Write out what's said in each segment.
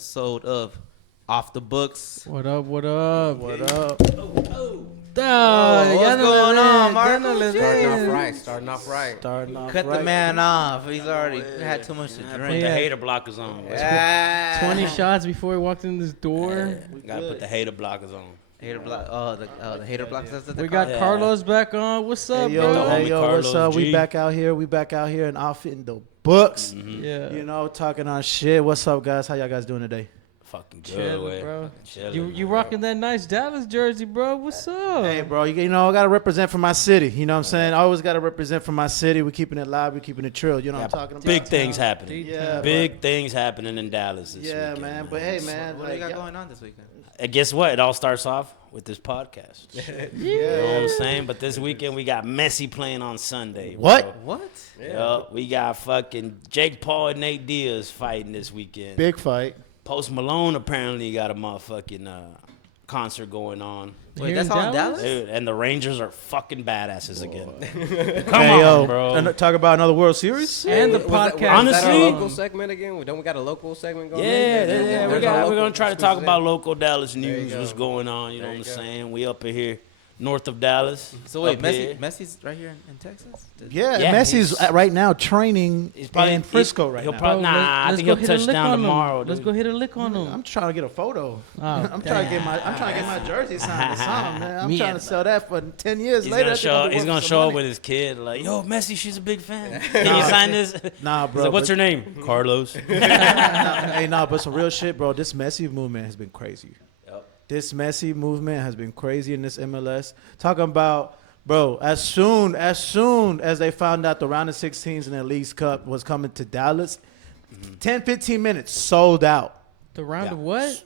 episode of Off the Books. What up? What up? What up? What's going on, Marco? Starting off right. Cut the man off. He's already had too much to Put drink. the hater blockers on. 20 shots before he walked in this door. Gotta put the hater blockers on. Hater block. Oh, the hater blocks. That's what We they got call it. Carlos back on. What's up, Hey yo, bro? hey yo, what's Carlos up? G. We back out here. We back out here and off in the books. Yeah. You know, talking on shit. What's up, guys? How y'all guys doing today? Fucking good, Chilling, bro. Chilling, You rocking that nice Dallas jersey, bro? What's up? Hey, bro, you know, I gotta represent for my city. You know what I'm saying? I always gotta represent for my city. We're keeping it live. We're keeping it true. You know what I'm talking about? Big things happening. Yeah, Big things happening in Dallas this Yeah, weekend. man. But hey, man, What do you got like, going on this weekend? And guess what? It all starts off with this podcast. You know what I'm saying? But this weekend we got Messi playing on Sunday. bro. What? What? Yup, we got fucking Jake Paul and Nate Diaz fighting this weekend. big fight. Post Malone apparently got a motherfucking concert going on. Wait, Here that's in all in Dallas? Dude, and the Rangers are fucking badasses again. Come on, bro. And talk about another World Series. And the Was that podcast. our Honestly- local segment again? Don't we got a local segment going? Yeah. We're gonna try to talk about local Dallas you news, go. what's going on. You know There what I'm you go. saying? We up in here, north of Dallas. So wait, up here. Messi's right here in Texas? Yeah, Yeah, Messi's he's- right now training He's probably in Frisco right he'll now. probably- Bro, I let's think go he'll hit a touch lick down on him. tomorrow. Let's dude. go hit a lick on him. I'm trying to get a photo. Oh, I'm trying to get my jersey signed or something, man. I'm Me trying to and- sell that for 10 years He's later. gonna I think I'll show. be He's worth gonna some show up money. with his kid, like, "Yo, Messi, she's a big fan. Can you sign this?" Nah, He's bro. like, "What's but- her name?" Carlos. Hey, nah, but some real shit, bro. This Messi movement has been crazy. Yep. This Messi movement has been crazy in this MLS. Talking about, bro, as soon as they found out the round of 16s in the Leagues Cup was coming to Dallas, 10, 15 minutes sold out. The round Yeah. of what?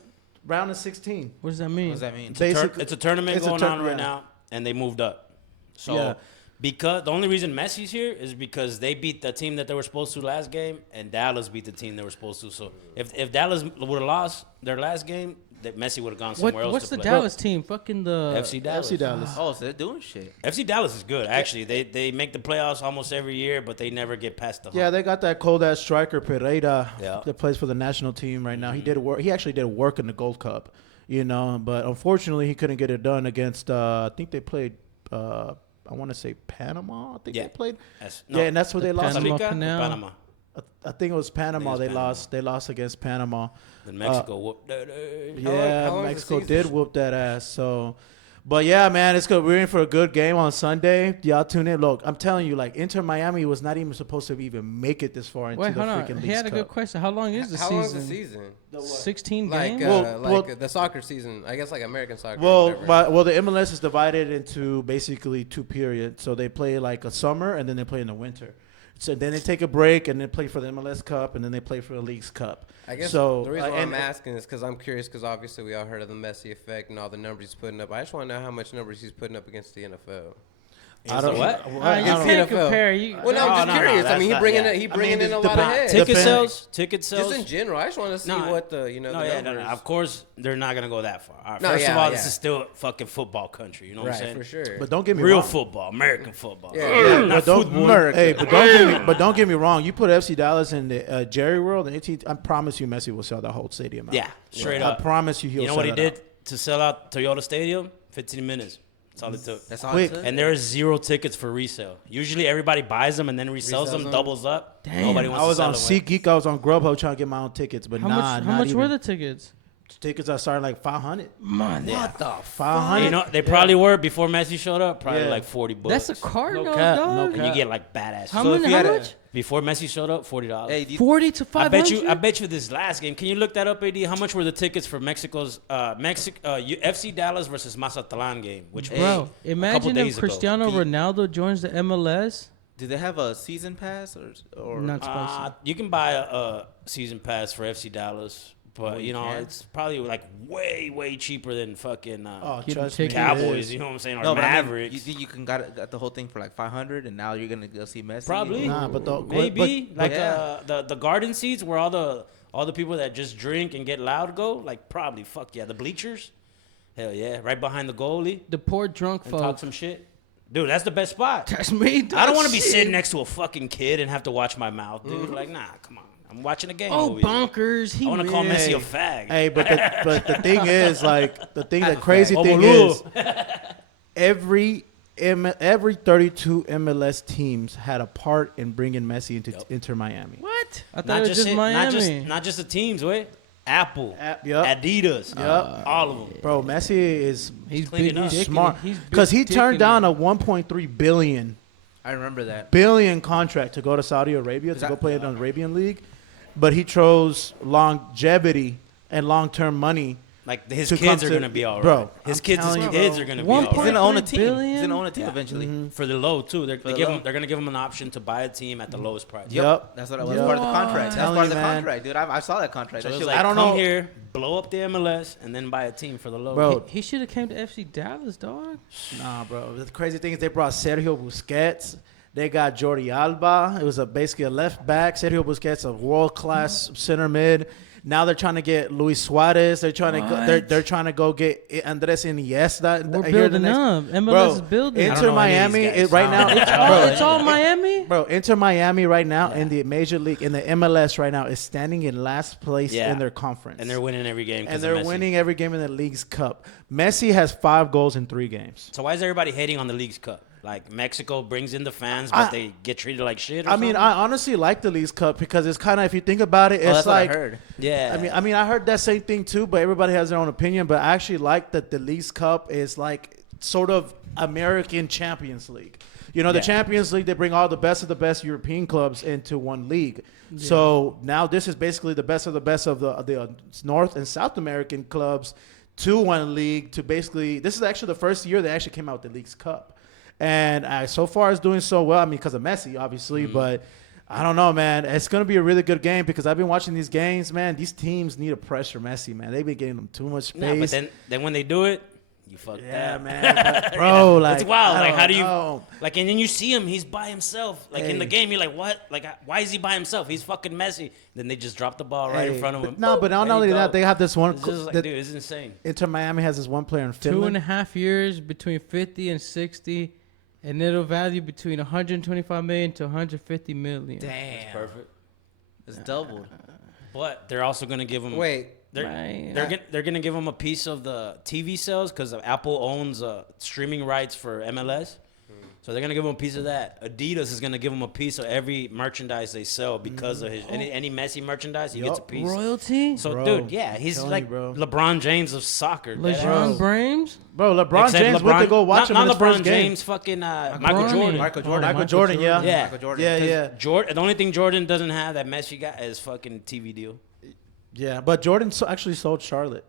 Round of 16. What does that What mean? does that mean? Basically, It's a tournament It's a going tur- on right yeah. now, and they moved up. So Yeah. because the only reason Messi's here is because they beat the team that they were supposed to last game, and Dallas beat the team they were supposed to. So if Dallas would have lost their last game, that Messi would have gone somewhere else What's to the play. Dallas team? Fucking the FC Dallas. FC Dallas. Oh, so they're doing shit. FC Dallas is good actually. They make the playoffs almost every year, but they never get past the hump. Yeah, they got that cold ass striker Pereira Yeah. that plays for the national team right now. He did work. He actually did work in the Gold Cup, you know. But unfortunately, he couldn't get it done against. I think they played. I want to say Panama. I think Yeah. they played. That's- Yeah, and that's what they lost. Costa Panama Rica or Canal. Panama. I think it was Panama. I think They it's Panama. lost. They lost against Panama. Then Mexico whooped that. Yeah, how long is the Mexico season? did whoop that ass. So, but yeah, man, it's good. We're in for a good game on Sunday. Y'all tune in. Look, I'm telling you, like Inter Miami was not even supposed to even make it this far into Wait, the hold on. freaking He Leagues had a good Cup. question. How long is the How season? long is the season? 16 Like, games. Well, the soccer season. I guess like American soccer. Well, whatever. the MLS is divided into basically two periods. So they play like a summer and then they play in the winter. So then they take a break and then play for the MLS Cup and then they play for the Leagues Cup. I guess so, the reason why and- I'm asking is because I'm curious because obviously we all heard of the Messi effect and all the numbers he's putting up. I just want to know how much numbers he's putting up against the NFL. I don't what? I You don't Against can't the NFL. compare. You, Well, no, I'm just no, curious. I that's mean, not- yeah. he bringing in a the lot of heads. Ticket Depend- sales. Ticket sales. Just in general, I just want to see No, what the the numbers. Of course, they're not gonna go that far. All right, No, first of yeah, all, yeah. this is still fucking football country. You know what I'm Right, saying? for sure. But don't get me Real wrong. football, American football. Yeah. But don't, hey, but don't get me wrong. You put FC Dallas in the Jerry World, and I promise you, Messi will sell the whole stadium out. Yeah, straight I up. promise you, he'll. You know sell what he it did out. to sell out Toyota Stadium? 15 minutes. That's all it took. That's all Quick. it took? And there is 0 tickets for resale. Usually everybody buys them and then resells them, them. doubles up. Damn. Nobody wants I was to sell on it. SeatGeek. I was on Grubhub trying to get my own tickets, but how not much even. were the tickets? tickets? Are starting like 500. Man, Yeah. 500. You know, they probably were before Messi showed up, probably Yeah. like $40. That's a cardinal, No cap, no dog. And you get like badass. How So if many? you How had a- much? Before Messi showed up, $40. Hey, do you, 40 to 500. I bet you this last game. Can you look that up, AD? How much were the tickets for Mexico's FC Dallas versus Mazatlan game? Which was Bro, a couple imagine if days ago. Cristiano Ronaldo joins the MLS. do they have a season pass or Not spicy. You can buy a season pass for FC Dallas, but you know can? it's probably like way cheaper than fucking Oh, Get trust the me. ticket. Cowboys. it You is. know what I'm saying? Or no? But I mean, Mavericks. you think you can got the whole thing for like 500, and now you're gonna go see Messi? Probably. Nah, but the, Maybe but, like yeah. the garden seats where all the people that just drink and get loud go. Like probably fuck yeah, the bleachers. Hell yeah, right behind the goalie The poor drunk and talk folks. some shit. Dude, that's the best spot. That's me. I don't want to be sitting next to a fucking kid and have to watch my mouth, dude. Like, nah, come on. I'm watching a game. Oh, over here. bonkers. He I want to call missed. Messi a fag. Hey, but the thing is, like, the crazy Oh, thing boludo. is, every 32 MLS teams had a part in bringing Messi into Inter Miami. What? I thought Not it was just just it, Miami. not just the teams, wait. Apple, Yup. Adidas, Yup. all of them. Bro, Messi is He's cleaning big up. dicking smart it. He's big because he turned dicking down it. a 1.3 I remember that. billion contract to go to Saudi Arabia to that- go play in the Arabian League, but he chose longevity and long-term money. Like his To kids come are to- gonna be all right. bro, His I'm kids' telling you, kids bro. are gonna be One all He's right. point- gonna own a 1.3 team. He's billion? gonna own a team Yeah. eventually. For the low too. They're the gonna low. give him an option to buy a team at the lowest price. Yup. That's what I was Yup. part of the contract. That's Telling part of you, the man. contract, dude. I saw that contract. So That it's shit like, I don't come know. here, blow up the MLS, and then buy a team for the low. Bro, He should have came to FC Dallas, dog. Nah, bro. The crazy thing is they brought Sergio Busquets. They got Jordi Alba. It was basically a left back. Sergio Busquets, a world class center mid. Now they're trying to get Luis Suarez. They're trying to go, What? they're trying to go get Andres Iniesta. We're here building the next- up. MLS Bro, is building. I don't Inter know any of Miami these guys. is right now. I don't know. bro, It's all Miami. Bro, Inter Miami right now Yeah. in the major league, in the MLS right now, is standing in last place Yeah. in their conference. And they're winning every game. 'cause And of they're Messi. winning every game in the League's Cup. Messi has 5 goals in 3 games. So why is everybody hating on the League's Cup? Like Mexico brings in the fans, but they get treated like shit. Or I mean, something? I honestly like the League's Cup because it's kind of, if you think about it, Oh, it's that's like, what I heard. yeah. I mean, I heard that same thing too, but everybody has their own opinion. But I actually like that the League's Cup is like sort of American Champions League. You know, the Yeah. Champions League, they bring all the best of the best European clubs into one league. So now this is basically the best of the North and South American clubs to one league to basically, this is actually the first year they actually came out with the League's Cup. And so far it's doing so well. I mean, because of Messi, obviously, but I don't know, man. It's going to be a really good game because I've been watching these games, man. These teams need to pressure Messi, man. They've been getting them too much space. Nah, but then when they do it, you fucked yeah, up. man. But, bro, like, It's wild. I Like, how don't do you know. like? And then you see him, he's by himself. Like in the Hey. game, you're like, what? Like, why is he by himself? He's fucking Messi. Then they just drop the ball right in Hey, front of but him. no, but not There you only go. that, they have this one. It's just like, the- dude, it's insane. Inter Miami has this one player in Finland. 2.5 years between 50 and 60, and it'll value between 125 million to 150 million. Damn. Perfect. It's doubled. But they're also gonna give him. Wait, Man. They're gonna give him a piece of the TV sales because Apple owns streaming rights for MLS. So they're gonna give him a piece of that. Adidas is gonna give him a piece of every merchandise they sell because of his any Messi merchandise. He gets a Yup. piece. Royalty? So Bro, dude, yeah, he's telling like you, bro. LeBron James of soccer. LeBron Brames? Bro, LeBron Except James went to go watch him not in his LeBron first game. James, fucking Michael Bronny. Jordan. Michael Jordan. Michael Jordan, yeah. Yeah. Michael Jordan. Yeah, yeah. Jordan. The only thing Jordan doesn't have that Messi got is fucking TV deal. Yeah, but Jordan actually sold Charlotte.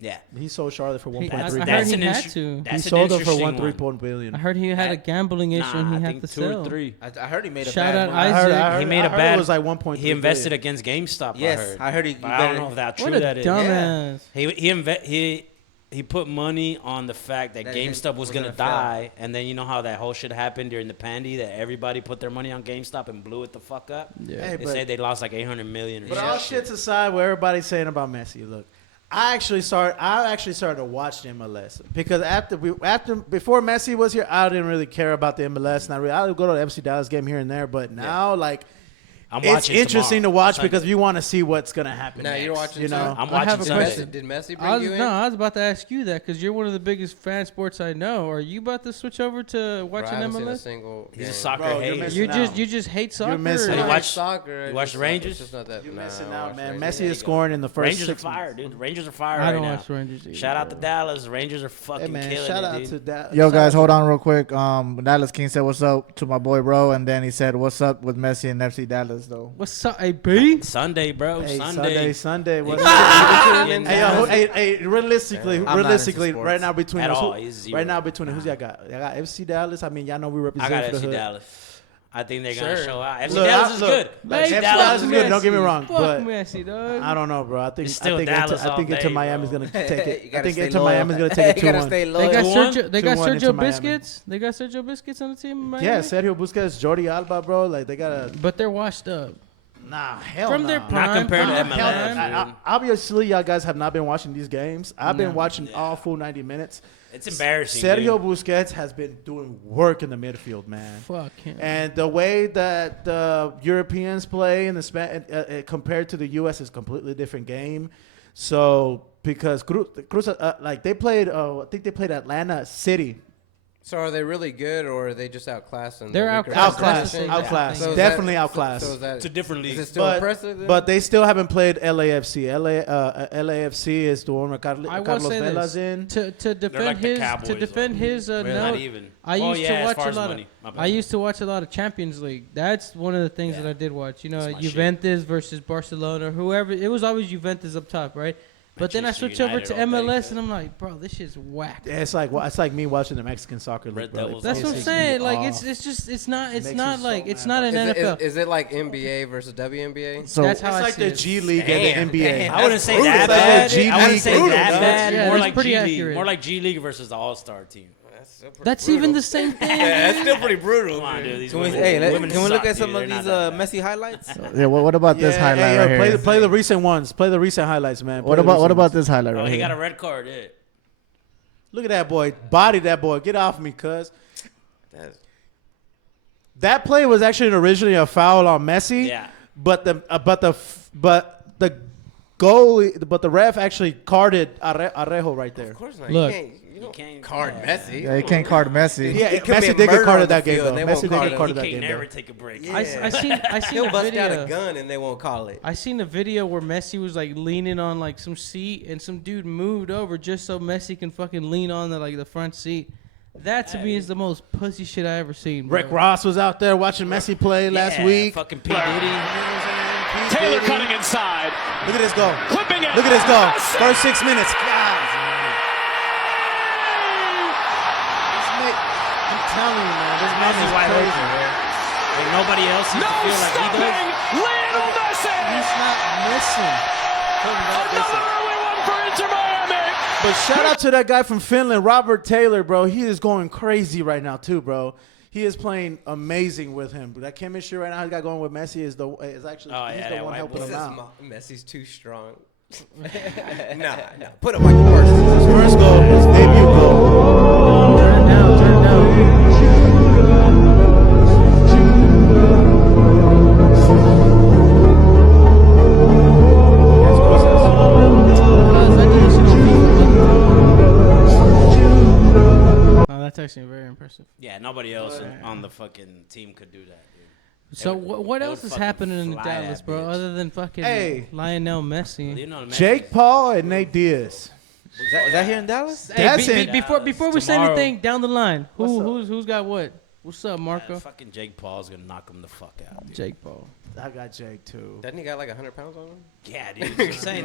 Yeah. He sold Charlotte for He- 1.3 I That's, heard that's he an had inter- to. He That's an sold them for interesting one. 1.3 billion. I heard he had a gambling issue and he I had think to 2 sell. or 3. I heard he made a Shout bad out move. Isaac. He made I a heard bad. It was like 1.3 He invested billion. against GameStop. Yes, I heard he. But I don't know if that true What a that is. dumbass. He put money on the fact that That GameStop was was gonna gonna fail. die, and then you know how that whole shit happened during the pandy that everybody put their money on GameStop and blew it the fuck up. Yeah. Hey, They but- say they lost like 800 million. Or But some all shit. shits aside, what everybody's saying about Messi, look, I actually started to watch the MLS because before Messi was here, I didn't really care about the MLS. And I would go to the FC Dallas game here and there, but now like I'm it's watching interesting tomorrow, to watch Sunday. because you want to see what's gonna happen. Now next, you're watching you know. too? I'm I watching have a Sunday. question. Did Messi I bring was, you in? no, I was about to ask you that because you're one of the biggest fan sports I know. Are you about to switch over to Bro, watching I haven't seen a MLS? single He's a game. soccer Bro, you're hater. missing out. You just hate soccer. missing Have out. you I watched- soccer. you watch the Rangers? It's just not that. You're nah, I missing don't out, watch man. Rangers. Messi There is you scoring in the first Rangers are 6 fire, months. dude. The Rangers are fire I right don't now. watch Rangers either, Shout out to bro. Dallas. Rangers are fucking Hey man, killing shout it, out dude. to that. Yo, shout guys, out hold to- on real quick. Dallas King said, "What's up?" to my boy, bro, and then he said, "What's up with Messi and FC Dallas, though?" What's up, AB? Sunday, bro. Hey, Sunday. Sunday. What Hey, Hey, yo, hey, realistically, I'm not into realistically, sports right now between At us, all, he's zero. right now between who's y'all got? Y'all got FC Dallas. I mean, y'all know we I represent got for the FC hood. Dallas. I think they're gonna Sure. show out. FC Look, Dallas is look, good. like, FC FC Dallas is good. Don't get me Messi. wrong, Fuck but Messi, dog. I don't know, bro. I think It's still Inter, Dallas I think all Inter day, Miami's bro. gonna take it. You I gotta think stay Inter loyal. Miami's gonna take it You gotta 2-1. stay They loyal. got 2-1? Sergio. They got 2-1 into Sergio Miami. Biscuits. They got Sergio Biscuits on the team. In Miami? Yeah, Sergio Busquets, Jordi Alba, bro. Like they gotta. But they're washed up. Nah, hell From nah. their prime. Not compared to come on, MLS, man. dude. Obviously, y'all guys have not been watching these games. I've been No. watching all full 90 minutes. It's embarrassing. Sergio dude. Busquets has been doing work in the midfield, man. Fuck him. And the way that the Europeans play in the compared to the U.S. is a completely different game. So because Cruz like they played, I think they played Atlanta City. So are they really good, or are they just outclassed? In They're the weaker outclassed. competition? Outclassed. So is Definitely that- outclassed. So is that, It's a different is league. it still impressive? then? But they still haven't played LAFC. LAFC is the one where I will Carlos say Vela's this. in. To defend like the his Cowboys, no, Not even. I Oh, used yeah, to as watch far a as lot. money. My bad. I used to watch a lot of Champions League. That's one of the things that I did watch. You know, That's my shit. Juventus versus Barcelona, whoever. It was always Juventus up top, right? But then I Manchester switch over United to all day. MLS, and I'm like, bro, this shit's whack. Yeah, it's like me watching the Mexican soccer league. Red Bro. Devils. That's what I'm Pisses saying. me Like, off. it's not Makes me like so it's mad, not an Is it, NFL. is it like NBA versus WNBA? So That's how It's I like see the it. G League Damn, and the NBA. damn. I wouldn't say brutal. that That's like bad. the G I wouldn't League say brutal, that dog. bad. Yeah, More that's like pretty G League. accurate. More like G League versus the All Star team. That's even the same thing. Yeah, that's still pretty brutal. Come on, dude. These Can we, women- hey, women can we look suck, at some dude. of They're these not that bad. Messi highlights? yeah, what about this highlight right play here? play the recent ones. Play the recent highlights, man. Play What the about recent ones. this highlight Oh, right he got a here? red card. Yeah. Look at that boy. Body that boy. Get off me, cuz. That play was actually originally a foul on Messi. Yeah. But the goalie, but the ref actually carded Arejo right there. Of course not. Look. You don't can't- card yeah. Messi. Yeah, he can't card Messi. Yeah, It could be Messi a did get murder carded on the that game field, though. and they Messi won't did call get it. carded He that can't game never though. take a break. Yeah. I seen He'll a bust out a video. gun and they won't call it. I seen a video where Messi was like leaning on like some seat, and some dude moved over just so Messi can fucking lean on the front seat. That to me is the most pussy shit I ever seen. Bro. Rick Ross was out there watching Messi play last Yeah, week. Fucking P Diddy. Taylor cutting inside. Look at this go. Clipping it. Look at this go. Messi! First 6 minutes. God. I'm telling you, man. This man Messi's is wide crazy. open, bro. Ain't nobody else seems No to feel like he stopping. does. Lionel Messi. He's not missing. Another early one for Inter Miami. But shout out to that guy from Finland, Robert Taylor, bro. He is going crazy right now too, bro. He is playing amazing with him. That chemistry right now he got going with Messi is actually Oh, he's yeah, the that one white helping boy. him out. Messi's too strong. nah. Put him like first. His first goal, his debut goal. Turn it down, turn it down. Oh, that's actually very impressive. Yeah, nobody else on the fucking team could do that, dude. So would- what they else would is fucking happening in fly Dallas, that bro? bitch. Other than fucking Hey. Lionel Messi. You know, the Jake Paul and Nate Diaz. Is that here in Dallas? Hey, That's it. before we say Tomorrow. anything down the line, What's up? who's got what? What's up, Marco? fucking Jake Paul's gonna knock him the fuck out, dude. Jake Paul. I got Jake too. Doesn't he got like 100 pounds on him? Yeah, dude. I'm saying,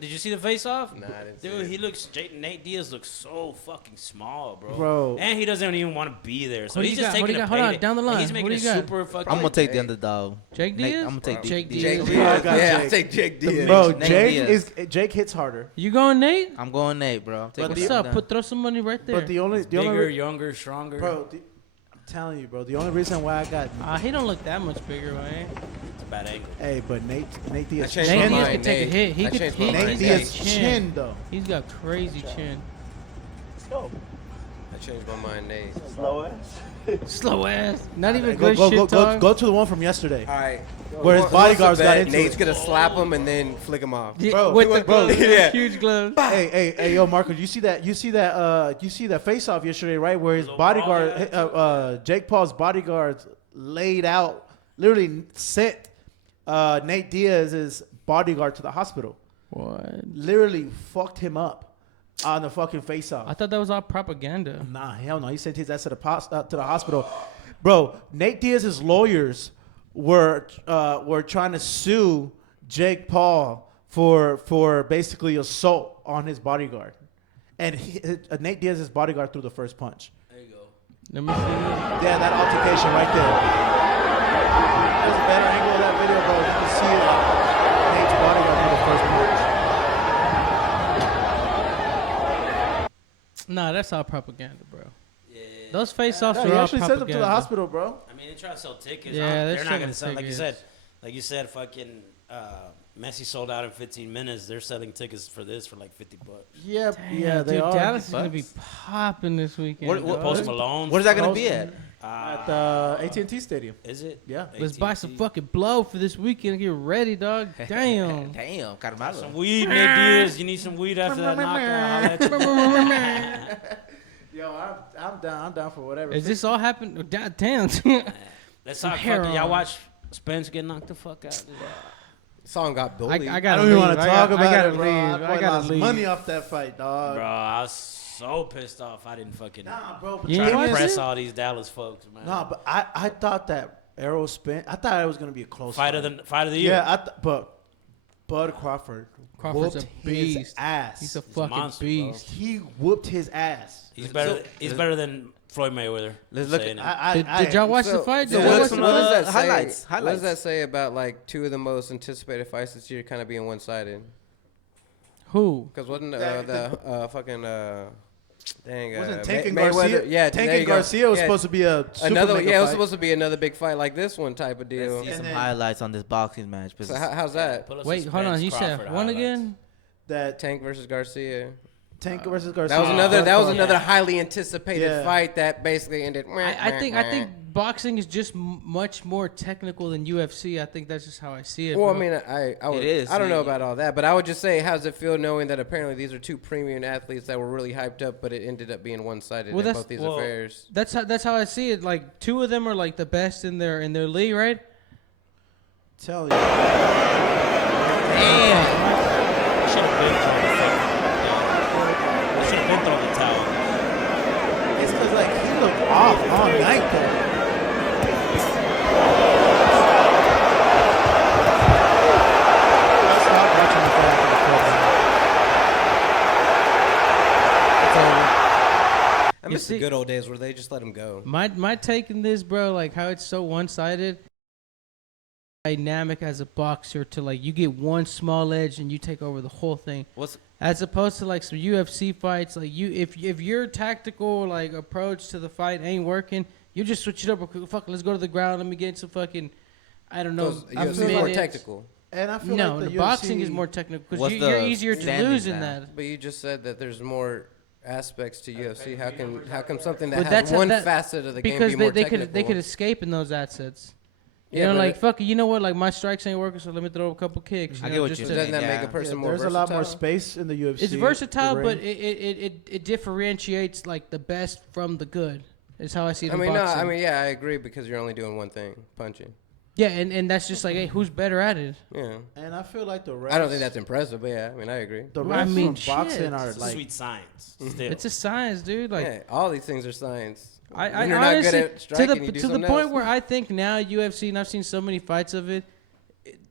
did you see the face off? Nah, I didn't see Dude, it. he looks. Nate Diaz looks so fucking small, bro. Bro. And he doesn't even want to be there, so What do he's you just got? What do taking you a got? Hold on, payday. down the Like, line. he's making What a do you got? super fucking. I'm gonna take the Jake. underdog. Jake Nate, Diaz? I'm gonna take Jake Jake Diaz. Diaz. I got Yeah, Jake. I'll take Jake Diaz. Bro, Nate Jake Diaz. Jake hits harder. You going, Nate? I'm going Nate, bro. I'm taking What's him up? down. Throw some money right there. But the only Bigger, younger, stronger. bro, I'm telling you, bro. The only reason why I got He don't look that much bigger, man. It's a bad angle. hey, but Nate Diaz changed Nate my Diaz mind, can take a Nate. hit. He I could. changed my He, mind. Nate he's got Diaz chin. chin though. He's got crazy chin. I changed my mind, Nate. Slow ass. Not even Go, good go, shit go, talk. go to the one from yesterday. All right. Where his Who wants to bodyguards got bet into Nate's it. gonna slap him and then flick him off. Yeah, Bro, with the bro, gloves, yeah. huge gloves. Hey, yo, Marco, you see that face off yesterday, right? Where his bodyguard, Jake Paul's bodyguards laid out, literally sent Nate Diaz's bodyguard to the hospital. What? Literally fucked him up on the fucking face off. I thought that was all propaganda. Nah, hell no. He sent his ass to the hospital. Bro, Nate Diaz's lawyers were trying to sue Jake Paul for basically assault on his bodyguard, and Nate Diaz's bodyguard threw the first punch. There you go. Let me see. Yeah, that altercation right there. There's a better angle of that video, bro. You can see it. Nate's bodyguard threw the first punch. Nah, that's all propaganda, bro. Yeah. Those face-offs Yeah, are he all actually sent him to the propaganda. hospital, bro. I mean, they try to sell tickets. Yeah, they're they're not selling gonna sell. Like you tickets. said, Like you said, fucking Messi sold out in 15 minutes. They're selling tickets for this for like $50. Yeah, Damn, yeah, they dude, are. Dallas is gonna be popping this weekend. What- dog. Post Malone. Where's that gonna be at? At the AT&T Stadium. Is it? Yeah. Let's buy some AT&T. fucking blow for this weekend. Get ready, dog. Damn. Damn, Some Carmelo. weed, Nate Diaz. You need some weed after that knockout. Holla at you. Yo, I'm down. I'm down for whatever. Is this all happened? Damn. Let's talk. Hair Y'all on. watch Spence get knocked the fuck out. Song got I bullied. I gotta don't even leave. want to I talk gotta- about I gotta it, bro. leave. I I gotta lost leave. money off that fight, dog. Bro, I was so pissed off. I didn't fucking Nah, bro. But You try ain't to watch press it? all these Dallas folks, man. Nah, but I thought that Arrow Spence. I thought it was gonna be a close Fight of the year. Yeah, but Bud Crawford Crawford's whooped a his beast. ass. He's a He's a fucking monster, bro. beast. He whooped his ass. He's better. He's better than Floyd Mayweather. Let's look Saying at- it. Did y'all watch the fight? so Did y'all what- watch the what fight? is that? say? Highlights, What highlights. does that say about like two of the most anticipated fights this year kind of being one-sided? Who? Because wasn't That- fucking dang Wasn't Tank and Mayweather? Garcia? Yeah, Tank there you and go. Garcia was Yeah, supposed to be a super another. mega Yeah, it was fight. supposed to be another big fight like this one type of deal. Let's see And some then- highlights on this boxing match. So how's that? Pull up Wait, some hold on. Spence You said Crawford one highlights. again? That Tank versus Garcia. Tank versus Garcia. That was another. That was yeah. another highly anticipated Yeah. fight that basically ended. I think boxing is just much more technical than UFC. I think that's just how I see it. Well, I bro. mean, I would, It is. I don't know Yeah. about all that, but I would just say, how's it feel knowing that apparently these are two premium athletes that were really hyped up, but it ended up being one-sided Well, in that's- both these well, affairs. that's how I see it. Like two of them are like the best in their league, right? Tell you. Should have been throwing the towel. Should have been throwing the towel. It's because like he looked off all night though. Stop watching the fight after the program. I You miss see- the good old days where they just let him go. My take in this, bro, like how it's so one sided. Dynamic as a boxer to like you get one small edge and you take over the whole thing. What's As opposed to like some UFC fights, like if your tactical like approach to the fight ain't working, you just switch it up. Fuck, let's go to the ground. Let me get some fucking, I don't know. Because I UFC feel is more like- technical. And I feel No, like the boxing is more technical because What's you're the easier to standings lose in now? that. But you just said that there's more aspects to UFC. How come something that But has that's one that- facet of the game Because be more they technical? could escape in those assets. You Yeah, know, but like it- fuck it, you know what? Like my strikes ain't working, so let me throw a couple kicks. I you get know, what just you're to- Doesn't that Yeah. make a person more there's versatile? a lot more space in the UFC. It's versatile, the but ring. it differentiates like the best from the good. Is how I see it I in mean, no, boxing. I mean, yeah, I agree because you're only doing one thing, punching. Yeah, and that's just like, hey, who's better at it? Yeah. And I feel like the refs. I don't think that's impressive, but yeah, I mean, I agree. the refs I mean, from boxing shit. are It's like. sweet science. Still. It's a science, dude. Like yeah, all these things are science. I When you're not honestly, good at striking, to you the do to the something point else. where I think now UFC, and I've seen so many fights of it.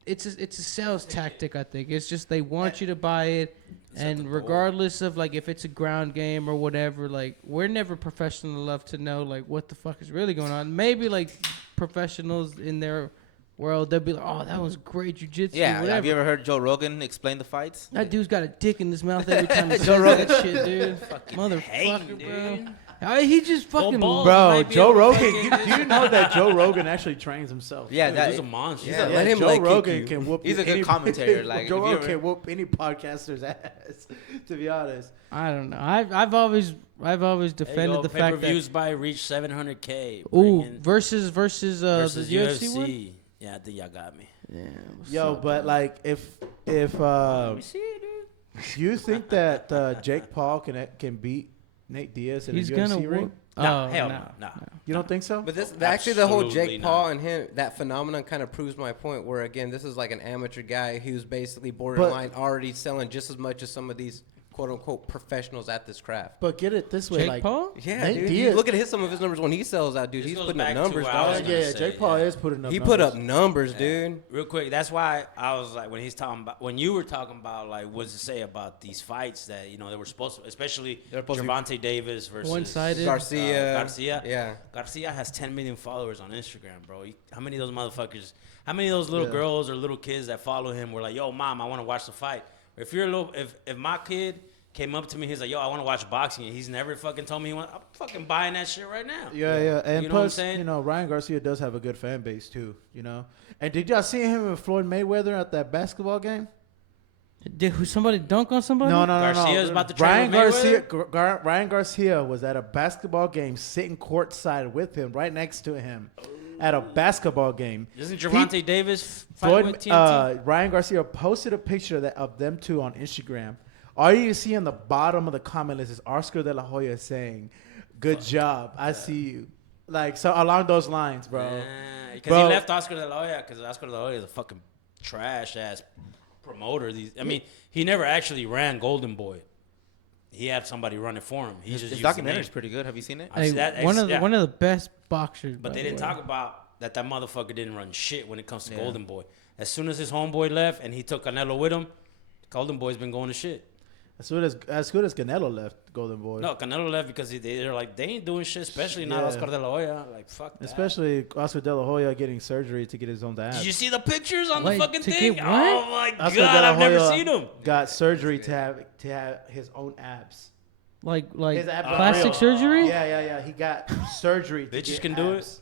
It's a sales tactic. I think it's just they want you to buy it, and regardless of like if it's a ground game or whatever, like we're never professional enough to know like what the fuck is really going on. Maybe like professionals in their world, they'll be like, "Oh, that was great jujitsu." yeah? whatever. Have you ever heard Joe Rogan explain the fights? That dude's got a dick in his mouth every time he says that shit, dude. Motherfucker, bro. He just fucking. balls. Bro, might be Joe able to Rogan. fucking- Do you know that Joe Rogan actually trains himself? Yeah, Dude, that he's a monster. Yeah, let him Joe leg kick Rogan you. can whoop. He's a good any- commentator, like, Joe if you Rogan ever- can whoop any podcaster's ass. To be honest, I don't know. I've always defended the fact that pay-per-views by reach 700K. ooh versus the versus UFC one. UFC. Yeah, I think y'all got me. Yeah. yo, but like if you think that Jake Paul can beat Nate Diaz in He's a gonna UFC ring? whoop. Nah, Oh, hell no. no. You don't think so? But this actually the whole Absolutely Jake not. Paul and him that phenomenon kind of proves my point. Where again, this is like an amateur guy who's basically borderline already selling just as much as some of these quote unquote professionals at this craft. But get it this way, Jake like Paul? Yeah, Nate dude. Diaz. You look at some of his numbers when he sells out, dude. This He's goes putting up back to numbers, where I was dog. gonna yeah, say, Jake Paul yeah. is putting up. He numbers. put up numbers, dude. Real quick, that's why I was like, when he's talking about, when you were talking about, like, what's to say about these fights that, you know, they were supposed to, especially They're supposed to be- Gervonta Davis versus One-sided. Garcia. Garcia. Garcia has 10 million followers on Instagram, bro. How many of those motherfuckers, how many of those little girls or little kids that follow him were like, yo, mom, I want to watch the fight? If you're a little, if my kid came up to me. He's like, "Yo, I want to watch boxing." And he's never fucking told me he want. I'm fucking buying that shit right now. Yeah. And You know what I'm plus, saying? Ryan Garcia does have a good fan base too. And did y'all see him and Floyd Mayweather at that basketball game? Did somebody dunk on somebody? No. Garcia's about to train Ryan with Garcia. Mayweather? Ryan Garcia was at a basketball game, sitting courtside with him, right next to him, at a basketball game. Isn't Gervonta Davis fighting with Floyd, TNT? Ryan Garcia posted a picture of them two on Instagram. All you see on the bottom of the comment list is Oscar De La Hoya saying, "Good job, I see you." Like, so along those lines, bro. Because Bro. he left Oscar De La Hoya because Oscar De La Hoya is a fucking trash ass promoter. He never actually ran Golden Boy. He had somebody run it for him. He just His used the documentary name. is pretty good. Have you seen it? I see that one ex- of the yeah. one of the best boxers. But by they the didn't way. talk about that motherfucker didn't run shit when it comes to Yeah. Golden Boy. As soon as his homeboy left and he took Canelo with him, Golden Boy's been going to shit. As good as Canelo left Golden Boy. No, Canelo left because they're like, they ain't doing shit, especially not Yeah. Oscar De La Hoya. Like, fuck that. Especially Oscar De La Hoya getting surgery to get his own Did abs. you see the pictures on Wait, the fucking to thing? get what? Oh my Oscar De god, La I've never Hoya seen him. got surgery to have his own abs. like His abs are plastic real. surgery. Yeah. He got surgery. to Bitches get can do abs.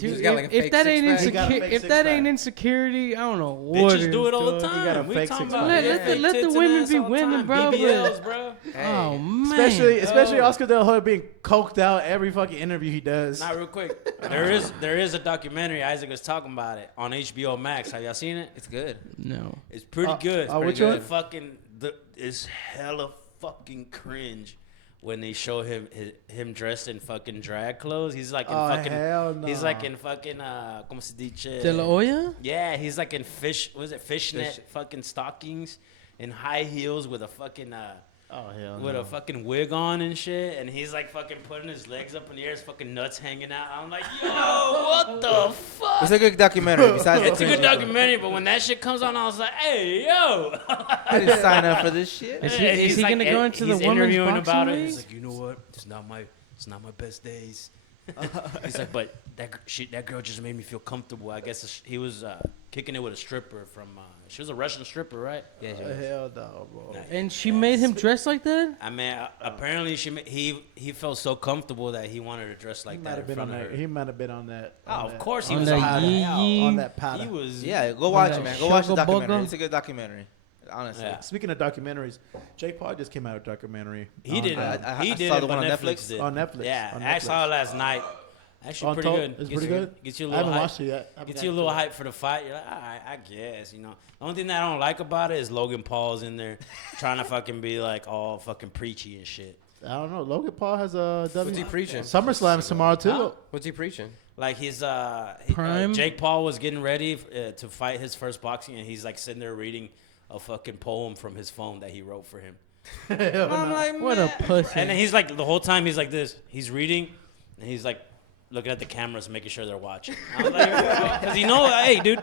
He's Dude, got like a if fake that ain't six-pack. He got a insecure, fake if that ain't six-pack. insecurity, I don't know what Bitches is, do it all the dog. He got a time. We fake talking six-pack. about Let- yeah, let the- fake let the tits and women ass be all the women, time. bro, but- BBLs, bro. Oh man, Especially Oh. Oscar De La Hoya being coked out every fucking interview he does. Not real quick. There is a documentary. Isaac was talking about it on HBO Max. Have y'all seen it? It's good. no. It's pretty good. It's which pretty one? good. It's hella fucking cringe when they show him dressed in fucking drag clothes. He's like in Oh, fucking. hell no. He's like in fucking. Como se dice? De La Hoya? Yeah, he's like in fishnet fucking stockings and high heels with a fucking Oh hell with a fucking wig on and shit, and he's like fucking putting his legs up in the air, his fucking nuts hanging out. I'm like, yo, what the fuck? It's a good documentary. Besides, It's the a good cringe. documentary, but when that shit comes on, I was like, hey, yo. I didn't sign up for this shit. Is he gonna go into the he's women's interviewing boxing about league? it. He's like, you know what? It's not my best days. He's like, but that girl just made me feel comfortable. I guess he was kicking it with a stripper from. She was a Russian stripper, right? Yeah, Oh, hell no, bro. And she made him dress like that? I mean, apparently he felt so comfortable that he wanted to dress like He that might in have been front on of that. her. He might have been on that. Oh, of course he On was that on yee that. yee. on that powder. He was. Yeah, go watch that it, man. Go watch the Sugar documentary. Bugger? It's a good documentary. Honestly. Yeah. Speaking of documentaries, Jake Paul just came out with a documentary. He on, did. I He saw did the it, but one on Netflix Netflix. did. On Netflix. Yeah, On I Netflix. saw it last night. Actually, On pretty Total? good. It's Gets pretty you- good. Gets you a I little haven't hype. watched it yet. I haven't Gets you a gotten little to it. hype for the fight. You're like, all right, I guess, you know. The only thing that I don't like about it is Logan Paul's in there trying to fucking be like all fucking preachy and shit. I don't know. Logan Paul has a What's he preaching? SummerSlam tomorrow too. Huh? What's he preaching? Like his Prime? Jake Paul was getting ready to fight his first boxing, and he's like sitting there reading a fucking poem from his phone that he wrote for him. I'm like, What a man. pussy. And then he's like, the whole time he's like this. He's reading, and he's like looking at the cameras, making sure they're watching. I was like, because hey, dude,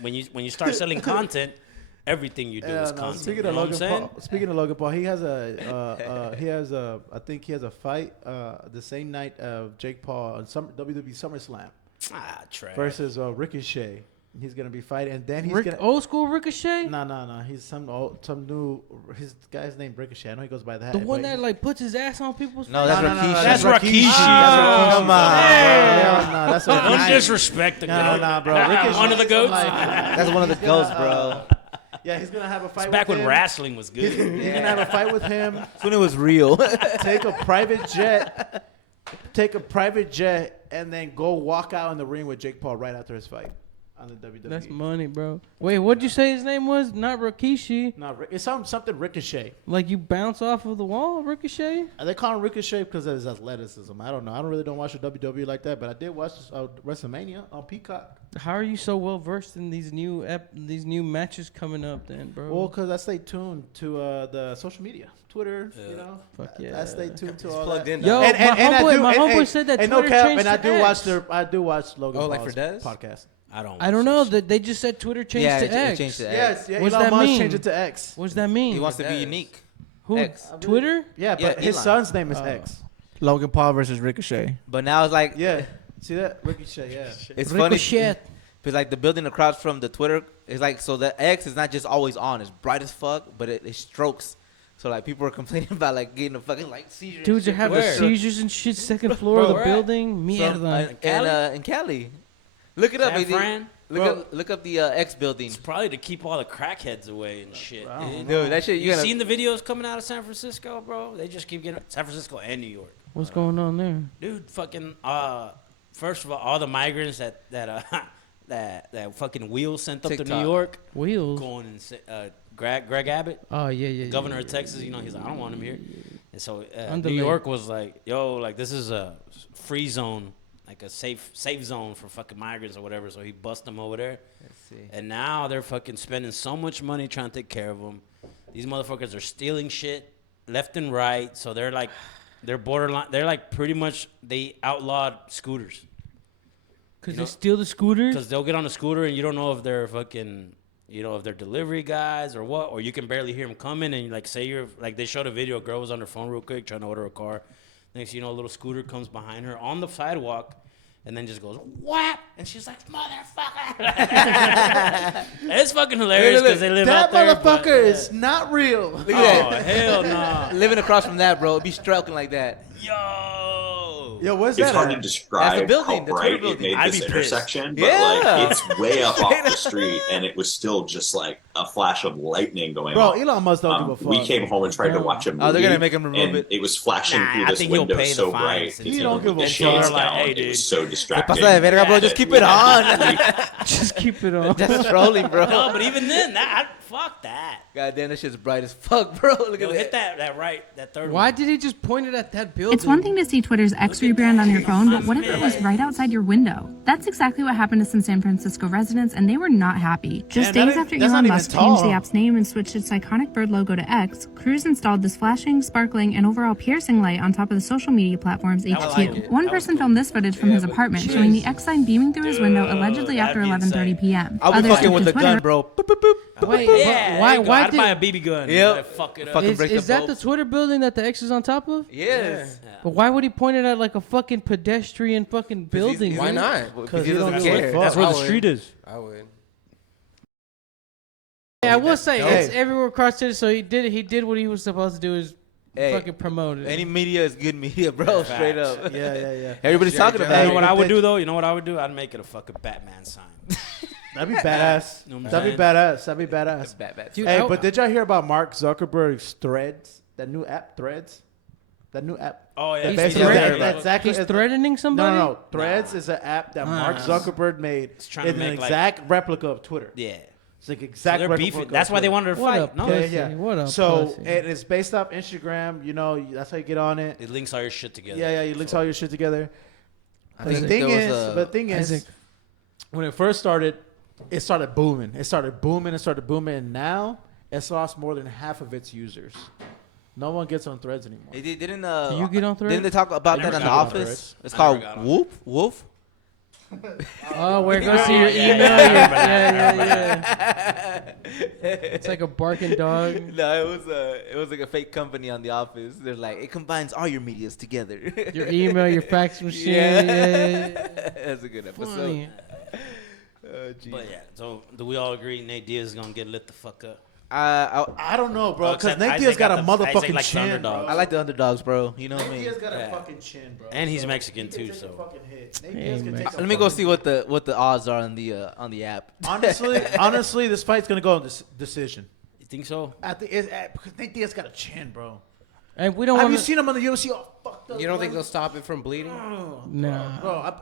when you start selling content, everything you do is content. Speaking you of know what I'm Logan saying? Paul, I think he has a fight the same night of Jake Paul on WWE SummerSlam Ah, trash. versus Ricochet. He's gonna be fighting, and then he's Rick, gonna. old school Ricochet? No. He's some new. His guy's name Ricochet. I know he goes by that. The one but that like puts his ass on people's No, face? that's No, no, no, Rikishi. That's Rikishi. Come on, Hell no, that's Don't Rikishi. disrespect the No, goat. no, bro. Rikishi One of the is goats. like- That's one of the he's gonna, ghosts, bro. Yeah, he's gonna have a fight. It's back with when him. wrestling was good. He's gonna have a fight with him. That's when it was real. Take a private jet, and then go walk out in the ring with Jake Paul right after his fight on the WWE. That's money, bro. Wait, what'd you say his name was? Not Rikishi. No, it's something Ricochet. Like you bounce off of the wall, Ricochet? They call him Ricochet because of his athleticism. I don't know. I don't watch the WWE like that, but I did watch WrestleMania on Peacock. How are you so well versed in these new matches coming up, then, bro? Well, because I stay tuned to the social media, Twitter. You know, Fuck I yeah. stay tuned to all Plugged that. in. Yo, dog. my homeboy said that and Twitter changed and I to do X. I do watch Logan Oh, like Paul's for Dez? podcast. I don't. I don't know. That they just said Twitter changed yeah, to it X. changed to X. Yes, yeah. What's Elon that Musk mean? changed it to X. What does that mean? He wants to be Dez. unique. Who? X. Twitter? Yeah, Yeah, but his Elon. son's name is X. Logan Paul versus Ricochet. But now it's like, Yeah, see that Ricochet? Yeah. it's funny. Ricochet. Because like the building across from the Twitter is like, so the X is not just always on. It's bright as fuck, but it strokes So like people were complaining about like getting a fucking like seizure. and Dudes are shit having from- seizures and shit. Second floor of Bro, the where at? building. from, Mierda. in Cali. Look it up, San AD. Fran? Look up the X building. It's probably to keep all the crackheads away and shit. Dude. Dude, that shit. You gotta, seen the videos coming out of San Francisco, bro? They just keep getting San Francisco and New York. What's going on there? Dude, fucking first of all the migrants that fucking Wheels sent up to TikTok. New York Wheels. going and Greg Abbott, Oh yeah. governor of Texas, you know, he's like, I don't want him here. And so New Underlay. York was like, yo, like this is a free zone, like a safe zone for fucking migrants or whatever. So he bust them over there. Let's see. And now they're fucking spending so much money trying to take care of them. These motherfuckers are stealing shit left and right. So they're borderline. They're like pretty much they outlawed scooters Cause You they know- steal the scooters. because they'll get on a scooter and you don't know if they're fucking, you know, if they're delivery guys or what, or you can barely hear them coming. And like say you're like they showed a video, a girl was on her phone real quick trying to order a car. Next, you know, a little scooter comes behind her on the sidewalk. And then just goes whap, and she's like, "Motherfucker!" It's fucking hilarious because they live That out there. but, motherfucker is not real. Look Oh at that. hell no! Living across from that, bro, it'd be stroking like that. Yo, Yo, what's It's that? hard at? to That's describe the building, how the Twitter bright it building. made I'd this be pissed. intersection, but Yeah. like it's way up off the street, and it was still just like a flash of lightning going Bro, on. Elon Musk don't give a fuck. We came home and tried to watch a movie. Oh, they're gonna make him remove and it. it was flashing Nah, through I this think he'll window pay the so fines bright. and and He don't give a the fuck. shades Like, down. hey, It dude. was so distracting. Pasa de verga, bro. Just keep it on. Just keep it on. That's trolling, bro. no, but even then, fuck that. God damn, that shit's bright as fuck, bro. Look Yo, at hit that. that third. Why one. did he just point it at that building? It's one thing to see Twitter's X rebrand on your phone, but what if it was right outside your window? That's exactly what happened to some San Francisco residents, and they were not happy. Just Damn, that days ain't- after that's not Elon even Musk tall, changed the huh? app's name and switched its iconic bird logo to X, Cruise installed this flashing, sparkling, and overall piercing light on top of the social media platform's HQ. like it. One That was person filmed this footage from his apartment, showing the X sign beaming through his window allegedly that'd after be 11:30 insane. p.m. I'll be Others fucking took with to the Twitter gun, bro. Boop, boop, boop. Wait, Yeah, why? Why I'd buy a did? BB gun. Yep. I'd fuck it up. Fucking Is, break the is that the bulbs. Twitter building that the X is on top of? Yes. But why would he point it at like a fucking pedestrian fucking building? Why man? not? Because he he don't doesn't give a care. fuck. That's where the I would. street is. I would. Hey, I will say Hey. it's everywhere across city. So he did what he was supposed to do is Hey, fucking promote it. any media is good media, bro. Straight up. Yeah. Everybody's talking You about know it. what I would do though? You know what I would do? I'd make it a fucking Batman sign. That'd be badass. Know what I'm That'd be saying? badass. That'd be badass. Bad. Dude, Hey, I- but did y'all hear about Mark Zuckerberg's Threads? That new app, Threads? That new app. Oh yeah, That He's basically threatening- that's exactly He's threatening somebody. No. Threads is an app that Mark Zuckerberg made. It's trying to an make, like- exact replica of Twitter. Yeah. It's like So exact they're replica. beefing. of That's why they Twitter. wanted to What fight. up, No, pussy? Yeah. What up, So pussy? it is based off Instagram. You know, that's how you get on it. it links all your shit together. Yeah, you links all your shit together. I The think thing there is, was the thing is, Isaac. when it first started, it started booming. And now it's lost more than half of its users. No one gets on Threads anymore. They didn't. Do you get on Threads? Didn't they talk about Never that in the got on office? Threads. It's I called never got on. Whoop Wolf. Oh, where it goes to your Yeah, email. yeah, Yeah. It's like a barking dog. No, it was like a fake company on the office. They're like, it combines all your medias together. Your email, your fax machine. Yeah. Yeah. That's a good episode. Funny. Oh, geez. But yeah, so do we all agree Nate Diaz is gonna get lit the fuck up? I don't know, bro, because except Nate Isaac Diaz got a got the- Isaac motherfucking likes the chin. underdog. Bro. I like the underdogs, bro. You know what I Nate mean? Diaz got a Yeah. fucking chin, bro. And he's So Mexican he can too, take a so. fucking hit. Nate Hey, Diaz can man. take a Let me go fucking see what the odds are on the app. Honestly, this fight's gonna go on this decision. You think so? I think because Nate Diaz got a chin, bro. And we don't Have want you to. seen him on the UFC all fucked up? You don't think bro? they'll stop it from bleeding? No. Bro,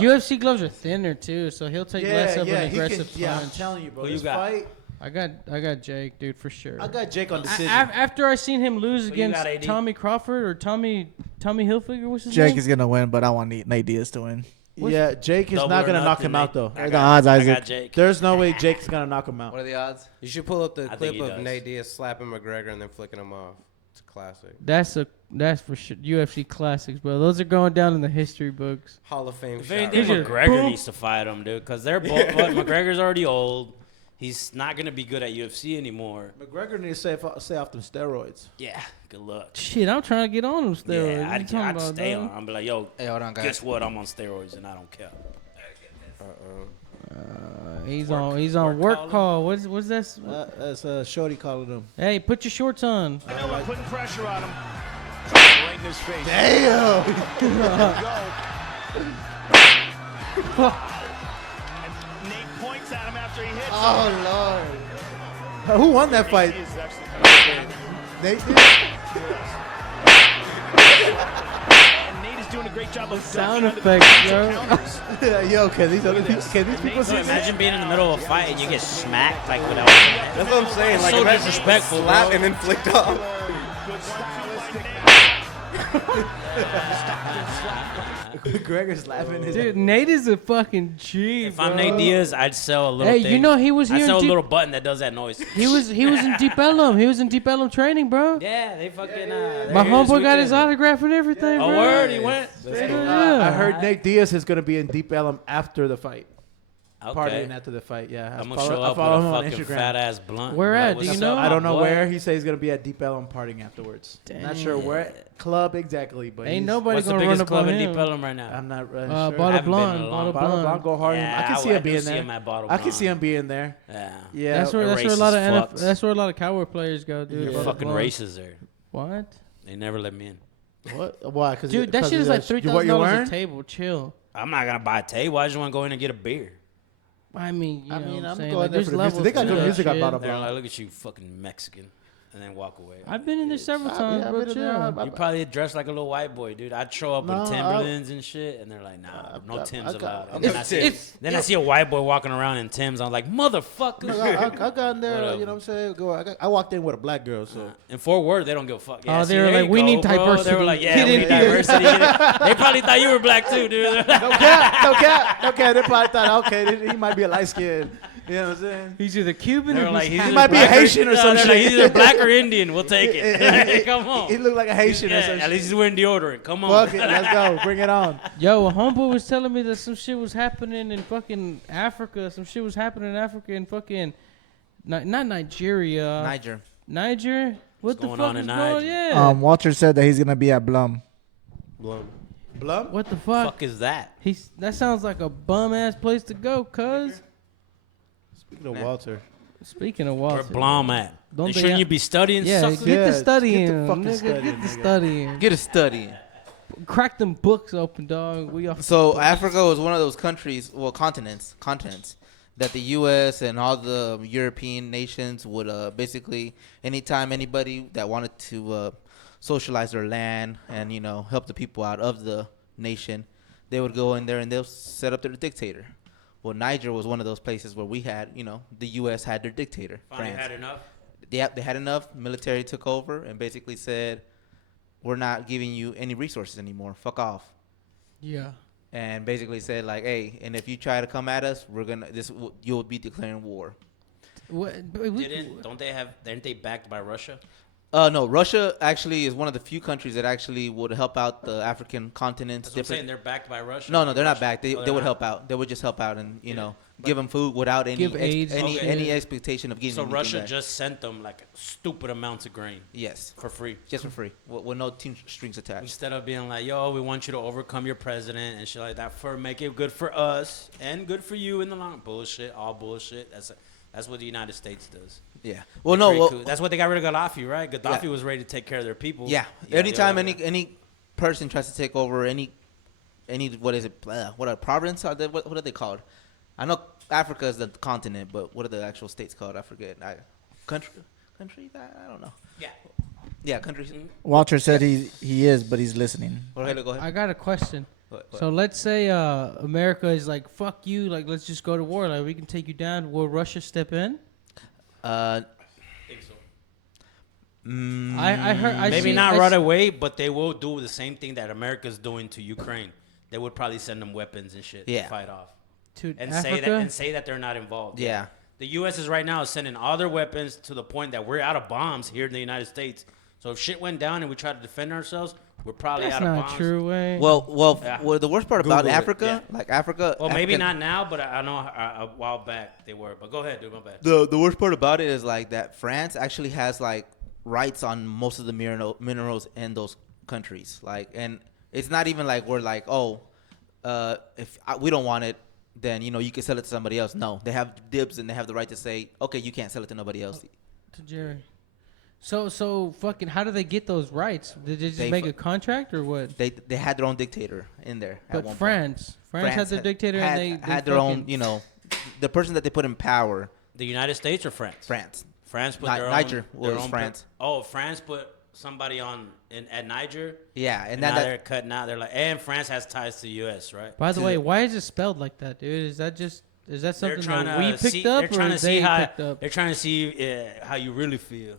UFC gloves are thinner too, so he'll take less of an he can- aggressive yeah, I'm punch. telling you, bro. Who you This got? fight, I got Jake, dude, for sure. I got Jake on decision. After I seen him lose you against got, AD? Tommy Crawford or Tommy Hilfiger, what's his Jake name? is gonna win, but I want Nate Diaz to win. Yeah, Jake is Double not or gonna knock nothing, him out though. Nate. What are the odds, I Isaac? got Jake. There's no way Jake's gonna knock him out. What are the odds? You should pull up the I think clip he of does. Nate Diaz slapping McGregor and then flicking him off. It's a classic. That's for sure. UFC classics, bro. Those are going down in the history books. Hall of Fame If shot. anything, These are- McGregor Boom. needs to fight him, dude, because they're both. But McGregor's already old. He's not gonna be good at UFC anymore. McGregor needs to stay off them steroids. Yeah, good luck. Shit, I'm trying to get on them steroids. Yeah, What you I'd talking about, stay dog? on. I'm be like, yo, Hey, hold on, guys. guess what? I'm on steroids and I don't care. He's on work call. What's that? That's Shorty calling him. Hey, put your shorts on. I know I'm putting pressure on him. Right in his face. Damn. And Nate points at him after he hits him. Oh Lord. Who won that fight? He is actually Nate did? And Nate is doing a great job of Sound ducking effects, under the yo. counters. Yo, can these people So see imagine being in the middle of a fight and you get smacked like without. That's what I'm saying. Like, so imagine disrespectful, slap bro. and then flicked off. Good stylistic. Gregor's laughing his Dude, Nate is a fucking G, If bro. I'm Nate Diaz, I'd sell a little Hey, thing. you know he was I here sell in a Deep. little button that does that noise. He was in Deep Ellum. He was in Deep Ellum training, bro. Yeah, they fucking. My homeboy got his autograph and everything, A bro. word, he went. Yeah. I heard Nate Diaz is gonna be in Deep Ellum after the fight. Okay. Partying after the fight, yeah. I'm I gonna show follow up him with a on fucking Instagram. fat ass blunt. Where Like, at? Do what's you know? up, I don't know boy? where. He says he's gonna be at Deep Ellum partying afterwards. Not sure where club exactly, but Ain't he's- nobody What's the gonna run biggest up club on in him. Deep Ellum right now? I'm not sure. Bottle haven't been in a Blonde. long Bottle Bottle Blonde. Blonde, go hard. Yeah, I can see I him being do see there. him at Bottle I can see Blonde. him being there. Yeah. Yeah, That's where a racist lot of fucks. that's where a lot of cowboy players go, dude. You're Bottle fucking Blonde. racist there. What? They never let me in. What? Why? Cause Dude, that shit is like $3,000 a table. Chill. I'm not gonna buy a table. I just want to go in and get a beer. I mean, you know what I'm I'm saying? going Like, there there's for the music. levels They got to good that music at shit. Bottle They're Blonde. like, look at you, fucking Mexican, and then walk away. I've been in there several times, I've bro. been in there. Chill. You probably dress like a little white boy, dude. I'd show up No, in Timberlands and shit, and they're like, nah, no Tims I got- allowed. I And then, got I see, then I see a white boy walking around in Tims. I'm like, motherfucker. I got in there, Whatever. you know what I'm saying? I walked in with a black girl, so. In Fort Worth, they don't give a fuck. Yeah, Oh, see, they were there like, you we go, need bro. They diversity. were like, yeah, Get we in need here. diversity. They probably thought you were black too, dude. No cap. They probably thought, okay, he might be a light skin. You know what I'm saying? He's either Cuban They or were like, he's he's He might be a black Haitian or some they're shit. Like, he's either black or Indian. We'll take it. Come on. He looked like a Haitian or Yeah, some at shit. least he's wearing deodorant. Come on. Fuck it, let's go. Bring it on. Yo, a homeboy was telling me that some shit was happening in fucking Africa. Some shit was happening in Africa and fucking not Nigeria. Niger. Niger? What the going fuck on is in going? Niger? Yeah. Walter said that he's gonna be at Blum. Blum? What the The fuck? fuck is that? That sounds like a bum ass place to go, cuz. Speaking of Walter. Speaking of Where Walter. Blom at? Don't And they shouldn't ha- you be studying? Yeah, sucker? get Yeah, the studying. get the fucking nigga, studying, get the nigga. studying. Get a study. Crack them books open, dog. We all So Africa was one of those countries, well, continents, that the U.S. and all the European nations would basically, anytime anybody that wanted to socialize their land and help the people out of the nation, they would go in there and they'll set up their dictator. Well, Niger was one of those places where we had, the U.S. had their dictator. Finally France. had enough. They had enough. Military took over and basically said, "We're not giving you any resources anymore. Fuck off." Yeah. And basically said like, "Hey, and if you try to come at us, you'll be declaring war." What, Aren't they backed by Russia? No, Russia actually is one of the few countries that actually would help out the African continents. That's what I'm saying. They're backed by Russia. No, they're not Russia? backed. They Oh, they they're would not? help out. They would just help out and give them food without any Give aid. Okay. any expectation of getting. So anything Russia back. just sent them like stupid amounts of grain yes, for free. just for free with no strings attached. Instead of being like, yo, we want you to overcome your president and shit like that for make it good for us and good for you in the long bullshit, all bullshit. That's what the United States does. Yeah. Well, no. Great Well, coup. That's what they got rid of Gaddafi, right? Gaddafi Yeah. was ready to take care of their people. yeah. Anytime any person tries to take over any what is it? What a province are they? What are they called? I know Africa is the continent, but what are the actual states called? I forget. Country. I don't know. Yeah. Yeah, countries. Walter said he is, but he's listening. Go ahead. Go ahead. I got a question. What? So let's say America is like, fuck you, like let's just go to war, like we can take you down. Will Russia step in? Uh, think so. I heard. Maybe not right away, but they will do the same thing that America's doing to Ukraine. They would probably send them weapons and shit Yeah. to fight off. to And Africa. say that they're not involved. Yeah. The U.S. is right now sending all their weapons to the point that we're out of bombs here in the United States. So if shit went down and we tried to defend ourselves, we're probably That's out of not bombs. true, way. well, Yeah. well, the worst part about Google it, Africa, yeah. like Africa. Well, maybe African- not now, but I know a while back they were. But go ahead, dude. My bad. The worst part about it is like that France actually has like rights on most of the minerals in those countries. Like, and it's not even like we're like, oh, if we don't want it, then you can sell it to somebody else. No, they have dibs and they have the right to say, okay, you can't sell it to nobody else. To Jerry. So fucking, how do they get those rights? Did they just They make fu- a contract or what? They had their own dictator in there. at But one point. France had their dictator, had, and they had their own. fucking- The person that they put in power, The United States or France? France. France put Ni- their Niger own. Their was own France. France put somebody on at Niger. Yeah, And and now that they're cutting out. They're like, and France has ties to the U.S. Right? By the to way, the- why is it spelled like that, dude? Is that They're something trying that to we picked see, up They're or trying to see they how picked up? they're trying to see how you really feel.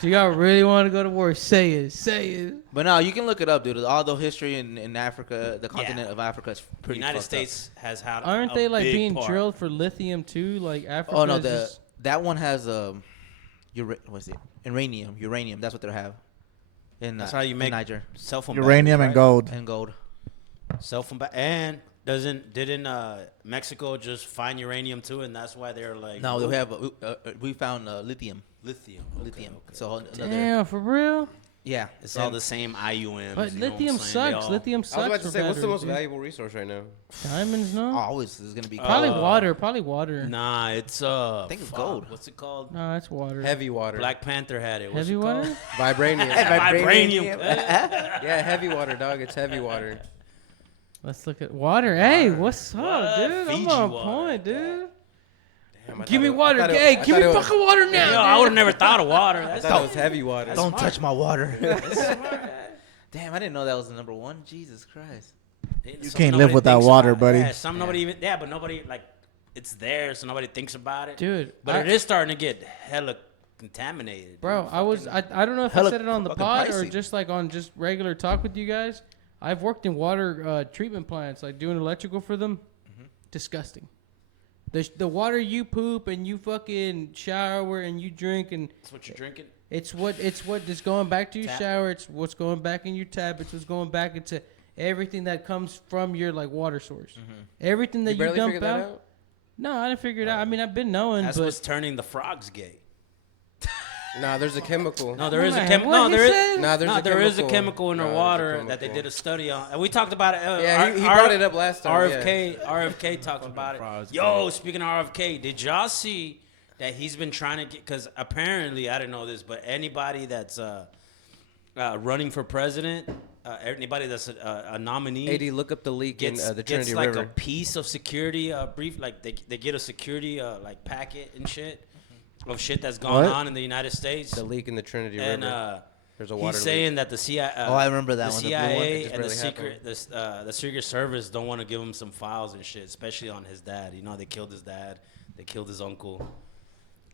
Do y'all really want to go to war? Say it. But no, you can look it up, dude. All the history in Africa, the continent of Africa, is The pretty. United fucked States has had. Aren't a they like big being part. drilled for lithium too? Like Africa. Up. Oh no, is just- that one has what's it? Uranium. That's what they have. That's how you in make Niger cell phone Uranium and batteries, gold. and gold. right? Cell phone and didn't Mexico just find uranium too, and that's why they're like No, we found lithium. lithium. Lithium. So another, Damn, for real. yeah, It's all the same IUMs. But you know what I'm lithium saying? They sucks. all- Lithium I sucks. was about to for say, what's the batteries, most dude. valuable resource right now? Diamonds, no. always is gonna be Probably gold. water. Probably water. Nah, it's I think it's gold. What's it called? No, that's water. Heavy water. Black Panther had it. What's Heavy it called? water. Vibranium. Vibranium. Yeah, heavy water, dog. It's heavy water. Let's look at water. Hey, what's up, What? dude? I'm Fiji on water. point, dude. Damn, I Give me thought it- water. I thought it- Hey, I give me thought it was- fucking water now. Yo, I would have never thought of water. I That's thought it was heavy water. Don't touch my water. Damn, I didn't know that was the number one. Jesus Christ. You can't live without water, buddy. Yeah, but nobody like it's there, so nobody thinks about it. Dude, But it is starting to get hella contaminated. Bro, dude. I don't know if I Hella said it on the fucking pod or pricey. just like on just regular talk with you guys. I've worked in water treatment plants, like doing electrical for them. Disgusting. The water you poop and you fucking shower and you drink and That's what you're drinking. it's what is going back to your Tap. shower. It's what's going back in your tap. It's what's going back into everything that comes from your like water source. Everything that You you, barely dump figured that out. out? No, I didn't figure it out. I mean, I've been knowing, That's but what's turning the frogs gay. Nah, there's a chemical. No, there is a Man, chemical. what No, he there is. said? Nah, There is a chemical in the Nah, there's a water chemical. that they did a study on, and we talked about it. Yeah, he brought it up last time. RFK talked about it. Yo, speaking of RFK, did y'all see that he's been trying to get? Because apparently, I didn't know this, but anybody that's running for president, anybody that's a nominee, AD, look up the leak in gets, the Trinity gets like River. a piece of security brief, like they get a security like packet and shit of shit that's gone What? on in the United States. The leak in the Trinity And River. There's a water he's leak. saying that the CIA, Oh, I remember that the one, the blue one. It CIA just and the really secret, the Secret Service don't want to give him some files and shit, especially on his dad. You know, they killed his dad, they killed his uncle.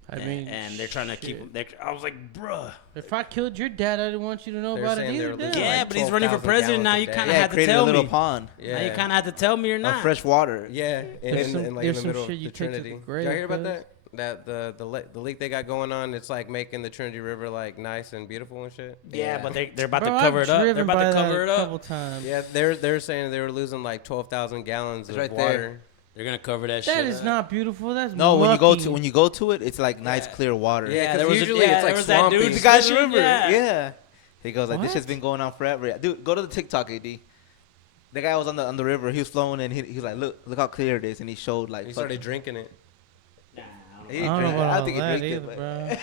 I mean, and they're trying to keep him. I was like, bruh. if I killed your dad, I didn't want you to know They're about it saying they either. were dad. losing Yeah, like but he's running for 12,000 president now. gallons a You day. kind of Yeah, had to created a tell little me. pond Yeah. Now you kind of had to tell me or not. of fresh water. Yeah, There's some- in like in there's the some middle of shit you the take to the Trinity. grave, Did y'all hear about cuz. that? That the leak they got going on, it's like making the Trinity River like nice and beautiful and shit. Yeah, but they're about Bro, to cover I've it up. They're driven about by to that cover it a couple up. times. Yeah, they're saying they were losing like 12,000 gallons of right water. there. They're gonna cover that shit. That is up. not beautiful. That's No, mucky. when you go to it, it's like nice clear water. Yeah, there 'cause was usually it's like there was that swampy. dude The guy's swimming, river. yeah. Yeah. He goes like, this What? shit's been going on forever. Yeah. Dude, go to the TikTok, AD. The guy was on the river. He was flowing and he was like, look how clear it is, and he showed like. He started drinking it. He I didn't don't know drink it. about I all don't think he that drank either, it, bro.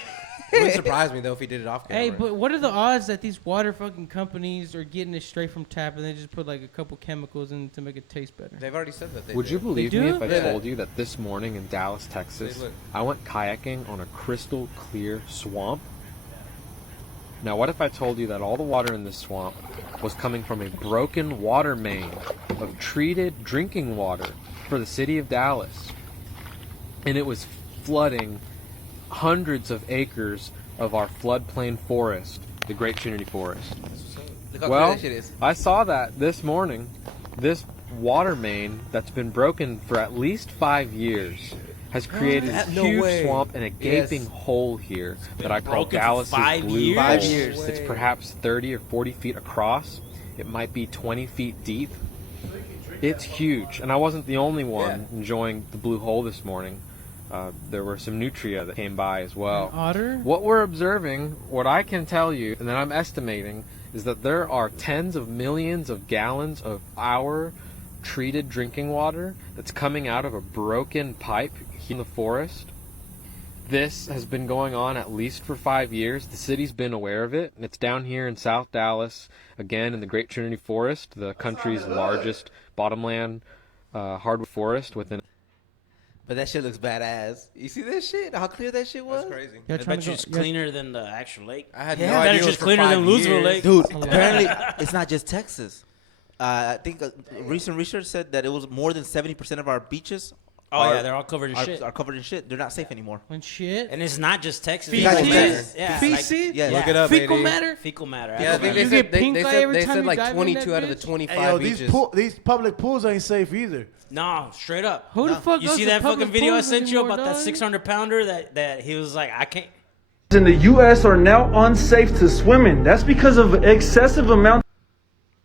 It wouldn't surprise me though if he did it off camera. Hey, but what are the odds that these water fucking companies are getting it straight from tap and they just put like a couple chemicals in to make it taste better? They've already said that. They Would did. you believe do? me if I Yeah. told you that this morning in Dallas, Texas, Hey, look. I went kayaking on a crystal clear swamp? Now, what if I told you that all the water in this swamp was coming from a broken water main of treated drinking water for the city of Dallas? And it was flooding hundreds of acres of our floodplain forest, the Great Trinity Forest. Look how Well, clear that shit is. I saw that this morning. This water main that's been broken for at least 5 years has created a No huge way. swamp and a gaping Yes. hole here that I call broken for Dallas's 5 blue years? hole. 5 years. It's perhaps 30 or 40 feet across. It might be 20 feet deep. It's huge, and I wasn't the only one enjoying the blue hole this morning. There were some nutria that came by as well. Otter? What we're observing, what I can tell you, and that I'm estimating, is that there are tens of millions of gallons of our treated drinking water that's coming out of a broken pipe in the forest. This has been going on at least for 5 years. The city's been aware of it, and it's down here in South Dallas, again in the Great Trinity Forest, the country's largest bottomland hardwood forest within. But that shit looks badass. You see that shit? How clear that shit was? That's crazy. Y'all I trying bet to you go- it's y'all- cleaner than the actual lake. I had Yeah, no I bet idea it's it just was cleaner for than 5 Louisville years. Lake. Dude, apparently it's not just Texas. I think recent research said that it was more than 70% of our beaches Oh yeah, they're all covered in are, shit. are covered in shit. They're not safe anymore. And shit. And it's not just Texas. Feces? It's like- yeah, Feces? like- Yeah. Look it up, Fecal AD. matter? Fecal matter. Yeah, I think they You said get pink eye every they time said you like dive in 22 that out of the bitch? 25 Hey, yo, beaches. these public pools ain't safe either. No, straight up. Who the fuck You goes see to that fucking public video I pools sent you anymore, about that dog? 600 pounder that he was like, I can't. in the U.S. are now unsafe to swim in. That's because of excessive amount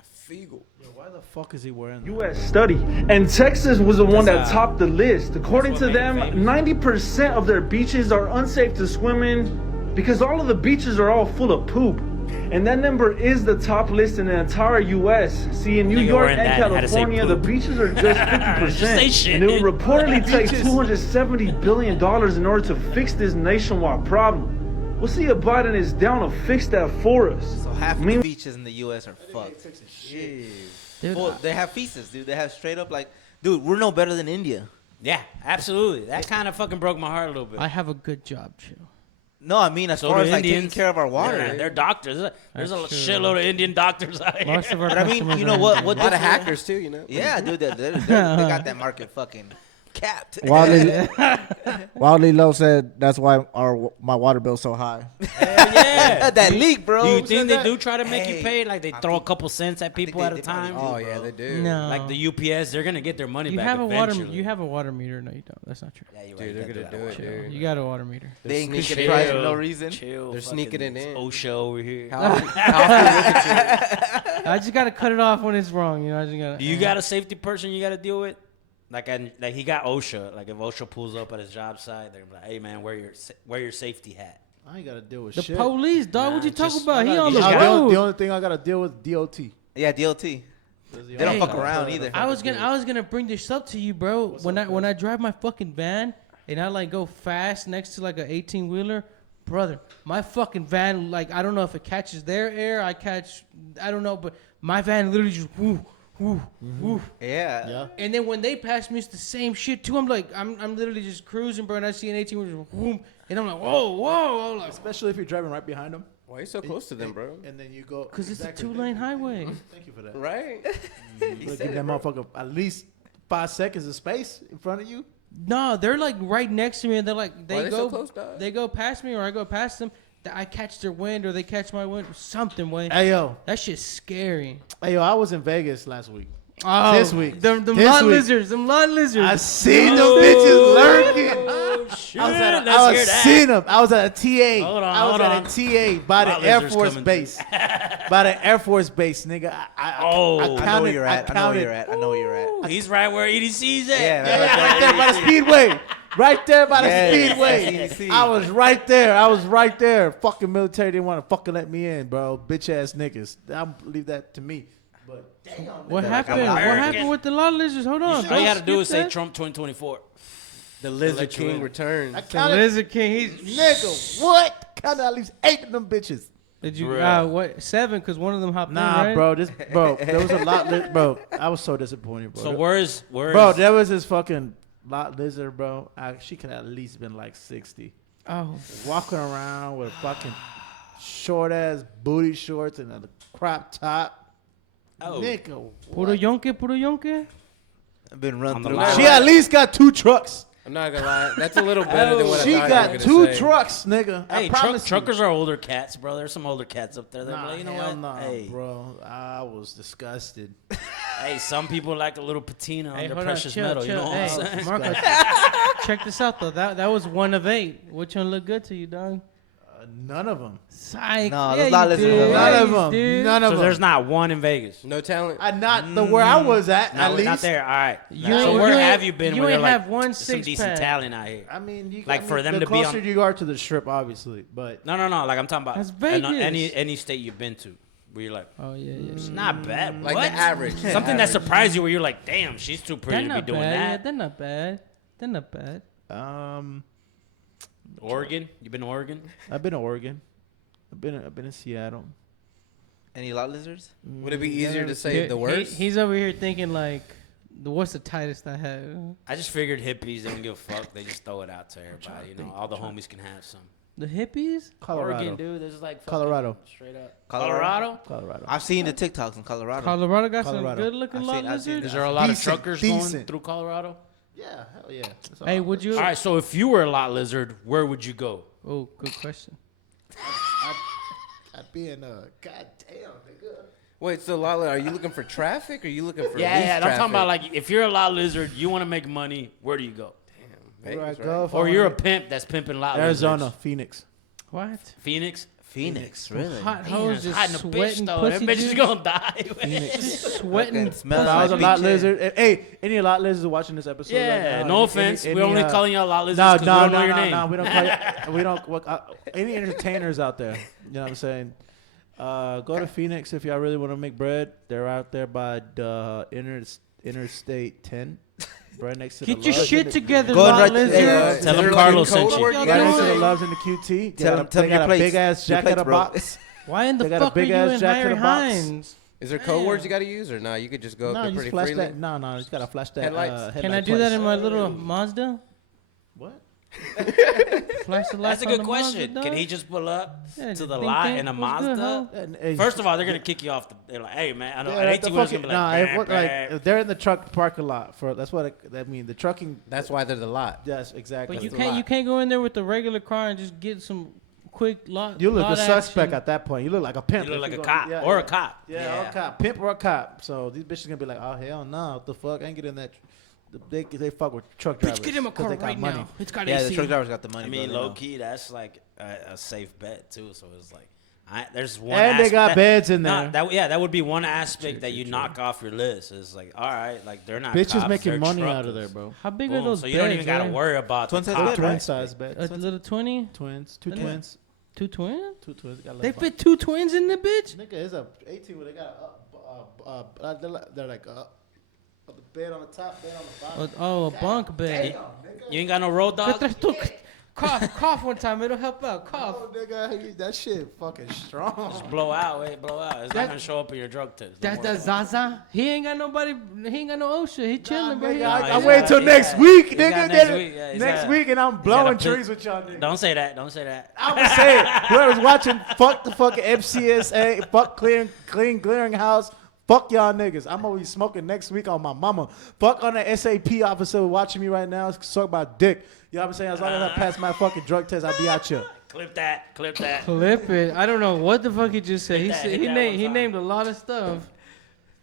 Fecal. Why the fuck is he wearing that? U.S. study. And Texas was the one that That's, topped the list. According what to made it them, famous. 90% of their beaches are unsafe to swim in because all of the beaches are all full of poop. And that number is the top list in the entire U.S. See, in New Nigga York wearing and that and had to say California, the poop. beaches are just 50%. Just say shit, and it would dude. reportedly take Beaches. $270 billion in order to fix this nationwide problem. We'll see if Biden is down to fix that for us. So half of the beaches in the U.S. are fucked. Dude, Well, they have feces, dude. They have straight up like, dude, we're no better than India. Yeah, absolutely. That kind of fucking broke my heart a little bit. I have a good job, chill. No, I mean as So far do as like taking Indians. care of our water. Yeah, they're doctors. There's a That's true. shitload of Indian doctors out here. Most of our But I mean, customers you are know what? Indian. What A lot of different- hackers too, you know. Yeah, dude, they got that market fucking capped. Wildly Low said that's why my water bill's so high. Hell yeah. that leak, bro. Do you think they do try to make you Hey, pay? Like they throw a couple cents at people at a time? Oh yeah, they do. No. Like the UPS, they're gonna get their money you back have a water. eventually. You have a water meter. No, you don't. That's not true. Yeah, you're Dude, right. they're gonna do it, Chill. dude. You got a water meter. They increase sneaking the it price in. for no reason. Chill. They're sneaking it in. OSHA over here. I just gotta cut it off when it's wrong. You know, I just gotta. Do you got a safety person you got to deal with? Like he got OSHA. Like if OSHA pulls up at his job site, they're like, "Hey man, wear your safety hat." I ain't gotta deal with the shit. police, dog? What you talking just- about? He I on the gotta Nah, get road. the only thing I gotta deal with DOT. Yeah, DLT. They don't Hey, fuck around either. I was gonna bring this up to you, bro. When I drive my fucking van and I like go fast next to like an 18-wheeler, brother, my fucking van, like, I don't know if it catches their air, I don't know, but my van literally just woo, woo, woo. Yeah. And then when they pass me, it's the same shit too. I'm like, I'm literally just cruising, bro, and I see an 18-wheeler, whoom, and I'm like, whoa, I'm like, Especially if you're driving right behind them. Why are you so close to them, bro? And then you go. because it's a Exactly. 2-lane highway. Thank you for that. Right? You give that motherfucker at least 5 seconds of space in front of you. No, they're like right next to me, and they're like Why they so close, dog? they go past me, or I go past them. I catch their wind, or they catch my wind, or something. Way Hey yo, that shit's scary. I was in Vegas last week. Oh, This week. them This lot week. lizards, them lot lizards. I seen them bitches lurking. Oh shit! I Let's hear was that. seeing them. I was at a TA. Hold on, I was hold at on. a TA by Lot the Air lizards Force coming base. By the Air Force base, nigga. Oh. I I know where counted. you're at. I know where you're at. I know where you're at. He's right where EDC's at. Yeah, Right there by the speedway. Right there by the Yes, speedway. SEC. I was right there. Fucking military didn't want to fucking let me in, bro. Bitch ass niggas. I'll leave that to me. But what happened? What American. happened with the lot lizards? Hold on. All you don't got to do skip is say that. Trump 2024. The Lizard let you King in. returns. I The counted, lizard king. He's nigga, what? Counted at least 8 of them bitches. did you Bruh. what 7? Because one of them hopped Nah, in, right? bro, there was a lot, bro. I was so disappointed, bro. So where's Bro, there was this fucking lot lizard, bro. She could have at least been like 60. Oh, Walking around with a fucking short ass booty shorts and a crop top. Oh. Nigga, puro yonke. I've been run On the through. line. she at least got 2 trucks. I'm not gonna lie. That's a little better than what She I thought got you were 2 gonna say. trucks, nigga. I Hey, promise you. truckers are older cats, bro. There's some older cats up there. They're Nah, like, you know hell what? nah, Hey, bro. I was disgusted. hey, some people like a little patina on Hey, their hold precious on, metal. You know what I'm Hey, saying? Marco, check this out though. That was 1 of 8. Which one looked good to you, dog? None of them. Psych. No, yeah, those lot you lizards did. are None Yeah, of you them. did. None of So them. there's not one in Vegas. No talent. Not the where I was at. No, at least not there. All right. You so ain't- where you have ain't- you been? you where ain't they're have like, one "There's some decent 6-pack." talent out here. I mean, Like, for them the to be closer on- you are to the strip, obviously, but No. Like I'm talking about That's any Vegas. any state you've been to. where you're like, Oh yeah. it's not bad. Like what? the average. Something that surprised you where you're like, damn, she's too They're pretty to be not doing bad. Yeah, that. they're not bad. They're not bad. Oregon? You been to Oregon? I've been to Oregon. I've been in Seattle. Any lot lizards? Would it be easier to say the worst? He's over here thinking like, what's the tightest I have? I just figured hippies, they don't give a fuck. They just throw it out to everybody. You know, all the homies can have some. The hippies? Colorado. Oregon, dude. There's like fucking Colorado. Straight up. Colorado? Colorado. I've seen the TikToks in Colorado. Colorado got Colorado. some good looking I've lot seen- I've seen lizards. Is there a lot of Decent, truckers going decent. through Colorado? Yeah, hell yeah. That's Hey, would you? All right, so if you were a lot lizard, where would you go? Oh, good question. I'd be in a goddamn nigga. Wait, so Lala, are you looking for traffic or are you looking for Yeah, least yeah. I'm traffic? talking about like if you're a lot lizard, you want to make money. Where do you go? Where do I Vegas, go? right? if I Or you're a wanna- pimp that's pimping lot Arizona, lizards. Phoenix. What? Phoenix. Phoenix, really? Hot Damn, hoes it's just hot in the bitch sweating though. That pussy bitch is juice. gonna die. Just sweating. Fucking smells If I was a like lot BJ. lizard. Hey, any lot lizards watching this episode? right Yeah, now, no any- offense. any, We're only calling y'all lot lizards No, because we no, don't know no, your no, name. no. We don't call you. We don't. Any entertainers out there? You know what I'm saying? Go to Phoenix if y'all really want to make bread. They're out there by the Interstate 10, right next to Get the your Loves. shit together, Go lot right lizards. there. Tell Is them there Carlos like a sent code you. word Y'all you Right gotta next to say? the Loves in the QT. Tell them They got a plates. big ass Your jack plates, in a bro. box. Why in the They got a fuck are big you ass in jack in Harry the box. Hines? Is there code words you got to use or not? You could just go up No, there you pretty just flash freely. that. No, you just gotta flash that. Headlights? Can I headlight do that twice. in my little Mazda? What? Flash the lights That's a on good the question. Mazda, Can dog? he just pull up Yeah, to the ding, lot ding. in a What's good, Mazda? huh? Hey, First of all, they're gonna kick you off. They're like, "Hey man, I know." Yeah, An the 18 wheeler's gonna fucking, be nah, like, if, what, "Bah, like bah." if they're in the truck parking lot for that's what I mean. The trucking. That's why they're the lot. Yes, exactly. But you That's a lot. can't go in there with the regular car and just get some quick lot. You look a lot suspect action. at that point. You look like a pimp. You look if like a go- cop yeah, or yeah. a cop. Yeah, or a cop, pimp or a cop. So these bitches gonna be like, oh hell no, what the fuck? I ain't getting that. They fuck with truck drivers. Bitch, get him a 'cause car they got right money. now. It's got Yeah, AC. the truck drivers got the money. I bro, mean, they low know. key, that's like a safe bet too. So it's like, there's one. And they got aspect- beds in Nah, there. that would be one aspect that you knock off your list. It's like, all right, like they're not Bitches cops, making they're money truckers. out of there, bro. How big are Boom. those So beds? you don't even gotta right? worry about Twin the size cop. bed, Twin right? size bed. A little 20? Twins, two Yeah. twins, Two twins? two twins. Got They like fit two twins in the bitch? Nigga, it's a 18 where they got they're like the bed on the top, bed on the bottom. Oh, a bunk bed. You ain't got no road dog. Cough one time. It'll help out. Cough. Oh, nigga, that shit fucking strong. Just blow out, wait, blow out. It's not gonna show up in your drug test. Don't That's worry the about it. Zaza. He ain't got nobody. He ain't got no OSHA. He chilling, bro. Nigga, He- I he's wait got- till he's next got- week, he's nigga. got Get next it week, yeah, he's next got- week, and I'm got blowing a pin- trees with y'all niggas. Don't say that. Don't say that. I'ma say it. Whoever's watching, fuck the fucking FCSA, fuck clearing house, fuck y'all niggas. I'm gonna be smoking next week on my mama. Fuck on the SAP officer watching me right now. Suck about dick. You know what I'm saying? As long as I pass my fucking drug test, I'll be out here. Clip that. Clip that. Clip it. I don't know what the fuck he just said. He that, said hit he that named one he time. named a lot of stuff.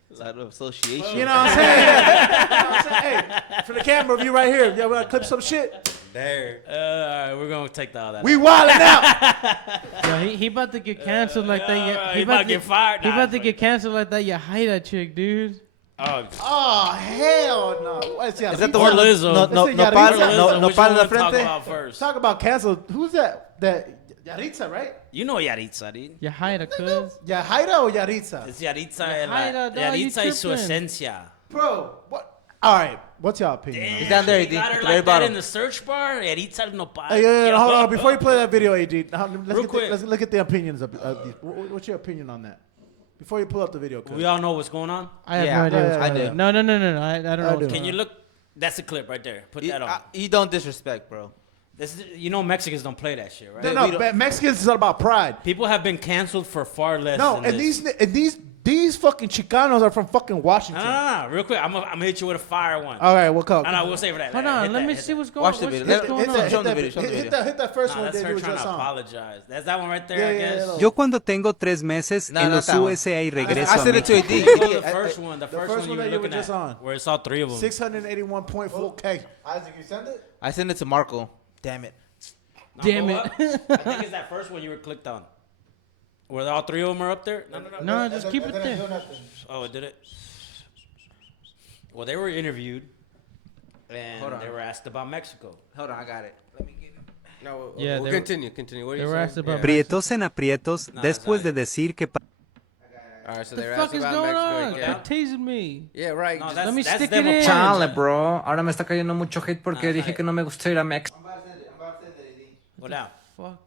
A lot of association. You know what I'm saying? Yeah. You know what I'm saying? Hey, for the camera view right here, y'all wanna clip some shit? There. All right, we're gonna take all that. We wildin' out. Yo, he about to get canceled like that. Yeah, he about to get fired. He Nah, about to it's get canceled like that. You hate that chick, dude. Oh, Oh hell no! What is Is that the Or one? Lizzo. No, no, Let's no, say pala, Yaritza. no, no which pala one de we talk frente. about first? Talk about canceled. Who's that? That Yaritza, right? You know Yaritza, dude. You hate her, cuz. Yahaira or Yaritza? Es Yaritza, Yajaira, dog, you Yaritza y su tripping. esencia. Bro, what? All right, what's your opinion? on He's it? down there, You AD, got at her the very like that bottom. in the search bar. Yaritza el nopal. Hey, yeah, Yo. hold on. Before you play that video, AD, Real quick. let's look at the opinions of these. What's your opinion on that? Before you pull up the video, cuz. We all know what's going on. I have Yeah, no idea. yeah, what's yeah, going yeah. on. No. I don't know. I what's do. going Can you on. look? That's the clip right there. Put that on. You don't disrespect, bro. This is, you know Mexicans don't play that shit, right? No, we don't- Mexicans is all about pride. People have been canceled for far less No, than and this. these fucking Chicanos are from fucking Washington. No. Real quick, I'm gonna hit you with a fire one. All right, we'll call. No, we'll save that. Hold Hit on, let that, me hit see that. what's going Watch on. the What's, video. what's going Hit that- on? show 'em the video, show 'em the video. Hit that first Nah, one that's that her you were trying just to on. apologize. That's that one right there, Yeah, I yeah, guess. yeah. Yo cuando tengo 3 meses No, en not los that one. USA y regreso I a sent it to México. AD. Go to the I- first one. The first one you were that you were looking just at, on. where it's all three of them. 681.4K. Isaac, you send it? I sent it to Marco. Damn it. No, Damn go it. up. I think it's that first one you were clicked on. Where all three of them are up there? No, just keep it there. Oh, it did it? Well, they were interviewed, and Hold on. they were asked about Mexico. Hold on, I got it. Let me get it. No, Yeah, we'll they- continue. What are they you were saying? asked about Prietos en aprietos No, después that's de not it. decir que All right, so The they're fuck asking is about going Mexico on? again. Quit teasing me. Yeah, right. No, just- that's, Let me that's stick them it in. apologizing. Chale, bro. Ahora me está cayendo mucho hate porque dije que no me gusta ir a México. Go down. Fuck.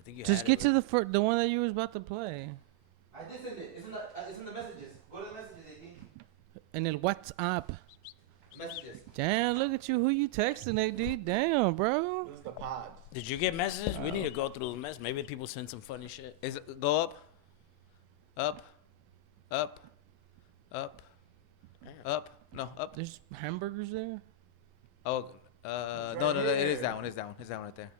I think you Just had get it, to the one that you was about to play. I did send it. It's in the messages. Go to the messages, AD. And then WhatsApp. Messages. Damn, look at you. Who you texting, AD? Damn, bro. This is the pod. Did you get messages? We need to go through the mess. Maybe people send some funny shit. Is it, go up, up, up, up, up. No, up. There's hamburgers there. Oh, no, it is that one. It's that one. It's that one right there.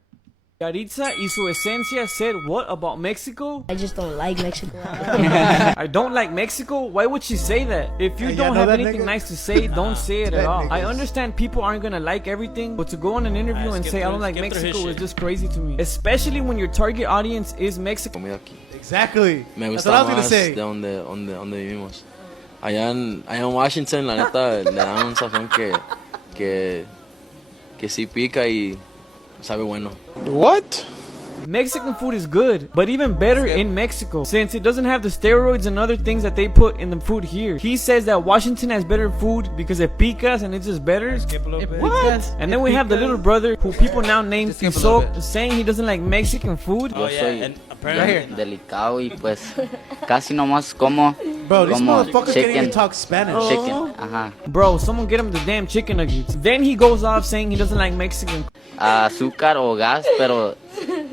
Yaritza y su esencia said what about Mexico? I just don't like Mexico. I don't like Mexico? Why would she say that? If you Hey, don't y'all know have that anything nigga? nice to say, don't say it at That all. I nigga's- understand people aren't gonna like everything, but to go on an interview and skip say I through- don't like skip through his Mexico is shit. just crazy to me. Especially when your target audience is Mexico. Exactly. Me That's gusta what I was gonna más say. de donde vivimos. Allá en Washington, la neta, le dan un sazón que sí pica y sabe bueno. What? Mexican food is good, but even better in Mexico, since it doesn't have the steroids and other things that they put in the food here. He says that Washington has better food because it picas and it's just better. Skip a little bit. What? And then we have the little brother who people now name Just skip a little Tizoc, bit. saying he doesn't like Mexican food. Oh, Yo yeah. soy And apparently, delicado y pues casi nomás como Bro, these como motherfuckers can't even chicken. talk Spanish. chicken. Ajá. Bro, someone get him the damn chicken nuggets. Then he goes off saying he doesn't like Mexican. Azúcar o gas, pero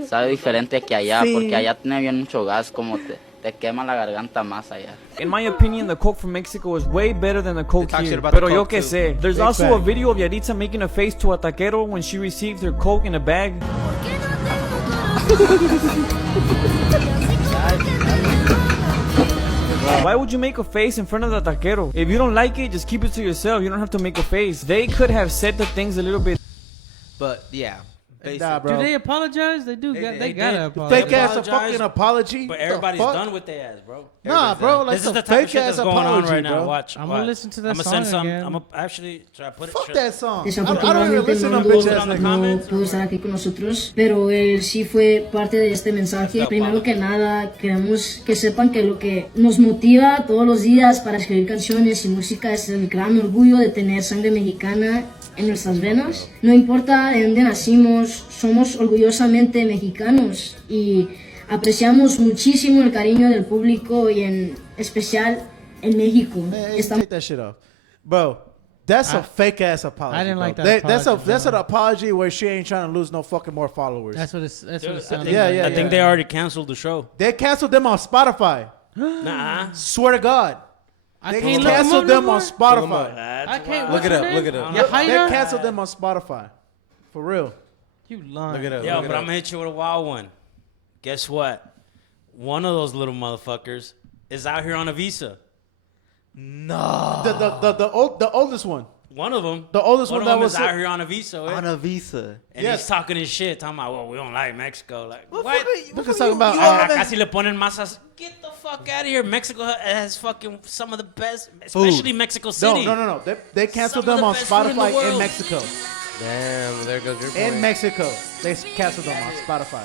sabe diferente que allá, porque allá tiene bien mucho gas, como te quema la garganta más allá. In my opinion, the Coke from Mexico is way better than the Coke talk shit here. about the Pero yo Coke, que too. sé. There's Big also a fact. video of Yaritza making a face to a taquero when she received her Coke in a bag. Why would you make a face in front of the taquero? If you don't like it, just keep it to yourself. You don't have to make a face. They could have said the things a little bit. But yeah, basically. Nah, bro. Do they apologize? They do. They they gotta did. apologize. Fake ass a apologize, fucking apology. but What the everybody's fuck? done with their ass, bro. Nah, bro. Like This is some the type of fake shit ass that's going on apology, right now. bro. Watch. I'm gonna watch. listen to that I'ma send song some. again. I'm gonna actually try to put it. Fuck should- that song. I don't even Desafortunadamente listen to no bitch pudo, ass the niggas. no comments. pudo estar aquí con nosotros, pero él sí fue parte de este mensaje. Primero que nada, queremos que sepan que lo que nos motiva todos los días para escribir canciones y música es el gran orgullo de tener sangre mexicana en nuestras venas. No importa de dónde nacimos, somos orgullosamente mexicanos y apreciamos muchísimo el cariño del público y en especial en México. Man, Estamos take that shit off, bro. That's a fake ass apology. I didn't bro. like that That's apology, that's an bro. apology where she ain't trying to lose no fucking more followers. That's what it's. That's what Dude, it sounded Yeah, like. yeah, I think they already canceled the show. They canceled them on Spotify. Nah. Swear to God, I they can't look canceled them them on Spotify. I can't Look it up, look it up. They Yahaira? canceled them on Spotify. For real. You lying. Look it up. Yo, look it but up. I'm gonna hit you with a wild one. Guess what? One of those little motherfuckers is out here on a visa. No. The oldest one. One of them. The oldest one of that them was is out sick. here on a visa. eh? On a visa. And Yes. he's talking his shit, talking about, well, we don't like Mexico. Like, what? Because talking about Casi le ponen masas. Get the fuck out of here. Mexico has fucking some of the best, especially Mexico City. no. They canceled Some of them the on best food in the Spotify in world. Mexico. Damn, there goes your point. In Mexico, they canceled them on Spotify.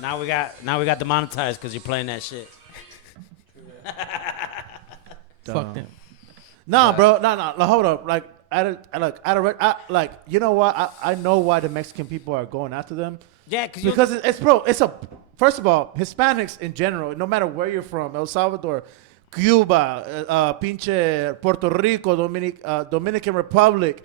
Now we got demonetized because you're playing that shit. Fuck them. Nah, bro. No. Hold up. Like, you know what? I know why the Mexican people are going after them. Yeah, Because it's a first of all, Hispanics in general, no matter where you're from, El Salvador, Cuba, pinche Puerto Rico, Dominican Republic,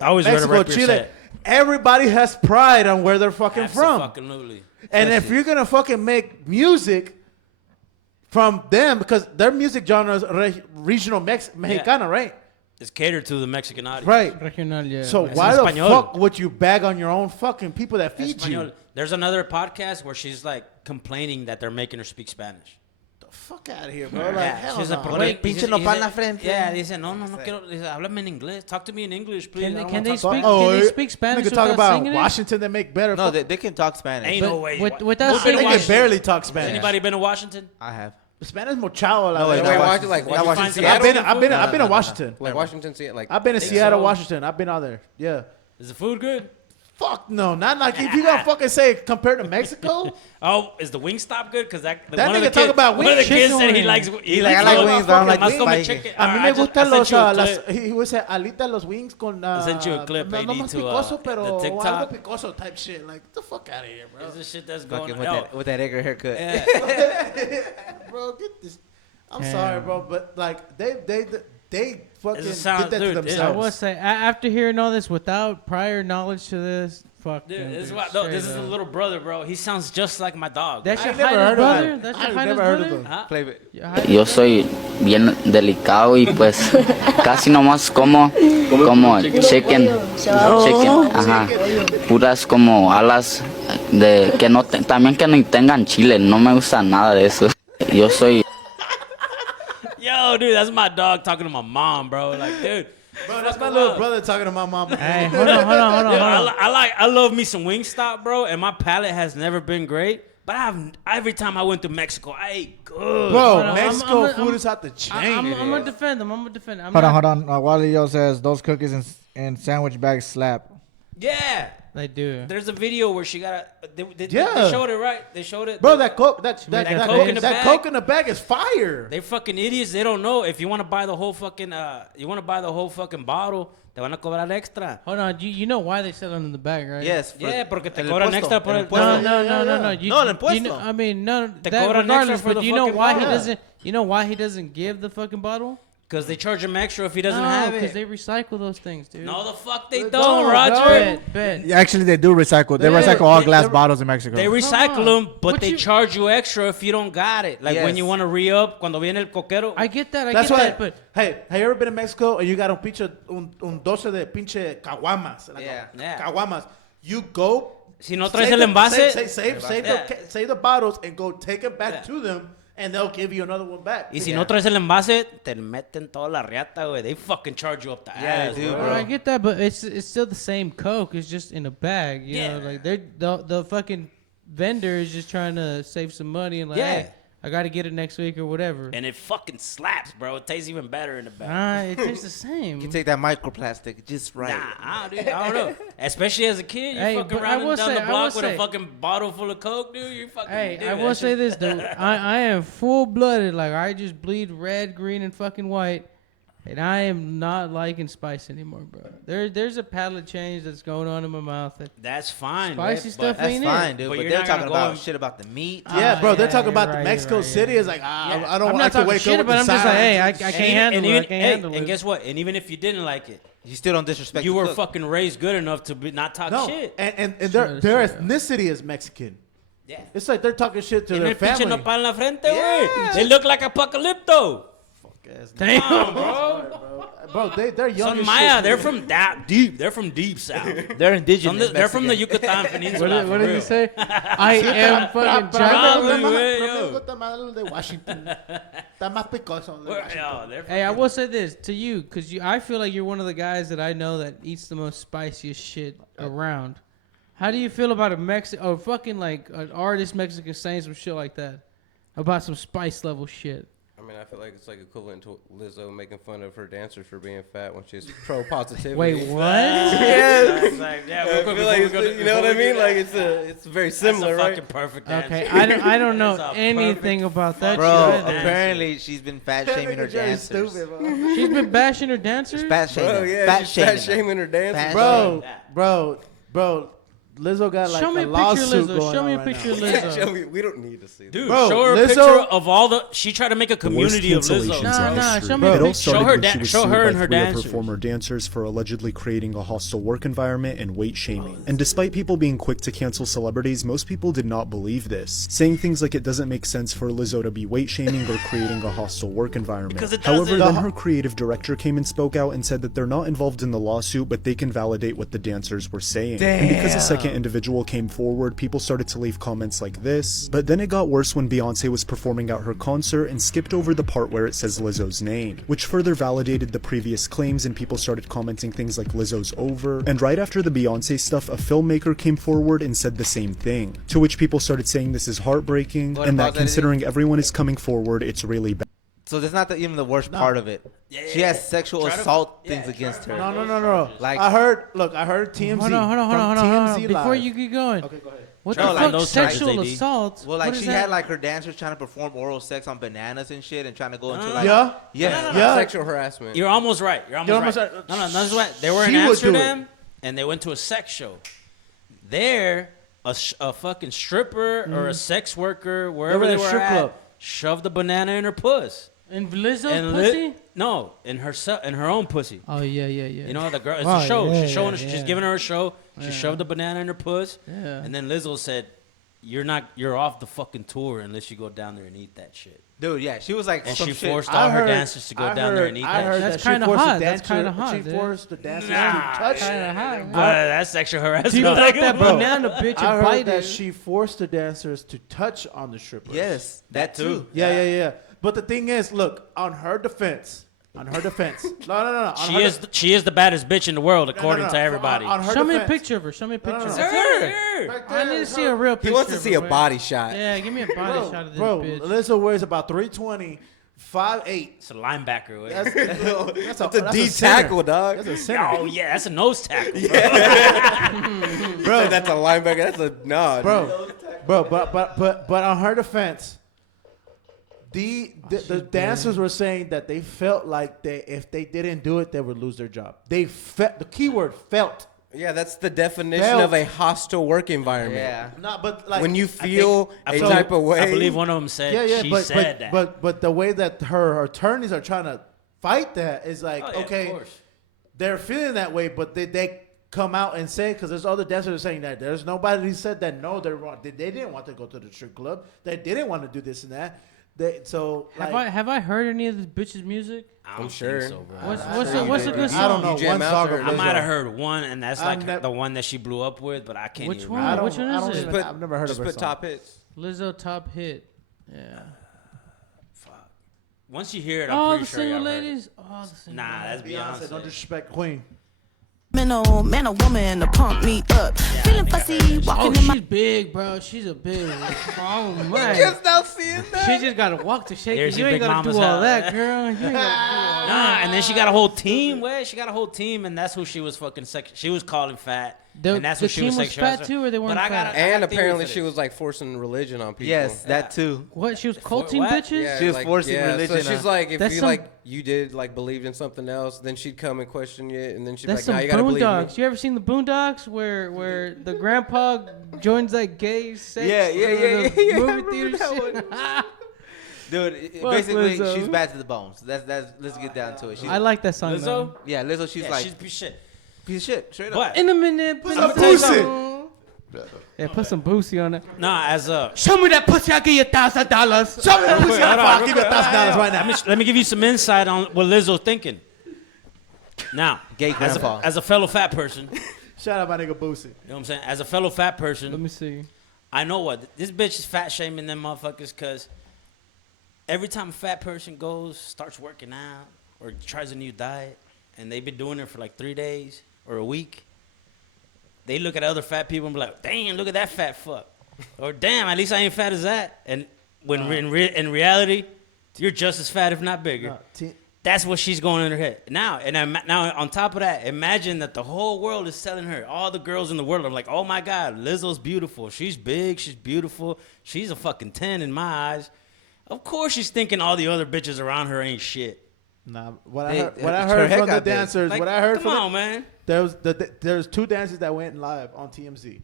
I always gotta Mexico, rep your Chile. set. Everybody has pride on where they're fucking from. Absolutely. And if you're gonna fucking make music from them, because their music genre is regional Mexicana, right? It's catered to the Mexican audience. Right. Regional, yeah. So Es why en the español. fuck would you bag on your own fucking people that feed Espanol. you? There's another podcast where she's like complaining that they're making her speak Spanish. Fuck out of here, bro. Like, Yeah, hell she's no. like, Con el pinche nopal en la frente. Yeah, dice, no, quiero, dice, háblame en inglés. Talk to me in English, please. Can I don't they wanna talk speak? about- Can they speak Spanish Nigga talk without about singing it? Washington that make better. No, fuck- they can talk Spanish. Ain't no way. Without Who's been to they can Washington? barely talk Has Spanish. anybody been to Washington? I have. Spanish muchacho. No, Like, wait, Wait, Washington. like Where'd you Washington, find some Seattle? I've been in Washington. Like Washington, Seattle, like I've been in Think Seattle, so. Washington. I've been out there. Yeah. Is the food good? Fuck no, not like if you gonna fucking say compared to Mexico. Oh, is the Wingstop good? Because that That one of nigga the talk kids, about one of the wings. kids said he Chicken likes. He like, I like wings, but I don't like Más wings. come Spicy. chicken. A mí I me just- gustan I los, sent you a las, clip. he would say alitas los wings con I sent you a clip, no AD, más to, picoso, the pero TikTok. algo picoso type shit. Like, get the fuck out of here, bro. This is shit that's going Fucking on. with that Edgar haircut. Yeah. Bro, get this. I'm Damn. sorry, bro, but like they fucking It sounds- did that dude, to it- themselves. I will say, after hearing all this without prior knowledge to this, fuck. Dude, them, this is dude, what, no, this is straight the up. little brother, bro. He sounds just like my dog. That's I your ain't never Heidel's heard of brother? him. That's I your ain't Heidel's never heard of brother? him. Huh? Play it. Your Heidel's Yo soy bien delicado y pues casi nomás como chicken, ajá, puras como alas de que no también que ni tengan chile, no me gusta nada de eso. Yo soy Yo, dude, that's my dog talking to my mom, bro. Like, dude. Bro, that's my little brother talking to my mom. Hey, hold on. Dude, I love me some Wingstop, bro, and my palate has never been great. But every time I went to Mexico, I ate good. Bro, Hold on, Mexico I'm- food is out the chain. I'm gonna defend them. I'm gonna defend them. Hold on. Wally Yo says those cookies and sandwich bags slap. Yeah. They do. There's a video where she got they Yeah. showed it, right? They showed it. Bro, that coke, that made that Coke in the that bag. Coke in the bag is fire. They fucking idiots. They don't know. If you want to buy the whole fucking bottle, te van a cobrar extra. Hold on. You know why they sell them in the bag, right? Yes. for Yeah, porque te el cobran impuesto, extra por el el- impuesto. No. Yeah. You, No, el you impuesto. know, I mean, no. Te That cobran regardless, extra for but the you know fucking why he bottle. doesn't. You know why he doesn't give the fucking bottle? Because they charge him extra if he doesn't No, have because it. they recycle those things, dude. No, the fuck they They don't, don't, Roger. Bet. Yeah, actually, they do recycle. They recycle all glass bottles in Mexico. They recycle on. them, but What they you- charge you extra if you don't got it. Like when Yes. you want to re-up, cuando viene el coquero. I get that. I That's get why. that. But Hey, have you ever been in Mexico and you got un 12 de pinche caguamas? Like Yeah. Caguamas. You go. Si no traes save el the- envase, save the bottles and go take it back to them, and they'll give you another one back. y si no traes el envase, te meten toda la riata, güey. They fucking charge you up the Yeah, ass, they do, bro. bro. I get that. But it's still the same Coke. It's just in a bag. You Yeah. know, like they're the fucking vendor is just trying to save some money and like, Yeah. hey, I got to get it next week or whatever. And it fucking slaps, bro. It tastes even better in the bag. It tastes the same. You take that microplastic just right. Nah, dude, I don't know. Especially as a kid, you Hey, fucking but I running will down say- the I block will with a say- fucking bottle full of Coke, dude. You fucking. Hey, dude, I that will say shit- this though. I am full blooded. Like I just bleed red, green, and fucking white, and I am not liking spice anymore, bro. There's a palate change that's going on in my mouth. That's fine. Spicy right? stuff But That's ain't fine, it. dude. But But you're they're not gonna talking go about and- shit about the meat. Yeah, bro, they're talking you're about right, the you're Mexico right, City. yeah. Is like, Yeah. I don't I'm like not to talking wake shit, up with but the I'm just like, hey, I signs. can't handle it. I can't handle and it. guess what? And even if you didn't like it, You still don't disrespect. you the were cook. fucking raised good enough to not talk No, shit. and Sure, their sure. ethnicity is Mexican. Yeah. It's like they're talking shit to Tiene their el pinche family. nopal en la frente, güey. They look like apocalypto. Damn, bro. Bro, they're young Son as Maya, shit. they're from deep. They're from deep south. They're indigenous. They're from the Mexican. Yucatan Peninsula. what for did he real. say? I am fucking Pero Probably, me gusta más- güey, pero yo. me gusta más el de Washington. Está más picoso el de Well, Washington. yo, they're Hey, I fucking- will say this to you, because I feel like you're one of the guys that I know that eats the most spiciest shit around. How do you feel about a fucking like an artist Mexican saying some shit like that? About some spice level shit. I mean, I feel like it's like equivalent to Lizzo making fun of her dancers for being fat when she's pro positivity. Wait, what? It's like, yeah, real quick, I feel before like we it's go the- to- you know what I before we mean? do Like that, it's very that's similar, a right? fucking perfect Okay, answer. I don't know That's a anything perfect about that Bro, shit. either. apparently she's been fat shaming her Jerry's dancers. stupid, bro. She's been bashing her dancers. Fat shaming. Bro, yeah, fat she's shaming. fat shaming her dancers. Fat Bro, bro, Lizzo got like Show me a a picture of lawsuit Lizzo. going Show me on a right picture now. of Yeah, Lizzo. show me. We don't need to see that. Dude, Bro, show her a Lizzo- picture of all the. She tried to make a The worst community of cancellations Lizzo. Nah, in nah, history. show me It a all picture. started Show her when da- she was show sued her by and her 3 of her dancers. former dancers for allegedly creating a hostile work environment and weight shaming. And despite people being quick to cancel celebrities, most people did not believe this, saying things like it doesn't make sense for Lizzo to be weight shaming or creating a hostile work environment. Because it However, doesn't. then her creative director came and spoke out and said that they're not involved in the lawsuit, but they can validate what the dancers were saying. And because a second individual came forward, people started to leave comments like this. But then it got worse when Beyonce was performing at her concert and skipped over the part where it says Lizzo's name, which further validated the previous claims, and people started commenting things like Lizzo's over. And right after the Beyonce stuff, a filmmaker came forward and said the same thing, to which people started saying this is heartbreaking Go ahead and and that pause that, considering everyone is coming forward, it's really bad. So that's not even the worst part of it. She has sexual Try to- assault yeah, things against her. No. Like I heard TMZ. Hold on. from TMZ Before Live. you keep going. Okay, go ahead. What No, the like fuck? those charges Sexual they do. assault? Well, like What is she that? had like her dancers trying to perform oral sex on bananas and shit, and trying to go into like Yeah? yeah. Sexual harassment. You're almost right. You're almost right. No, that's right. They were in She would do Amsterdam and they went to a sex show. There, a fucking stripper or a sex worker, wherever were they at a were strip at, club. shoved a banana in her puss. In Lizzo's And pussy? No, in her own pussy. Oh yeah. You know the girl. It's Wow, a show. yeah, She's showing. yeah. She's giving her a show. She shoved a banana in her puss. Yeah. And then Lizzo said, "You're off the fucking tour unless you go down there and eat that shit." Dude, yeah, she was like And some she shit. forced all her dancers to go down there and eat I that heard shit. That's that she kinda forced hot. the That's dancer. kinda hot, She dude. forced the dancers to Nah. touch. Kinda hot. That's sexual harassment. Do you like that Bro. banana bitch I and heard bite that it? she forced the dancers to touch on the strippers. Yes, that too. Yeah. But the thing is, look, on her defense. No. On She is the baddest bitch in the world according no. to everybody. On her Show me a defense. picture of her. Show me a picture. no, of no. her. Right I there, need to see a real picture. He wants to of see her, a man. body shot. Yeah, give me a body shot of this Bro, bitch. Lizzo weighs about 320, 5'8". It's a linebacker. That's a D tackle, dog. That's a center. Oh yeah, that's a nose tackle. Bro, that's a linebacker. That's a no, Bro, but on her defense, the dancers were saying that they felt like if they didn't do it, they would lose their job. They felt, the keyword felt. Yeah, that's the definition of a hostile work environment. Yeah. No, but like when you feel I a believe- type of way. I believe one of them said she said that. But the way that her attorneys are trying to fight that is like, Oh, yeah, of okay, course. they're feeling that way, but they come out and say, because there's other dancers saying that there's nobody who said that no, they're wrong. They didn't want to go to the strip club. They didn't want to do this and that. Have I heard any of this bitch's music? I'm sure. Think so, bro. What's a good song? I don't know. You jam One out song there. of I Lizzo. might have heard one, and that's I've like nev- the one that she blew up with, but I can't Which even one? remember. Which one is it? even, I've never heard just of her put song. top hits. Lizzo top hit. Yeah. Once you hear it, I'm Oh, pretty the sure single y'all heard it. ladies. Oh, the single. Nah, that's Beyonce, don't Beyonce. disrespect Queen. Man or woman to pump me up. Feeling fussy, walking Oh, in she's my big, bro. She's a big. Oh man. Just now seeing that. She just gotta walk to shake There's it. You your ain't big gotta do mama's all house. that, girl. You ain't gotta do all that. Nah, and then she got a whole team. Wait, she got a whole team, and that's who she was fucking she was calling fat, and that's The who she team was was sexual fat harassing. too, or they weren't But I fat? got And apparently she was like forcing religion on people. Yes, that too. What? She was culting what? bitches? Yeah, She was like, forcing yeah, religion So she's on- like, if That's you some- like you did like believed in something else, then she'd come and question you, and then she'd be That's like, some "No, you gotta believe me." Boondocks. You ever seen the Boondocks where the grandpa joins that gay sex? Yeah, I movie remember theater that shit? one. Dude, Fuck basically, Lizzo. she's bad to the bones. That's let's get down to it. She's, I like that song. Lizzo? though. yeah, Lizzo. She's Yeah, like she's a piece of shit. piece of shit. Straight up. But In a minute, put I'ma some tell you boosie. Yeah, put some boosie on it. nah, as a Show me that pussy, I'll give you $1,000. Show me that pussy. hold on, I'll real give you $1,000 right now. let me give you some insight on what Lizzo's thinking. Now, Gay grandpa. as a fellow fat person, you Shout out my nigga Boosie. know what I'm saying? As a fellow fat Let person, me see. I know what this bitch is fat shaming them motherfuckers because every time a fat person starts working out or tries a new diet, and they've been doing it for like 3 days or a week, they look at other fat people and be like, "Damn, look at that fat fuck," or "Damn, at least I ain't fat as that." And when in reality, you're just as fat, if not bigger. That's what she's going in her head now. And now on top of that, imagine that the whole world is telling her, all the girls in the world are like, "Oh my God, Lizzo's beautiful. She's big. She's beautiful. She's a fucking 10 in my eyes." Of course, she's thinking all the other bitches around her ain't shit. Nah, what Hey, I her heard head from the got big. dancers, Like, what I heard come from on, man. there's two dancers that went live on TMZ.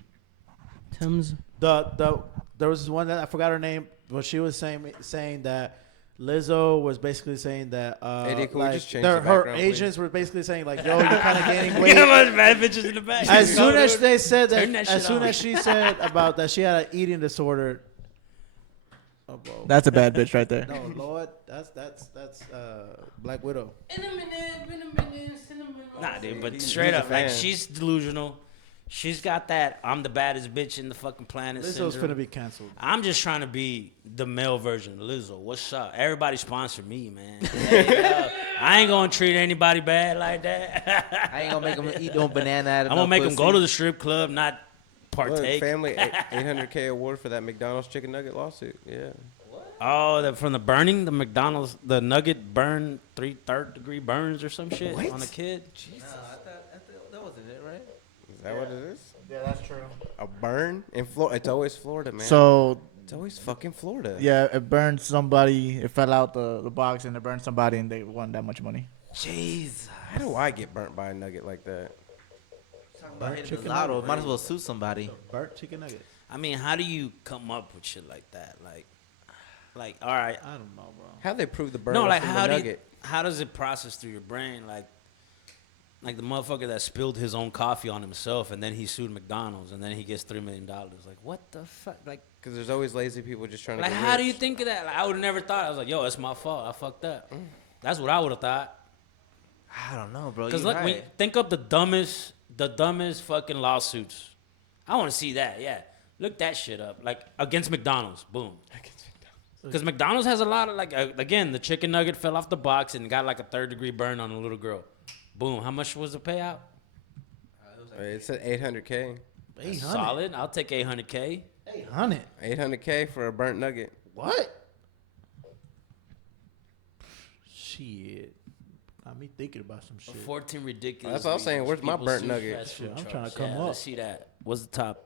Tim's. There was one that I forgot her name, but she was saying that Lizzo was basically saying that Hey, can we like, just change the her background, agents were basically saying like, "Yo, you're kind of gaining weight." Get a bunch of bad bitches in the back. As soon as they said Turn that, that as shit soon on. as she said about that she had an eating disorder. Oh, bro. That's a bad bitch right there. No, Lord, that's Black Widow. Nah, dude, but straight a up, like, fan. she's delusional. She's got that I'm the baddest bitch in the fucking planet Lizzo's syndrome. finna be canceled. I'm just trying to be the male version of Lizzo. What's up? Everybody sponsor me, man. Hey, I ain't gonna treat anybody bad like that. I ain't gonna make them eat no banana out of I'm no gonna make them pussy. go to the strip club, not Look, partake. family $800K award for that McDonald's chicken nugget lawsuit. Yeah. Oh, from the burning, the McDonald's, the nugget burn, 3rd degree burns or some shit on a kid. No, I thought that wasn't it, right? Is that what it is? Yeah, that's true. A burn in Florida? It's always Florida, man. So it's always fucking Florida. yeah, it burned somebody. It fell out the box and it burned somebody, and they won that much money. Jeez. How do I get burnt by a nugget like that? Talking about hitting the lotto, might as well sue somebody. Burnt chicken nugget. I mean, how do you come up with shit like that? Like, all right. I don't know, bro. How they prove the burn? No, like from how the do nugget? how does it process through your brain? Like the motherfucker that spilled his own coffee on himself and then he sued McDonald's and then he gets $3 million. Like, what the fuck? Like, because there's always lazy people just trying to. like get how do rich. you think of that? Like, I would have never thought. I was like, yo, it's my fault. I fucked up. That's what I would have thought. I don't know, bro. Because You're look, right. think of the dumbest fucking lawsuits. I want to see that. Yeah, look that shit up. Like against McDonald's, boom. Because McDonald's has a lot of again, the chicken nugget fell off the box and got like a 3rd degree burn on a little girl. Boom. How much was the payout? It said 800K. That's solid. I'll take 800K. 800. 800K for a burnt nugget. What? Shit. Got me thinking about some shit. 14 ridiculous. That's what I was saying. Where's my People burnt sue nugget? fast food Shit, I'm trucks. trying to come Yeah, up. Let's see that. What's the top?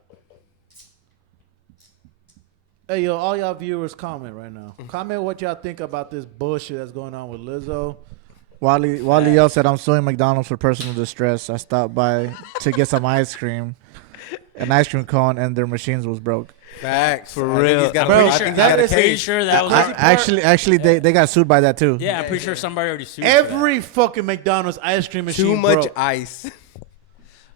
Hey, yo, all y'all viewers, comment right now. Comment what y'all think about this bullshit that's going on with Lizzo. Wally L said, I'm suing McDonald's for personal distress. I stopped by to get some ice cream, an ice cream cone, and their machines was broke. Facts. For I think real. he's got a- Bro, I think he's that got a is- Pretty case. sure that was. Actually, they got sued by that too. Yeah, I'm pretty sure somebody already sued. for Every fucking McDonald's ice cream machine Too much broke. ice.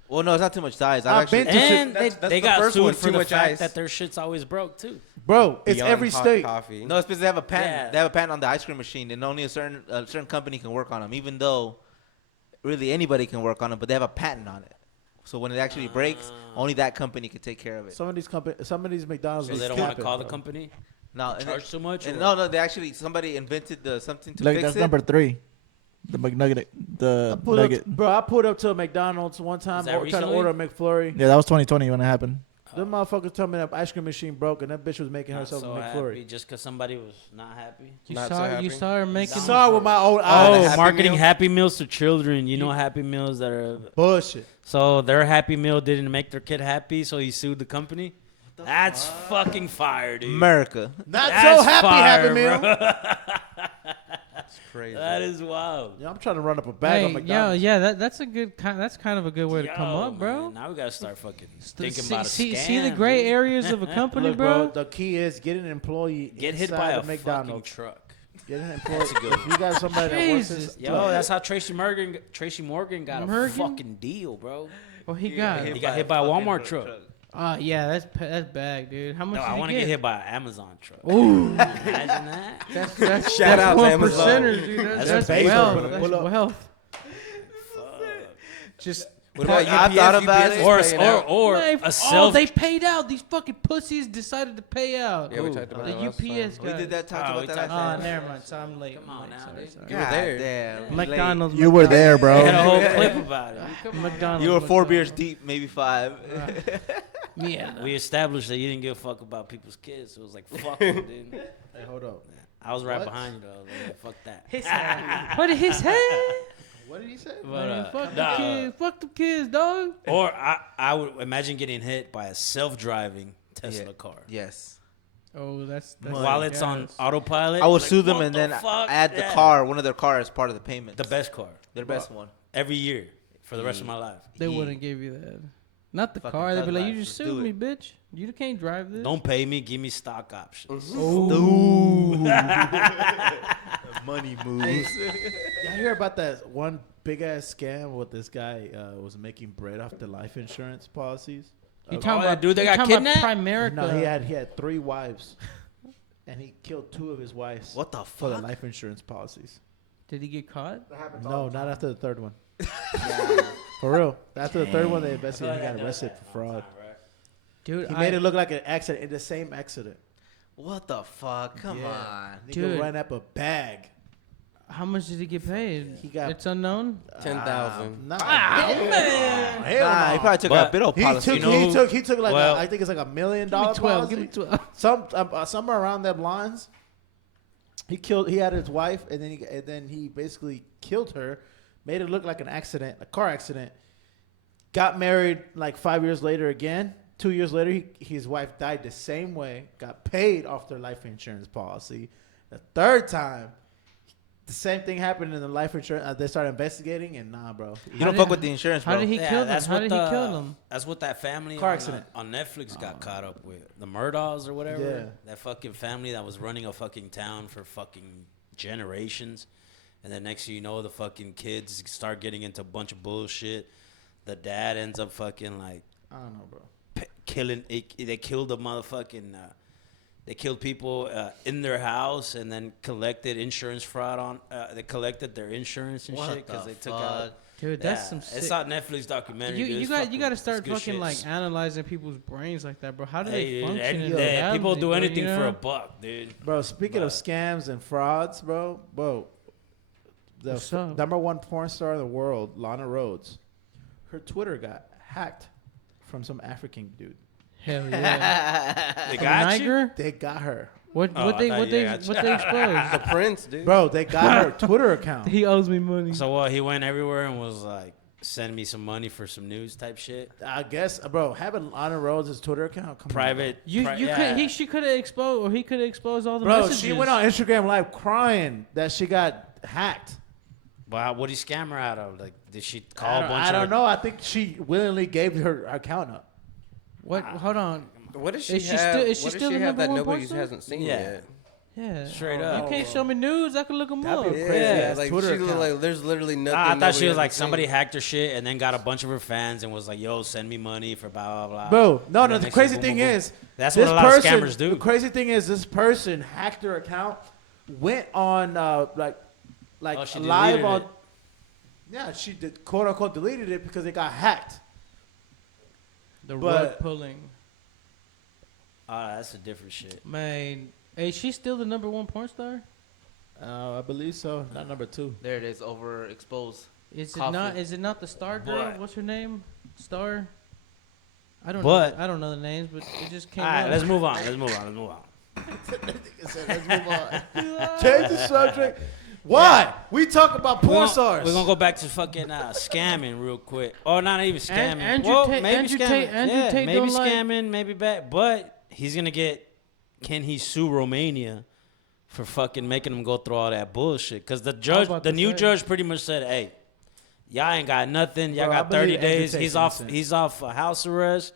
Well, no, it's not too much size. I've been that. to And That's they the got first one, sued for too the much fact ice. that their shit's always broke too. Bro, it's Beyond every hot state. Coffee. No, it's because they have a patent. Yeah. They have a patent on the ice cream machine, and only a certain company can work on them. Even though, really anybody can work on them, but they have a patent on it. So when it actually breaks, only that company can take care of it. Some of these McDonald's. So be they don't want to capping, call the bro. company. No, and Charge too much. And or- no, they actually somebody invented something to Like fix that's it. number 3, the McNugget, the Pulled nugget. up, bro, I pulled up to a McDonald's one time that trying to recently? order a McFlurry. Yeah, that was 2020 when it happened. Them motherfuckers told me that ice cream machine broke and that bitch was making Not herself so a happy McFlurry. just because somebody was not happy. You Not saw so happy. you saw her making. Saw it with my own Oh, eyes. Happy marketing Meal? Happy Meals to children. You know Happy Meals that are Bullshit. so their Happy Meal didn't make their kid happy, so he sued the company. That's fucking fire, dude. America. Not That's so happy, fire, Happy Meal. bro. It's crazy. That is wild. Yeah, I'm trying to run up a bag on Hey, McDonald's. that's a good that's kind of a good way to come Yo, up, bro. man, now we gotta start fucking thinking See, about a see, scam. see the gray dude. areas of a company, Look, bro, bro. the key is get an employee Get hit inside by of a McDonald's. fucking truck. Get an employee. If you got somebody that works Jesus. Yo, that's how Tracy Morgan got a Morgan? fucking deal, bro. What he got? He got hit by a Walmart truck. Yeah, that's bag, dude. How much No, did I he want to get? get hit by an Amazon truck. Ooh, Imagine that. that's Shout out to one Amazon. percenters, dude. That's That's basic. wealth. Pull That's up. wealth. just What about I UPS? thought about UPS it. is paying out. Or Man, a self. they paid out. These fucking pussies decided to pay out. Yeah, we talked about the that last UPS We guys. did that. Talked Oh, we about that. talked last Oh, time. never mind. So I'm late. Come on now, Sorry, dude. sorry. You were there. Damn. McDonald's. You were there, They had a bro. whole clip about it. McDonald's. You were 4 McDonald's. beers deep, maybe 5. Yeah. We established that you didn't give a fuck about people's kids. So it was like, fuck them, dude. hey, hold up. I was right What? behind you, though. I was like, yeah, fuck that. His head. What his head? What did he say? But, Man, fuck the nah. kids. Fuck the kids, dog. Or I would imagine getting hit by a self-driving Tesla car. Yes. Oh, that's While it's on autopilot. I would like, sue them what and the then fuck? add the Yeah. car, one of their cars, as part of the payment. The best car. Their best one. Every year for the rest of my life. They wouldn't give you that. Not the Fucking car. They'd be thug like, life. you just Let's sued do me, it. bitch. You can't drive this. Don't pay me. Give me stock options. Money moves. Y'all hear about that one big ass scam with this guy was making bread off the life insurance policies? You Oh, talking yeah, about dude, they you got talking about kidnapped? Primerica. No, he had 3 wives, and he killed 2 of his wives. What the For the fuck? life insurance policies. Did he get caught? No, not after the 3rd one. For real. After the 3rd one, they investigated. He got arrested for fraud. Dude, He made it look like an accident in the same accident. What the fuck? Come Yeah. on. Nigga Dude. ran up a bag. How much did he get paid? He got- It's unknown. 10,000. Nah, man. Nah, he probably took But a bit of he policy. took, You know he who- took, he took like well, I think it's like $1 million Give me 12. policy. Give me 12. Somewhere around them lines. He had his wife, and then he basically killed her, made it look like an accident, a car accident. Got married like 5 years later again. 2 years later, his wife died the same way. Got paid off their life insurance policy. The third time, the same thing happened in the life insurance. They started investigating, and nah, bro. You don't fuck with the insurance, bro. How did he kill them? How did he kill them? That's what that family Car accident. on Netflix got caught up with. The Murdaughs or whatever. Yeah. That fucking family that was running a fucking town for fucking generations. And then next thing you know, the fucking kids start getting into a bunch of bullshit. The dad ends up fucking like, I don't know, bro. killing. They killed the motherfucking. They killed people in their house and then collected insurance fraud on. They collected their insurance and What shit because the they took out. Dude, that's some It's sick. on Netflix documentary. dude. You It's got fucking- to it's start good fucking shit. like analyzing people's brains like that, bro. How do Hey, they dude, function? in hey, reality, people do bro, anything you for know? a buck, dude. Bro, speaking of scams and frauds, bro, the What's up? number one porn star in the world, Lana Rhoades, her Twitter got hacked from some African dude. Hell yeah. They From got you? Niger? They got her. What Oh, what I they thought what you they got you. what they exposed? The prince, dude. Bro, they got her Twitter account. He owes me money. So what? He went everywhere and was like, "Send me some money for some news type shit." I guess, bro, having Lana Rhoades' Twitter account, come Private. You yeah. she could have exposed, or he could have exposed all the on. Bro, messages. she went on Instagram Live crying that she got hacked. But what did he scam her out of? Like, did she call I a don't, bunch I don't of? know. I think she willingly gave her account up. What? Hold on. What does she Is she have? still- is she what does still she the have number that one nobody porn star? hasn't seen Yeah. yet? Yeah. Straight You up. can't show me nudes. I could look them That'd up. be Yeah, crazy ass like Twitter she account. like there's literally nothing. I thought she nobody was like hasn't somebody seen. hacked her shit and then got a bunch of her fans and was like, "Yo, send me money for blah blah blah." Bro, no, And no. then The next crazy boom, thing boom, boom. is, That's this what a lot of person- scammers do. The crazy thing is, this person hacked her account, went on like Oh, she live deleted on. it. Yeah, she did quote unquote deleted it because it got hacked. The But- rug pulling. Oh, that's a different shit. Man, hey, she's still the number one porn star? I believe so. Not number 2. There it is, overexposed. Is it Coffee. not? Is it not the Star girl? But- What's her name? Star. I don't But- know. I don't know the names, but it just came All right, up. let's move on. Let's move on. Let's move on. Let's move on. Change the subject. Why? We talk about porn stars. We're gonna go back to fucking scamming real quick. Oh, not even scamming. Andrew well, Tate- maybe Andrew scamming. Tate- Andrew yeah, Tate maybe don't like- scamming, maybe bad. But he's gonna get. Can he sue Romania for fucking making him go through all that bullshit? Because the judge, about the to new say. judge, pretty much said, "Hey, y'all ain't got nothing. Y'all Bro, I got 30 believe Andrew days. Tate's He's off. innocent. He's off house arrest.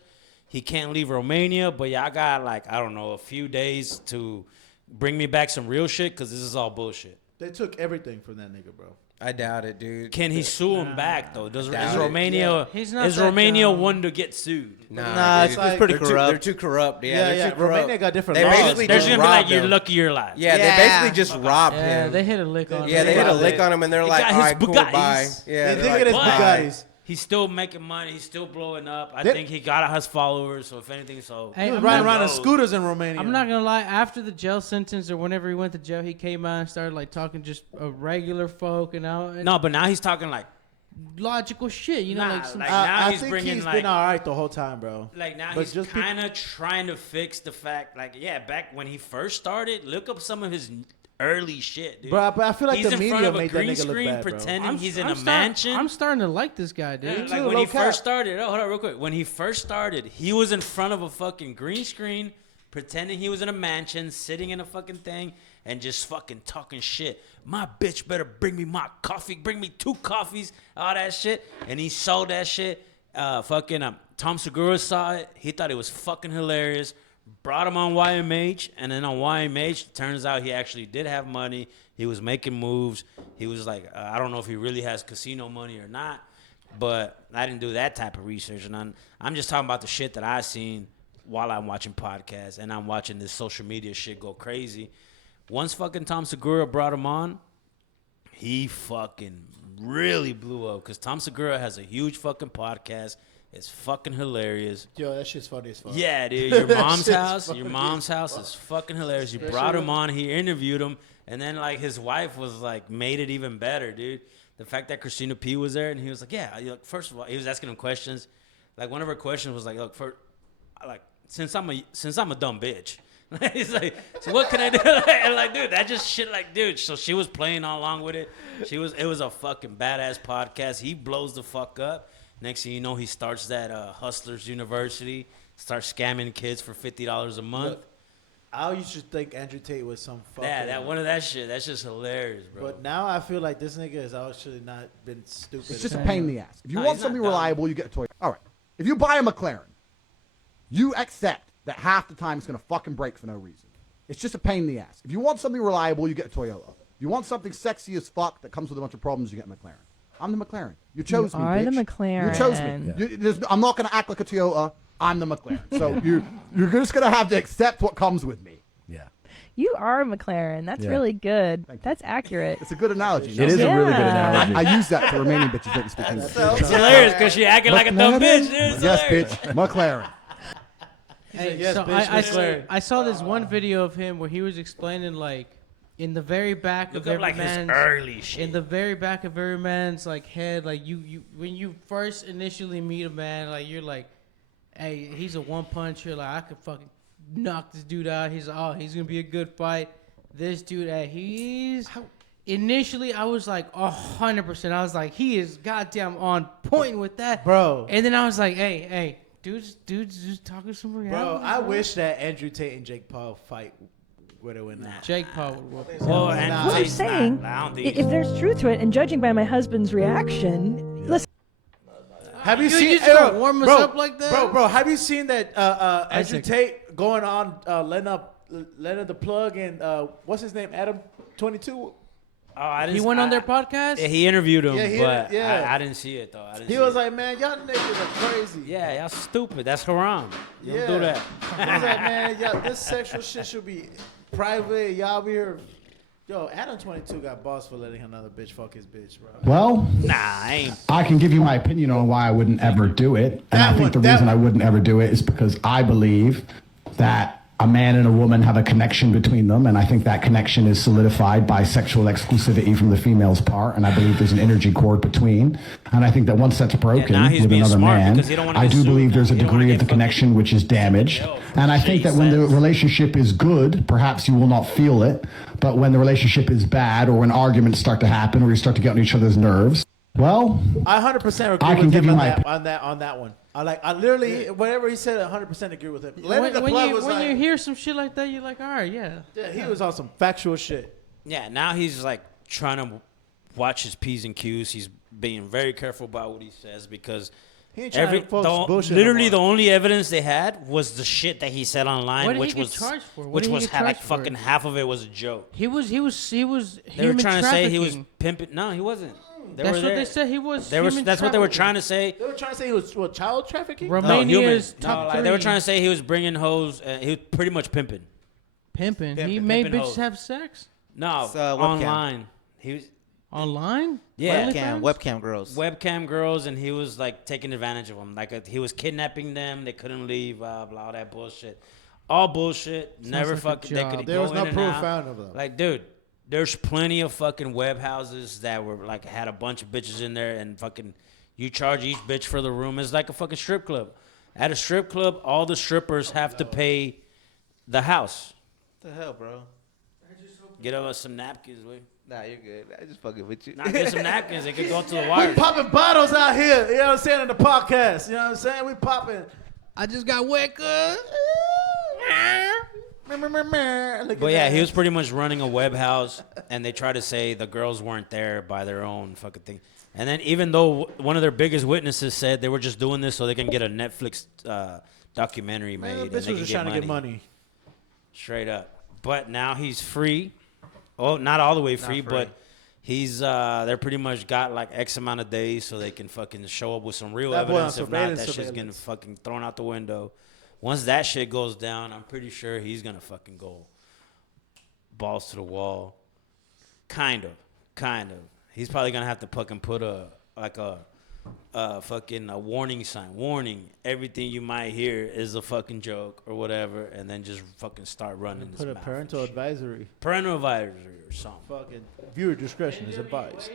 He can't leave Romania. But y'all got like I don't know a few days to bring me back some real shit because this is all bullshit." They took everything from that nigga, bro. I doubt it, dude. Can he sue him back though? Is Doubt it. Romania Yeah. He's not is that Romania dumb. one to get sued? Nah, dude. it's pretty They're corrupt. They're too corrupt. Yeah, Yeah, they're yeah. too corrupt. Romania got different They laws. basically They're just just gonna be like, robbed "You're him. lucky you're alive." Yeah, Yeah. they basically just robbed Yeah, him. they hit a lick on. Yeah, him. they hit a robbed lick it. on him, and they're He like, got "All his right, cool, Bugattis. bye." They Yeah, think they're it like, is But- Bugattis. He's still making money. He's still blowing up. I They- think he got his followers. So if anything, so Hey, He was I'm riding not- around on knows? scooters in Romania. I'm not gonna lie. After the jail sentence, or whenever he went to jail, he came out and started like talking just a regular folk and out. And no, but now he's talking like logical shit. You know, Nah, like some. like- now I he's think bringing, he's like- been all right the whole time, bro. now But he's just kind of trying to fix the fact. Like yeah, back when he first started, look up some of his early shit, dude. Bro, but I feel like he's the in front media of a made that green nigga look screen bad, bro. pretending he's in a start- mansion. I'm starting to like this guy, dude. Yeah, too, like when low he cap. first started, hold on real quick. When he first started, he was in front of a fucking green screen, pretending he was in a mansion, sitting in a fucking thing, and just fucking talking shit. My bitch better bring me my coffee, bring me 2 coffees, all that shit. And he sold that shit. Tom Segura saw it. He thought it was fucking hilarious. Brought him on YMH, and then on YMH, turns out he actually did have money. He was making moves. He was like, I don't know if he really has casino money or not, but I didn't do that type of research. And I'm just talking about the shit that I seen while I'm watching podcasts and I'm watching this social media shit go crazy. Once fucking Tom Segura brought him on, he fucking really blew up because Tom Segura has a huge fucking podcast. It's fucking hilarious. Yo, that shit's funny as fuck. Yeah, dude. Your mom's shit's house. funny Your as mom's house is fucking hilarious. You brought him on. He interviewed him, and then like his wife was like made it even better, dude. The fact that Christina P was there, and he was like, yeah. Like, first of all, he was asking him questions. Like one of her questions was like, look, since I'm a dumb bitch, He's like, so what can I do? And like, dude, that just shit. Like, dude. So she was playing along with it. It was a fucking badass podcast. He blows the fuck up. Next thing you know, he starts that Hustlers University. Starts scamming kids for $50 a month. Look, I used to think Andrew Tate was some fucking. Yeah, that one of that shit. That's just hilarious, bro. But now I feel like this nigga has actually not been stupid. It's just a pain in the ass. If you want something reliable, you get a Toyota. All right. If you buy a McLaren, you accept that half the time it's going to fucking break for no reason. It's just a pain in the ass. If you want something reliable, you get a Toyota. If you want something sexy as fuck that comes with a bunch of problems, you get a McLaren. I'm the McLaren. You chose me, bitch. the McLaren. You chose me. I'm not going to act like a Toyota. I'm the McLaren. So you're just going to have to accept what comes with me. Yeah. You are a McLaren. That's really good. That's accurate. It's a good analogy. It is a really good analogy. I use that to Romanian bitches that speak English. It's hilarious because she acting like a dumb bitch. Dude. It's Yes, hilarious. bitch. McLaren. Hey, Yes, so bitch, I saw this one video of him where he was explaining like in the very back Look of up every like his man's early shit. in the very back of every man's like head, like you when you first initially meet a man, like you're like, hey, he's a one puncher, like I could fucking knock this dude out. He's gonna be a good fight. This dude, he's initially I was like 100%. I was like, he is goddamn on point with that, Bro. And then I was like, hey. Dude's just talking some reality. Bro, I wish that Andrew Tate and Jake Paul fight where they win that. Jake Paul would whoop his Well, ass. and Well, I'm Tate's saying, not- I don't think if there's truth to it, and judging by my husband's reaction, listen. Have you You seen? just gonna warm us up like that? bro? Have you seen that Andrew Isaac. Tate going on letting the plug and what's his name, Adam 22? Oh, I He didn't, went on their podcast. Yeah, he interviewed him, Yeah, but yeah. I didn't see it though. I didn't He see was it. like, man, y'all niggas are crazy. Yeah, y'all stupid. That's haram. You don't do that. He was like, man, y'all, this sexual shit should be private. Y'all be here. Yo, Adam 22 got boss for letting another bitch fuck his bitch, bro. Well, Nah, I ain't. I can give you my opinion on why I wouldn't ever do it. And I think the reason I wouldn't ever do it is because I believe that a man and a woman have a connection between them. And I think that connection is solidified by sexual exclusivity from the female's part. And I believe there's an energy cord between. And I think that once that's broken now he's with being another smart man, because he don't wanna I get do sued believe now. there's a He don't wanna degree of get the connection which is damaged. And I think that when the relationship is good, perhaps you will not feel it. But when the relationship is bad or when arguments start to happen or you start to get on each other's nerves, well, I 100% agree I can with give him you on that one. I literally, whatever he said, 100% agree with him. Letting the When plug you was like, you hear some shit like that, you're like, all right, yeah. yeah, he was on some factual shit. Yeah, now he's like trying to watch his P's and Q's. He's being very careful about what he says because He ain't trying to folks bullshit literally no more. the only evidence they had was the shit that he said online, What did he which get was charged for? What which did he was get like charged for? fucking half of it was a joke. He was They were human trying to say he was trafficking. pimping. No, he wasn't. They That's were what there. they said. He was. That's what they were trying to say. They were trying to say he was child trafficking. Romania's No, top like, they were three. trying to say he was bringing hoes. He was pretty much pimping. Pimping. He Pimping. made Pimping bitches hoes. have sex No, It's, webcam. online. He was online. yeah, Webcam girls. webcam girls, and he was like taking advantage of them. Like he was kidnapping them. They couldn't leave. Blah blah. All that bullshit. All bullshit. Never like a fucking. They job. could There go was no in and proof out. found of them. Like, dude, there's plenty of fucking web houses that were like had a bunch of bitches in there, and fucking you charge each bitch for the room. It's like a fucking strip club. At a strip club, all the strippers have to pay the house. What the hell, bro? Get us some napkins, wait. Nah, you're good. I just fucking with you. Nah, get some napkins. They could go to the We wire. popping bottles out here. You know what I'm saying, in the podcast. You know what I'm saying? We popping. I just got wet, cuz. But yeah, he was pretty much running a web house, and they try to say the girls weren't there by their own fucking thing. And then even though one of their biggest witnesses said they were just doing this so they can get a Netflix documentary made, Man, and bitch they was can just get trying money. to get money. Straight up. But now he's free. Oh, not all the way free, but he's they're pretty much got like X amount of days so they can fucking show up with some real That boy on evidence. If not, surveillance, that shit's getting surveillance. fucking thrown out the window. Once that shit goes down, I'm pretty sure he's gonna fucking go balls to the wall. Kind of. He's probably gonna have to fucking put a fucking warning sign. Warning, everything you might hear is a fucking joke or whatever, and then just fucking start running this Put a mouth. parental advisory. Parental advisory or something. Fucking viewer discretion is advised.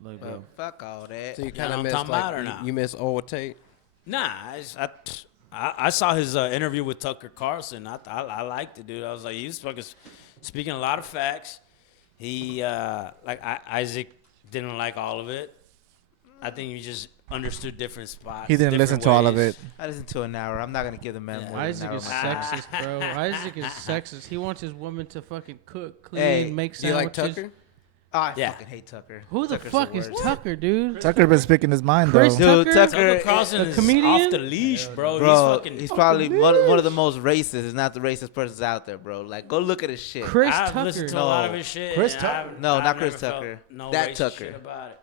Look, Fuck all that. So you You know kind what of I'm miss talking about or like not? you miss old Tate. Nah, I saw his interview with Tucker Carlson. I liked it, dude. I was like, he was fucking speaking a lot of facts. He Isaac didn't like all of it. I think he just understood different spots. He didn't listen to all of it. I listened to an hour. I'm not gonna give the man more than Isaac an hour is of my time. sexist, bro. Isaac is sexist. He wants his woman to fucking cook, clean, Hey, make do you like sandwiches. Tucker? Oh, I Yeah. fucking hate Tucker. Who the Tucker's fuck is worst. Tucker, dude? Tucker been speaking his mind Chris though. Dude, Tucker? Tucker Carlson a is comedian? off the leash, bro. Bro, He's he's fucking. probably one of the most racist. He's not the racist persons out there, bro. Like, go look at his shit. Chris I've Tucker. listened to a lot of his shit. Chris and Tucker? I've- No, I've not Chris never felt Tucker. No That racist Tucker. shit about it.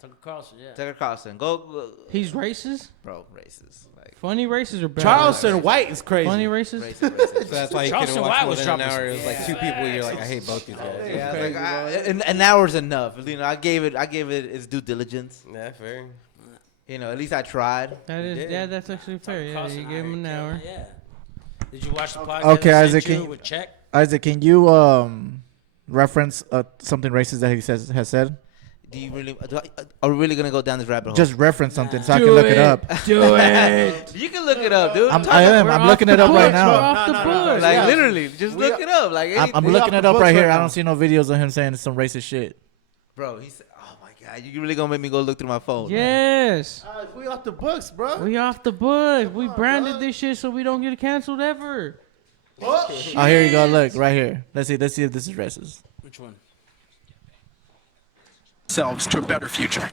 Tucker Carlson, yeah. Tucker Carlson. Go. He's racist? Bro, racist. Like, Funny racist or bad? Charleston White is crazy. Funny racist? So that's why you Charleston couldn't watch White more was than an dropping hour. It some- was like two people. You're like, I hate both these guys. yeah, like, an hour's enough. You know, I gave it its due diligence. Yeah, fair. You know, at least I tried. That is, yeah, that's actually fair. Yeah, Carlson, you gave him an hour. Yeah. Did you watch the podcast? Okay, I Isaac, sent you can- with Check? Isaac, can you reference something racist that he has said? Do you really? Are we really gonna go down this rabbit hole? Just reference something so I can look it up. Do it. You can look it up, dude. I am. I'm looking it up right now. Off the book. Like literally, just look it up. Like I'm anything. looking off it the up books right here. right I now. don't see no videos of him saying some racist shit. Bro, he said, "Oh my god, you really gonna make me go look through my phone?" Yes. We off the books, bro. We off the book. We branded this shit so we don't get canceled ever. Oh, here you go. Look right here. Let's see if this is racist. Which one? Selves to a better future.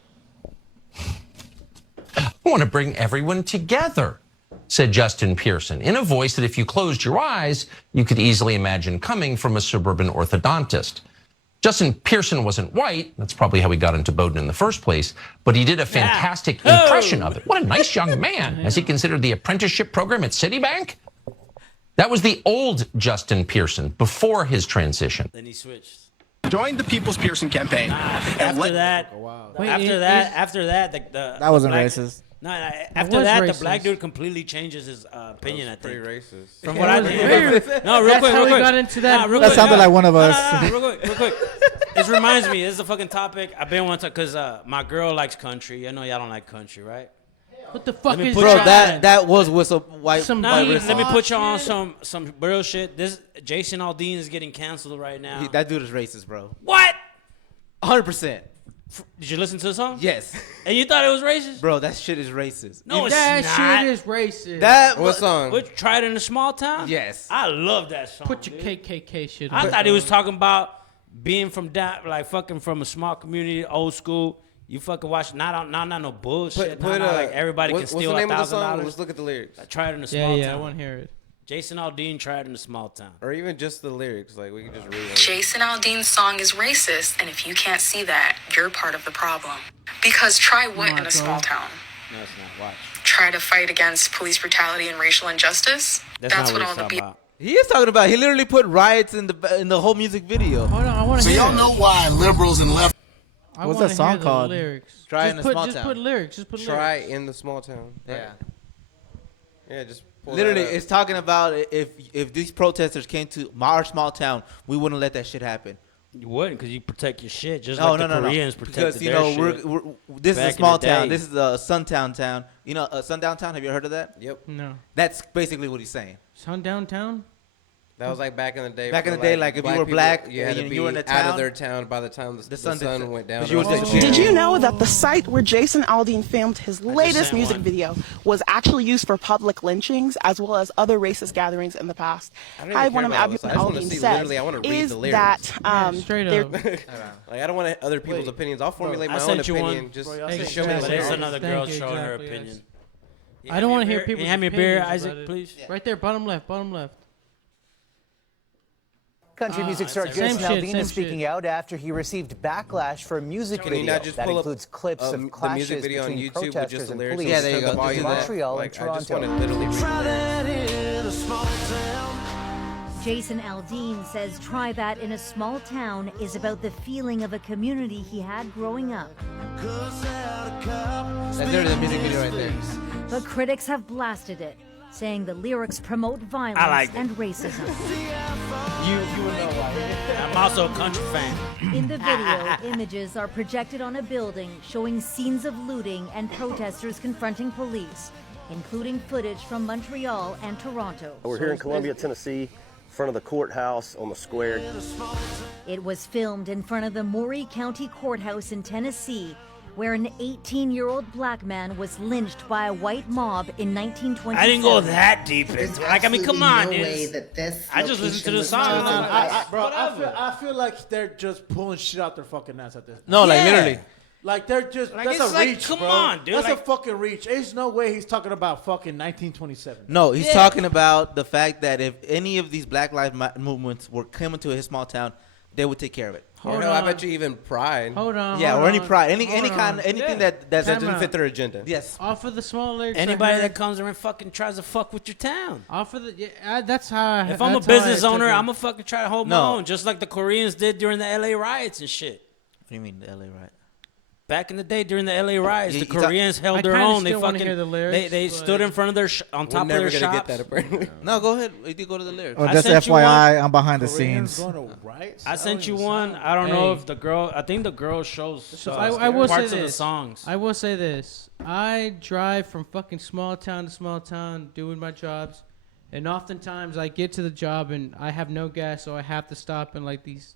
I want to bring everyone together, said Justin Pearson, in a voice that if you closed your eyes, you could easily imagine coming from a suburban orthodontist. Justin Pearson wasn't white. That's probably how he got into Bowdoin in the first place. But he did a fantastic impression of it. What a nice young man. Has he considered the apprenticeship program at Citibank? That was the old Justin Pearson before his transition. Then he switched. Join the People's Pearson campaign. After that, Wait, after that, That wasn't racist. No, after was that, racist. the black dude completely changes his opinion. I think. Pretty racist. From what I Weird. think. No, real That's quick, how real we quick. got into that. Nah, real That quick. sounded like one of us. Real quick. This reminds me. This is a fucking topic. I've been wanting to, because my girl likes country. I know y'all don't like country, right? What the fuck Let me is put Bro, y'all that was with some white. Some No, white deep- racist. let me put you on shit. some real shit. This Jason Aldean is getting canceled right now. That dude is racist, bro. What? 100%. Did you listen to the song? Yes. And you thought it was racist? Bro, that shit is racist. No, it's That not. shit is racist. That What song? What, Try It in a Small Town? Yes. I love that song. Put your dude. KKK shit I on. thought he was talking about being from down, like fucking from a small community, old school. You fucking watch, not no bullshit. Not like everybody can steal What's the name of the song? $1,000. Let's look at the lyrics. Try It in a Small Yeah, I Town. want to hear it. Jason Aldean Tried in a Small Town. Or even just the lyrics. Like, we can just read it. Jason Aldean's song is racist, and if you can't see that, you're part of the problem. Because try what in a small town? No, it's not. Watch. Try to fight against police brutality and racial injustice? That's That's not what what all he's the talking beat. about. He is talking about. He literally put riots in the whole music video. Hold on, I want to hear it. why liberals and left. I What's wanna that song hear the called? Lyrics. Try Just in a put, small just town. put lyrics. Just put Try lyrics. in the small town. Yeah. Yeah, just pull Literally, that up. it's talking about if these protesters came to our small town, we wouldn't let that shit happen. You wouldn't, because you protect your shit, just No, like the no. Koreans Because protected you their know shit. we're this back is a in small the town. day. This is a sundown town. You know, sundown town. Have you heard of that? Yep. No. That's basically what he's saying. Sundown Town? That was like back in the day. Back in for, the day, like, if you were people, black you had and to be you were in a out town, of their town by the time the sun did- sun went down. because you were or just- something. Did you know that the site where Jason Aldean filmed his latest sent music one. video was actually used for public lynchings as well as other racist gatherings in the past? I don't even care One of about all this. Abby I just wanna Aldean see says literally, I wanna read is the lyrics. that Straight they're- up. Like, I don't want other people's opinions. I'll formulate I my own sent you one. opinion. Just, Bro, y'all just sent show me you the one. But it's lyrics. another Thank girl you, showing her exactly, yes. opinion. I don't want to hear Can people's you hand me a beer, opinions Isaac, about it. please? Right there, bottom left, bottom left. Country music star same Jason shit, Aldean same is speaking shit. out after he received backlash for a music Can you video not just that pull up, includes clips the of music clashes video on between YouTube with protesters just the and lyrics? police Yeah, there you in go. Volume up. Montreal Like, and I just Toronto. want to literally read the lyrics. Jason Aldean says Try That in a Small Town is about the feeling of a community he had growing up. That's literally the music video right there. But critics have blasted it, saying the lyrics promote violence like it. and racism. You would know why. I'm also a country fan. In the video, images are projected on a building showing scenes of looting and protesters confronting police. including footage from Montreal and Toronto. We're here in Columbia, Tennessee, in front of the courthouse on the square. It was filmed in front of the Maury County Courthouse in Tennessee, where an 18-year-old black man was lynched by a white mob in 1927. I didn't go that deep into. Like, I mean, come on, no dude. way that this I just listened to the location was song. chosen. Bro, I feel like they're just pulling shit out their fucking ass at this. No, like literally. Like they're just Like, that's it's a like, reach, come bro. on, dude. That's Like- a fucking reach. There's no way he's talking about fucking 1927. No, he's talking about the fact that if any of these Black Lives Movements were coming to his small town, they would take care of it. Hold on. I bet you even Pride. Hold on. Yeah, hold or any on, pride, any hold kind, on. anything Yeah. that That doesn't doesn't fit their agenda. Yes. Off of the small lyrics. I Anybody heard- that comes there and fucking tries to fuck with your town. Off of the that's how. If I'm a that's how I business took owner, it. I'm gonna fucking try to hold my No. own, just like the Koreans did during the LA riots and shit. What do you mean, the LA riot? Back in the day during the LA riots, You- the you talk- Koreans held I their kinda own. They still wanna fucking hear the lyrics, they but- stood in front of their on top of their Never gonna shops. get that apparently. No, go ahead. You did go to the lyrics. Or I just sent you FYI, I'm behind the Koreans scenes. going to riots? I That sent don't you even one. sound- I don't know Hey. if the girl. I think the girl shows So I will say parts this. of the songs. I will say this. I drive from fucking small town to small town doing my jobs, and oftentimes I get to the job and I have no gas, so I have to stop in like these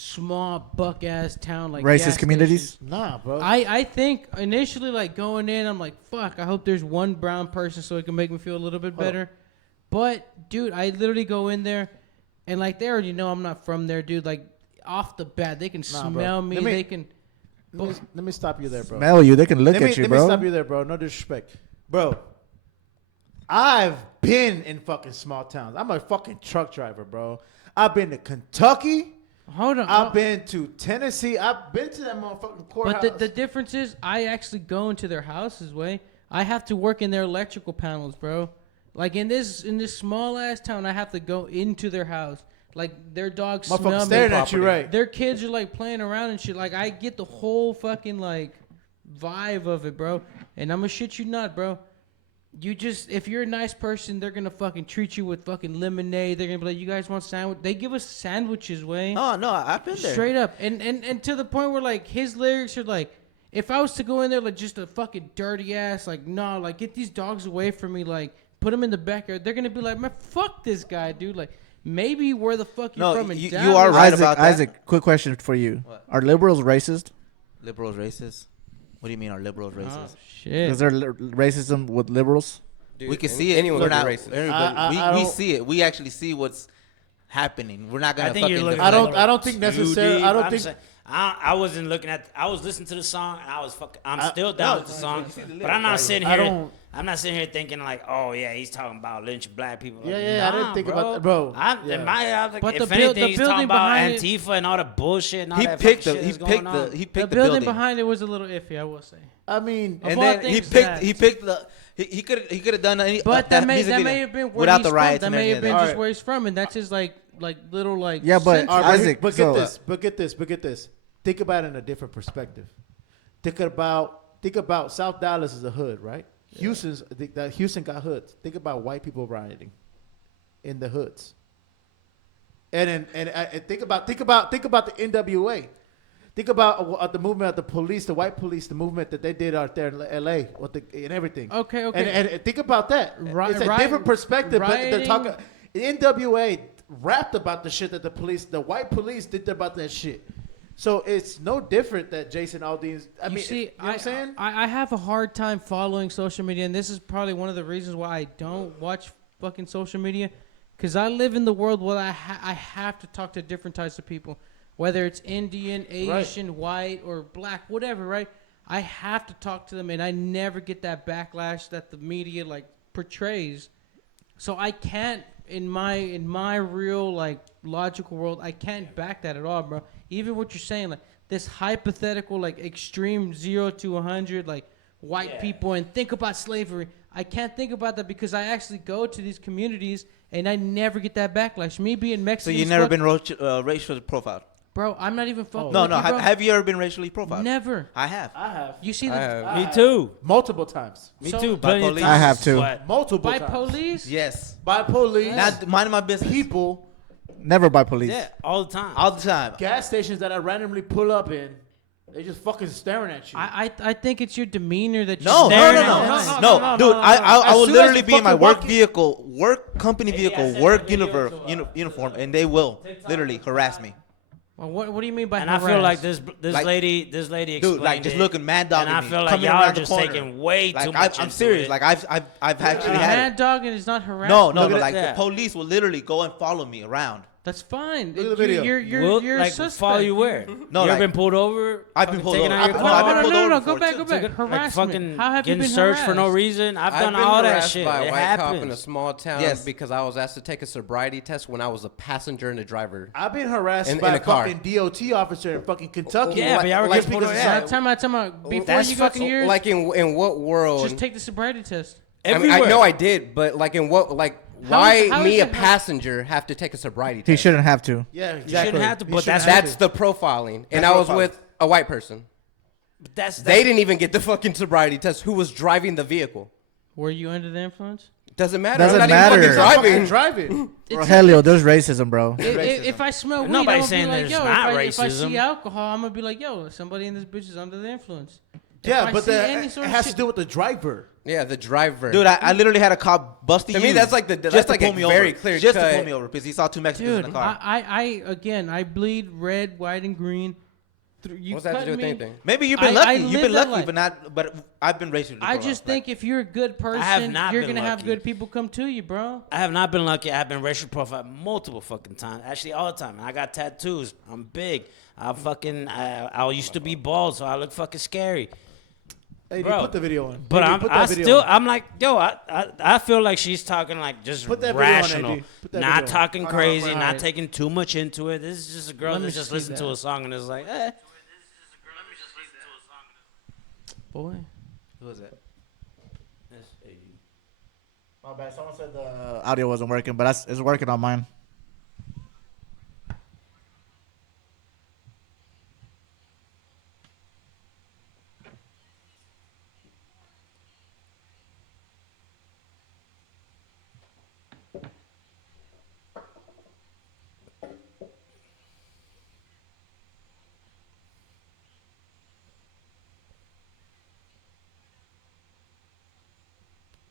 small buck ass town like Racist gas communities? stations. Nah, bro. I think initially like going in, I'm like, fuck. I hope there's one brown person so it can make me feel a little bit better. But dude, I literally go in there, and like they already know I'm not from there, dude. Like off the bat, they can Nah, bro. smell me. Let me- They can. Let me stop you there, bro. Smell you. They can look let me, at you, let bro. me stop you there, bro. No disrespect. Bro, I've been in fucking small towns. I'm a fucking truck driver, bro. I've been to Kentucky. Hold on. I've been to Tennessee. I've been to that motherfucking courthouse. But the difference is, I actually go into their houses. Way I have to work in their electrical panels, bro. Like in this small ass town, I have to go into their house. Like their dogs Motherfucker smell me. staring at you, right? Their kids are like playing around and shit. Like I get the whole fucking like vibe of it, bro. And I'm gonna shit you not, bro. You just, if you're a nice person, they're gonna fucking treat you with fucking lemonade. They're gonna be like, you guys want sandwich? They give us sandwiches, way. Oh no, I've been there. Straight up, and to the point where like his lyrics are like, if I was to go in there like just a fucking dirty ass, like no, like get these dogs away from me, like put them in the backyard. They're gonna be like, man, fuck this guy, dude. Like maybe where the fuck you're No, from in you Dallas. are right Isaac, about that. Isaac, quick question for you. What? Are liberals racist? Liberals racist? What do you mean are liberals racist? Oh, shit. Is there racism with liberals? Dude, We can see it. anyone We're can not be racist. everybody. I We don't- see it. We actually see what's happening. We're not gonna I think you're fucking. looking. defend I don't think necessarily. I don't think. I wasn't looking at. I was listening to the song, and I was fucking. I'm still down no, with the song, see the but I'm not lyrics, sitting I here. don't- I'm not sitting here thinking like, oh yeah, he's talking about lynching black people. Yeah, Like, yeah, I didn't nah, think bro. about that, bro. In my eyes, But if the anything, the he's talking building about behind it- Antifa and all the bullshit and all He that picked fucking the. shit He that's picked going on. the. He The picked the building building. behind it was a little iffy, I will say. I mean, Of And all then he things picked. that- He picked the. He could have done any. But that may music video have been where without he's the riots. from. That and may have everything been like just that. where he's from, and that's his like little like. Yeah, but center. all right, Isaac, but so- get this. But get this. But get this. Think about it in a different perspective. Think about South Dallas as a hood, right? Houston got hoods. Think about white people rioting in the hoods. And think about the NWA. Think about the movement of the police, the white police, the movement that they did out there in L.A. and everything. Okay. And think about that. It's a different perspective. But they're talking. NWA rapped about the shit that the white police did about that shit. So it's no different that Jason Aldean's. I mean, see, you know what I'm saying? I have a hard time following social media, and this is probably one of the reasons why I don't watch fucking social media, because I live in the world where I have to talk to different types of people, whether it's Indian, Asian, white, or black, whatever, right? I have to talk to them, and I never get that backlash that the media like portrays. So I can't, in my real like logical world, I can't back that at all, bro. Even what you're saying, like this hypothetical, like extreme 0 to 100, like white people, and think about slavery. I can't think about that because I actually go to these communities and I never get that backlash. Me being So Mexican, you as never fuck- been racially profiled? bro. I'm not even fucking. No, with no. you, bro. Have you ever been racially profiled? Never. I have. I have. You see I the have. Me too. Multiple times. Me So- too. By Plenty of police. times. I have too. But Multiple by times. police. Yes. By police. Not minding my business. People. Never by police. yeah, all the time. All the time. Gas stations that I randomly pull up in. They just fucking staring at you. I think it's your demeanor that you're No, staring no, dude. I As will soon literally as be in my fucking work walk- vehicle, work company vehicle, work uniform, and they will literally harass me. Well, what do you mean by And harass? I feel like this Like- lady explained Dude, like just it, looking mad dogging and I me. feel like coming y'all are around the just corner. taking way Like, too much. I'm into serious. it. Like I've actually had mad it. dogging is not harassment. No, Look but at like that. the police will literally go and follow me around. That's fine. Look at the video. You're like a suspect. follow you where? No, you like- ever been pulled over? I've been Fucking pulled taken over. out of your No, car? I've been pulled over Go before, back, too. go back. Like Harassment. fucking How have you getting been searched for no harassed? reason. I've I've done been all that harassed shit. by a It white cop in a happens. small town Yes. because I was asked to take a sobriety test when I was a passenger and a driver. I've been harassed In by a a car. fucking DOT officer in fucking Kentucky. Yeah, but y'all were like getting pulled because over. of Yeah. Time out. Before That's you go to fucking- yours, Like in what world? just take the sobriety test. I mean, Everywhere. I know I did, but like in what like How why is me it a how- passenger have to take a sobriety He test? shouldn't have to. Yeah, You exactly. shouldn't have to, You but shouldn't that's have to. That's the profiling, and That's I was profiling. with a white person. But that's They didn't even get the fucking sobriety test. Who was driving the vehicle? Were you under the influence? Doesn't matter. Doesn't I'm not matter. even fucking Fucking driving. driving. Bro, Helio, there's racism, bro. If I smell weed, I'm Nobody's gonna be saying like, there's yo. not If I see racism. alcohol, I'm gonna be like, yo, somebody in this bitch is under the influence. If Yeah, I but see that any it sort of has to shit- do with the driver. Yeah, the driver. Dude, I literally had a cop busting To me, you that's like the- just that's to like pull a me very over, clear just to cut. pull me over because he saw two Mexicans Dude, in the car. I bleed red, white, and green. You What's that have to cut do with me. anything? Maybe you've been I lucky. You've live been that lucky, life. but not. But I've been racially. I just think if you're a good person, not you're been gonna have lucky. good people come to you, bro. I have not been lucky. I've been racial profiled multiple fucking times. Actually, all the time. I got tattoos. I'm big. I used to be bald, so I look fucking scary. Hey, Bro, put the video on. But AD, put that video on. I'm like, yo, I feel like she's talking like just Put that video on, rational, AD. Put that not video on. talking Hold on, crazy, hold on. not taking too much into it. This is just a girl Let that me just see listened to that. a song and is like, Boy, Who was that? My bad. Someone said the audio wasn't working, but it's working on mine.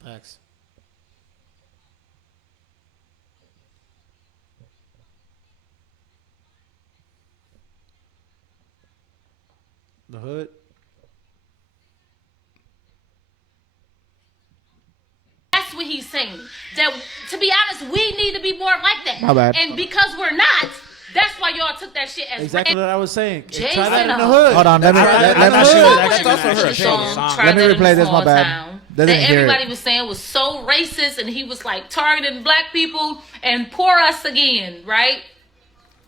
Facts. The hood. That's what he's saying. That, to be honest, we need to be more like that. My bad. And because we're not, that's why y'all took that shit as Exactly what I was saying. Jason, Try that in the hood. Hold on, let me- Try that in let the me- hood. That's also her opinion. Try Let me that in replay a this, my small bad. town They that didn't hear everybody it. was saying was so racist, and he was like targeting black people and pour us again, right?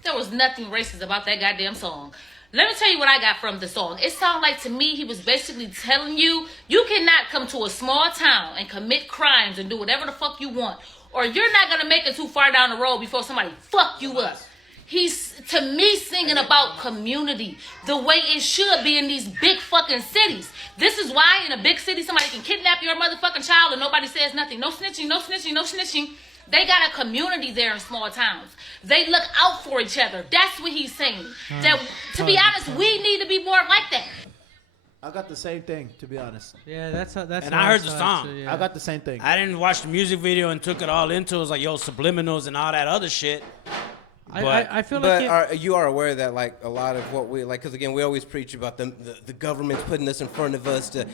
There was nothing racist about that goddamn song. Let me tell you what I got from the song. It sounded like to me he was basically telling you, you cannot come to a small town and commit crimes and do whatever the fuck you want, or you're not gonna make it too far down the road before somebody fuck you up. He's, to me, singing about community the way it should be in these big fucking cities. This is why in a big city somebody can kidnap your motherfucking child and nobody says nothing. No snitching, no snitching, no snitching. They got a community there in small towns. They look out for each other. That's what he's saying. That, to be honest, we need to be more like that. I got the same thing, to be honest. Yeah, that's how. That's And how I heard the saw it, song. too, yeah. I got the same thing. I didn't watch the music video and took it all into. It was like, yo, subliminals and all that other shit. I feel But like you are aware that like a lot of what we like, because again we always preach about the government's putting this in front of us to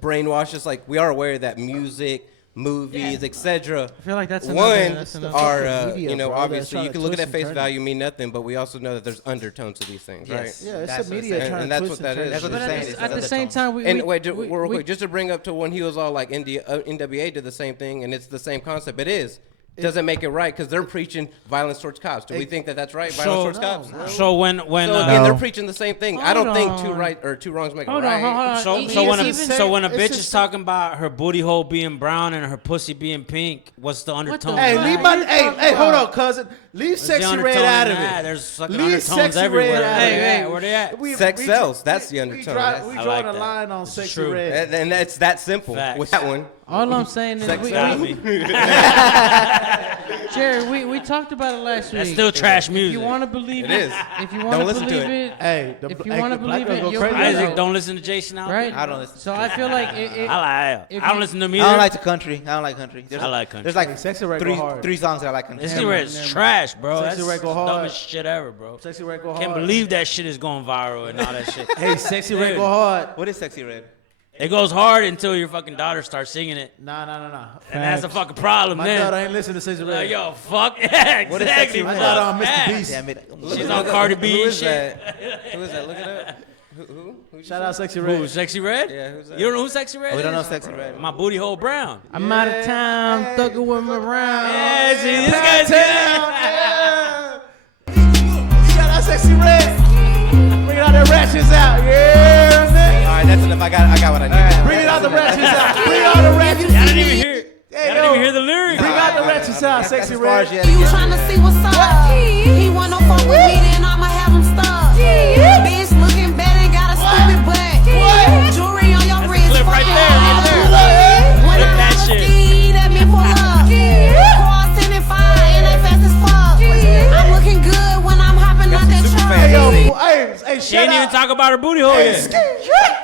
brainwash us. Like we are aware that music, movies, etc. I feel like that's one another- that's another- are media, you know bro, that's obviously trying you to can look at twist that and face turn it. value mean nothing, but we also know that there's undertones to these things, right? Yeah, it's That's the what media they're trying and to that's twist what and that turn is. it. That's what But they're saying. at the same time, And wait, real quick, just to bring up to when he was all like, NWA did the same thing, and it's the same concept. It is. Doesn't make it right because they're preaching violence towards cops. Do we think that that's right? Violence towards cops. So when So again, No. they're preaching the same thing. I don't Hold think on. two wrongs make Hold a on, right. hold on. So He- so he when a, is even- so when a it's bitch just- is talking about her booty hole being brown and her pussy being pink, what's the undertone? Hey, What leave are my you hey, talking hey, hold about? on, cousin. Leave What's the sexy red undertone out in of that? it. There's fucking Leave undertones sexy everywhere. red out of Hey, it. hey, where they at? Sex sells. That's the undertone. We I draw like a that. line on It's sexy true. red. And that's that simple Facts. with that one. All I'm saying is Sex we, got we, me. Jared, we talked about it last week. That's still trash If music. you want to believe It it, is. if you Don't want to listen to believe it. it, Hey, if you want to believe it, you'll crazy. believe Isaac, it. don't listen to Jason Aldean. Right? I don't listen. So I feel like it I if don't you- listen to him I either. don't like the country. I don't like country. I like country. There's like Sexy Red go hard. three songs that I like country. This is trash, bro. Sexy That's Red go the hard. dumbest shit ever, bro. Sexy Red go Can't hard. believe that shit is going viral and all that shit. Hey, Sexy Red Dude. go hard. What is Sexy Red? It goes hard until your fucking daughter starts singing it. Nah. And that's a fucking problem, My then. daughter ain't listening to Sexy Red. Like, yo, fuck. Yeah, What is exactly. Sexy My Red? daughter on Mr. Facts. Beast. Damn it. She's on Cardi B Who and is shit. that? Who is that? Look it up. Who Shout out Sexy Red. Who, Sexy Red? Yeah, who's that? You don't know who Sexy Red is? We don't know Sexy Red. My booty hole brown. I'm out of town, thugging with my round. Yeah, see, this guy's Shout out Sexy Red. Bring it out the ratchets out. Yeah, man. All right, that's enough. I got what I need. Bring it out the ratchets out. Bring out the ratchets. I didn't even hear it. Hey, I didn't even hear the lyrics. Bring out the ratchets out, Sexy Red. You tryna see what's up? He want no fuck with me, then I'ma have him stuck. Bitch looking bad and got a stupid butt. Jewelry on your wrist, clip right fuck there, right there. When Clip I that have a shit. ski, that mean pull up. Cars 10 and 5, and they fast as fuck. I'm looking good when I'm hopping out that truck. Hey, yo, hey, She ain't even talk about her booty hole yet.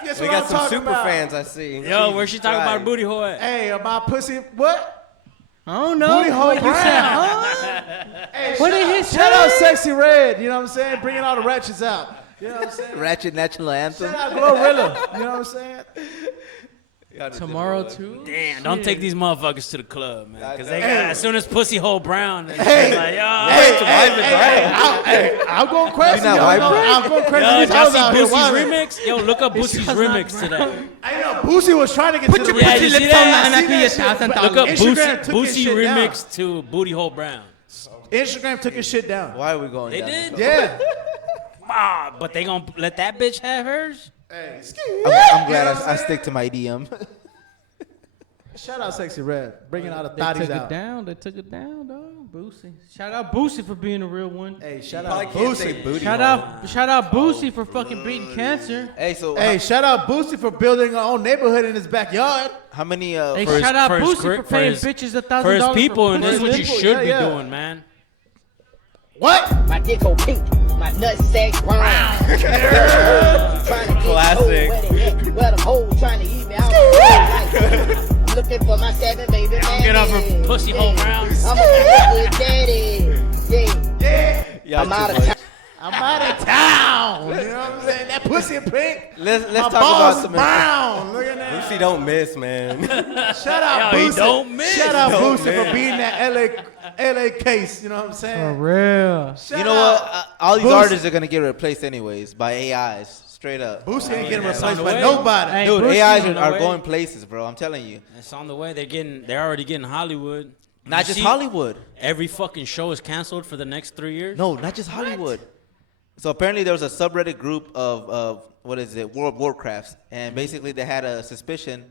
Guess We what got I'm some talking super about. fans, I see. Yo, where's she talking about her booty hole at? Hey, about pussy. What? I don't know. Booty hole What you said, brown. huh? Hey, What did he shout out say? Sexy Red. You know what I'm saying? Bringing all the ratchets out. You know what I'm saying? Ratchet National Anthem. Shout out Glorilla. You know what I'm saying? Tomorrow too. Damn, don't take these motherfuckers to the club, man. Because they Hey. got, as soon as pussy hole brown, they Hey. like, yo, I'm going crazy. not white, bro. I'm going crazy. yo, These did y'all hoes see out here Boosie's wildin'. remix? Yo, look up Boosie's remix to that. I know Boosie was trying to get to the Yeah, you see that? I see that shit, but Look up Instagram took his Boosie shit remix to Booty Hole Brown. down. Instagram took his shit down. Why are we going They down did? this Yeah. Ah, but they gonna let that bitch have hers? Hey, road? I'm glad I stick to my EDM. shout out Sexy Red. Bringing all the They thotties took it out. down. They took it down, dog. Boosie. Shout out Boosie for being a real one. Hey, shout Probably out can't say Boosie. booty Shout hole. out Boosie for fucking beating cancer. Hey, so Hey, shout out Boosie for building our own neighborhood in his backyard. how many Hey, For his- shout out for his Boosie cri- for for paying his- bitches $1,000 For his people, and that's pussy. what you should be Yeah. doing, man. What? My dick go pink, my nutsack round. Classic. Where them hoes trying to eat me out. I'm looking for my 7 baby Don't get up her pussy hole brown. I'm a good daddy. Yeah. I'm out of town. I'm out of town. You know what I'm saying? That pussy pink. let's My talk balls about some. brown. Look at that. Boosie don't miss, man. Shout out Yo, he Boosie. don't miss. Shout out Don't Boosie miss. for beating that LA case. You know what I'm For saying? real. Shout You know out what? All these Boosie. artists are gonna get replaced anyways by AIs. Straight up. Boosie ain't getting that's replaced on by the way. nobody. Hey, Dude, Boosie AIs on the are way. going places, bro. I'm telling you. It's on the way. They're already getting Hollywood. Not You just see, Hollywood. Every fucking show is canceled for the next 3 years. No, not just Hollywood. So apparently there was a subreddit group of what is it, World of Warcrafts, and basically they had a suspicion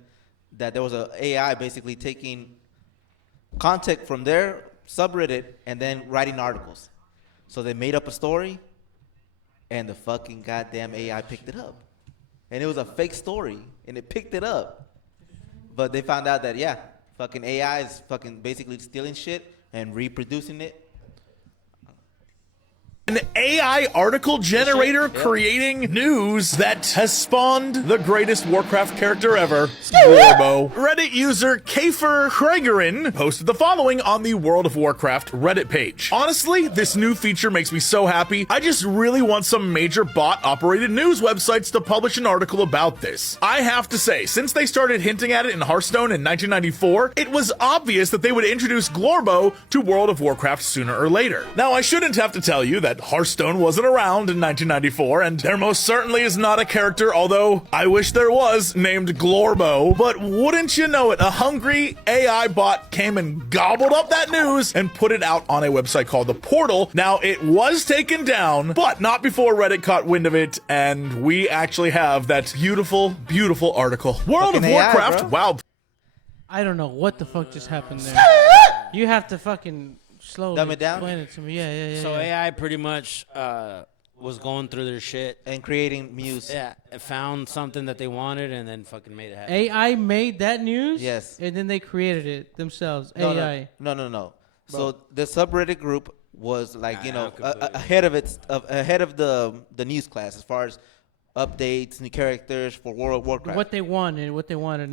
that there was a AI basically taking content from their subreddit and then writing articles. So they made up a story, and the fucking goddamn AI picked it up, and it was a fake story, and it picked it up. But they found out that fucking AI is fucking basically stealing shit and reproducing it. An AI article generator creating news that has spawned the greatest Warcraft character ever, Glorbo. Reddit user Kafer Kregerin posted the following on the World of Warcraft Reddit page. Honestly, this new feature makes me so happy. I just really want some major bot-operated news websites to publish an article about this. I have to say, since they started hinting at it in Hearthstone in 1994, it was obvious that they would introduce Glorbo to World of Warcraft sooner or later. Now, I shouldn't have to tell you that Hearthstone wasn't around in 1994, and there most certainly is not a character, although I wish there was, named Glorbo. But wouldn't you know it, a hungry AI bot came and gobbled up that news and put it out on a website called The Portal. Now, it was taken down, but not before Reddit caught wind of it, and we actually have that beautiful, beautiful article. World of Fucking AI, Warcraft, bro. wow. I don't know what the fuck just happened there. You have to fucking slowly Dumb it down? explain it to me. Yeah. So AI pretty much was going through their shit and creating news. Yeah, and found something that they wanted and then fucking made it happen. AI made that news. Yes. And then they created it themselves. No, AI. No. So the subreddit group was like Nah, ahead of the news class as far as updates, new characters for World of Warcraft. What they wanted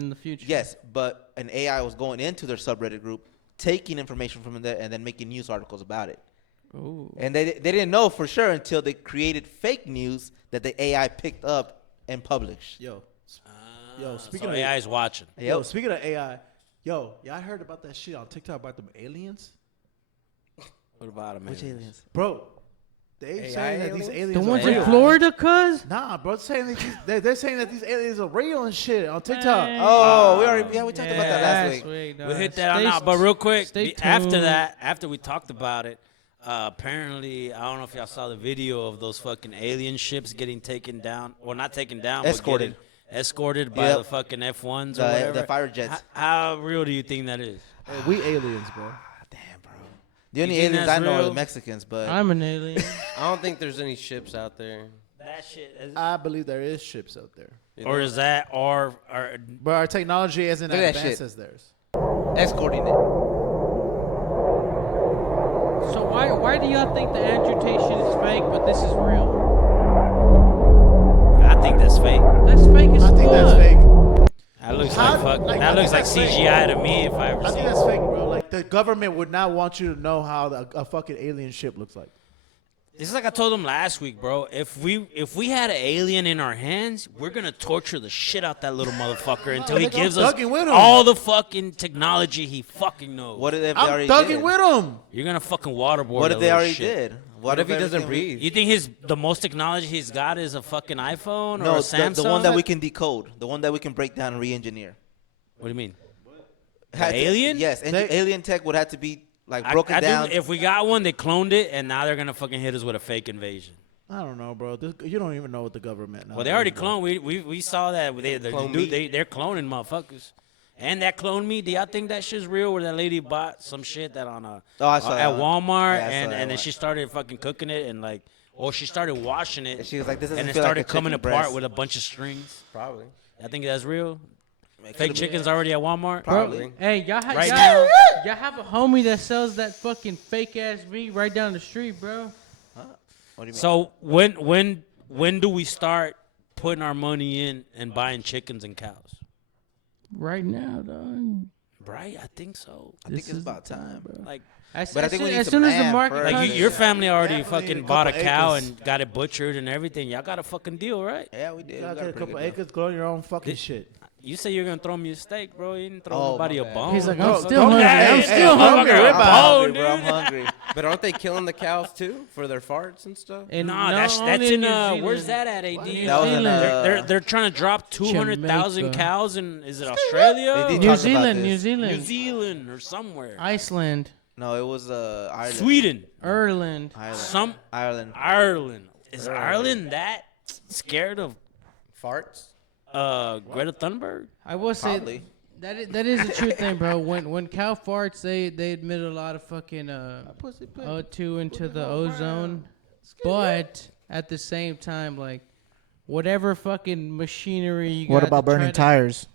in the future. Yes, but an AI was going into their subreddit group, taking information from there, and then making news articles about it. Ooh. And they didn't know for sure until they created fake news that the AI picked up and published. Yo, speaking So of AI is watching. Yo, speaking of AI, y'all heard about that shit on TikTok about them aliens? What about them? Which aliens? Bro, they saying that these aliens The are ones real. in Florida, cuz? Nah, bro, they're saying that these aliens are real and shit on TikTok. Oh, we talked about that last week. We hit that on out, but real quick, after that, after we talked about it, apparently, I don't know if y'all saw the video of those fucking alien ships getting taken down. Well, not taken down, Escorted. but escorted by Yep. the fucking F1s or The whatever. fighter jets. How real do you think that is? Hey, we aliens, bro. The only You think aliens I that's know are real? the Mexicans, but I'm an alien. I don't think there's any ships out there. That shit. I believe there is ships out there. Or is that, or But our technology isn't Look at as that advanced shit. as theirs. escorting it. So why do y'all think the amputation is fake, but this is real? I think that's fake. That's fake as fuck. I think that's fake. That looks How- like fuck. like, I that looks think like that's fake. CGI to me if I ever I seen think it. that's fake, bro. Like the government would not want you to know how a fucking alien ship looks like. It's like I told them last week, bro. If we had an alien in our hands, we're gonna torture the shit out that little motherfucker until he Nigga, I'm gives us thugging with him. all the fucking technology he fucking knows. What if they I'm already thugging did? with him. You're gonna fucking waterboard. What that if they little already shit. did? What if he doesn't everything breathe? You think the most technology he's got is a fucking iPhone or No, a Samsung? the one that we can decode, the one that we can break down and re-engineer. What do you mean? Had to- alien? Yes, alien tech would have to be like broken I down. think if we got one, they cloned it, and now they're gonna fucking hit us with a fake invasion. I don't know, bro. You don't even know what the government knows. Well, they already cloned. We saw that. They're cloning motherfuckers. And that clone meat, do y'all think that shit's real? Where that lady bought some shit that on I saw at that. Walmart, Yeah, I saw and that then one. she started fucking cooking it and like, or she started washing it. And she was like, "This doesn't and it feel like started a coming chicken apart breast." with a bunch of strings. Probably. I think that's real. Could've Fake been. chickens already at Walmart. Probably. Hey, y'all, Right y'all, now. y'all have a homie that sells that fucking fake ass meat right down the street, bro. What do you mean? So when do we start putting our money in and buying chickens and cows? Right now, dog. Right, I think so. I think it's about time, bro. Like, But I think we need as some soon as the land market first. comes, like your family already Definitely fucking need a bought a couple cow acres. and got it butchered and everything. Y'all got a fucking deal, right? Yeah, we did. You gotta We got get a pretty couple good deal. acres, grow your own fucking shit. You say you're gonna throw me a steak, bro. You didn't throw Oh, nobody my a bad. bone. He's like, Bro, I'm still don't- hungry. hey, I'm hey, still I'm hungry. hungry, I'm bro. Hungry, bone, bro. I'm dude. hungry. But aren't they killing the cows too for their farts and stuff? And Nah, no, that's only in New where's Zealand. that at? AD? New That was in, Zealand. They're trying to drop 200,000 Jamaica. cows in is it Australia? They did New talk about Zealand, this. New Zealand, New Zealand or somewhere. Iceland, No, it was Ireland. Sweden. Ireland. Some Ireland. Ireland. Is Ireland that scared of Farts? Greta Thunberg? I will say Probably. that is a true thing, bro. When cow farts, they admit a lot of fucking O2 into the ozone, but at the same time, like whatever fucking machinery you What got about to try burning to- tires?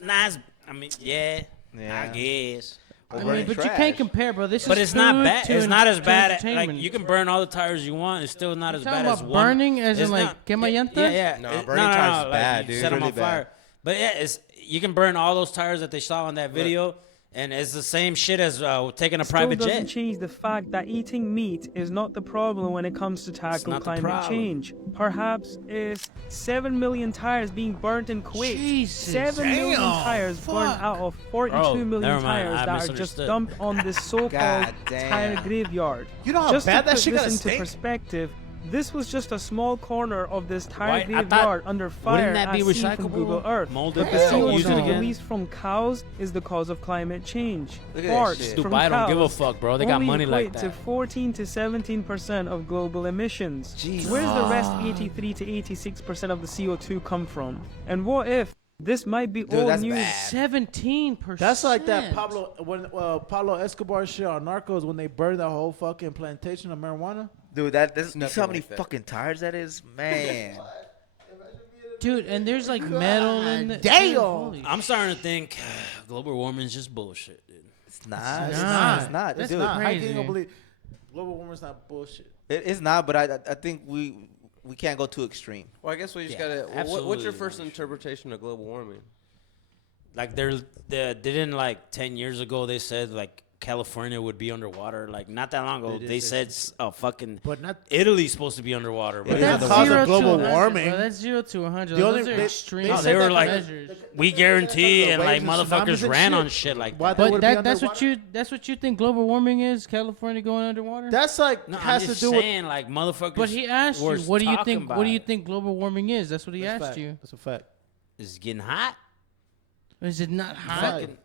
Nah, I mean, yeah, Yeah. I guess. I mean, but you can't compare, bro. This But is it's not food bad. to It's not as to bad. Like entertainment. you can burn all the tires you want. It's still not as talking bad as about one. burning as in, It's like, not- quema yeah, llantas? Yeah. No, It- burning tires is like, bad, you dude. Set them Really on bad. fire. But yeah, you can burn all those tires that they saw on that video, and it's the same shit as taking a private Still doesn't jet. change the fact that eating meat is not the problem when it comes to tackle not the climate problem. change. Perhaps it's 7 million tires being burnt in Kuwait. Jesus. 7 million Damn. tires burned Fuck. out of 42 Bro, million never mind. tires I that are just misunderstood. dumped on this so-called God damn. tire graveyard. You know how Just bad to that put shit this gotta into stink? perspective, this was just a small corner of this tire Why- I thought- graveyard under fire that be as seen from recyclable? Google Earth. Molded But the and CO2 use it again? released from cows is the cause of climate change. Look at that Farts shit. from Dubai don't give a cows fuck, bro. They got only money like equate that. to 14 to 17% of global emissions. Jesus. Where's the rest 83 to 86% of the CO2 come from? And what if this might be Dude, old that's news? bad. 17%. That's like that Pablo Escobar shit on Narcos when they burned that whole fucking plantation of marijuana. Dude, you see nothing how many like that. fucking tires that is, man. Dude, and there's like metal in the Damn. I'm starting to think global warming is just bullshit, dude. It's not. It's It's not. It's Dude, not. How you crazy. gonna believe global warming's not bullshit? It's not. But I think we can't go too extreme. Well, I guess we just gotta. What's your first interpretation of global warming? Like they didn't like 10 years ago they said like California would be underwater. Like not that long ago they said fucking But not. Italy's supposed to be underwater. But That's That's cause of 0 to global 100, warming. Bro. That's 0 to 100. The only- Those are they- extreme. they no, said they were that like measures. we guarantee and like Waves and tsunamis motherfuckers and ran shit. on shit like Why that. they But would be that's what you think global warming is? California going underwater? That's like No, I'm has just to do saying like motherfuckers. But he asked you, were what do you talking think? What about do you it. think global warming is? That's what he That's asked fact. you. That's a fact. It's getting hot. Is it not hot? Fucking,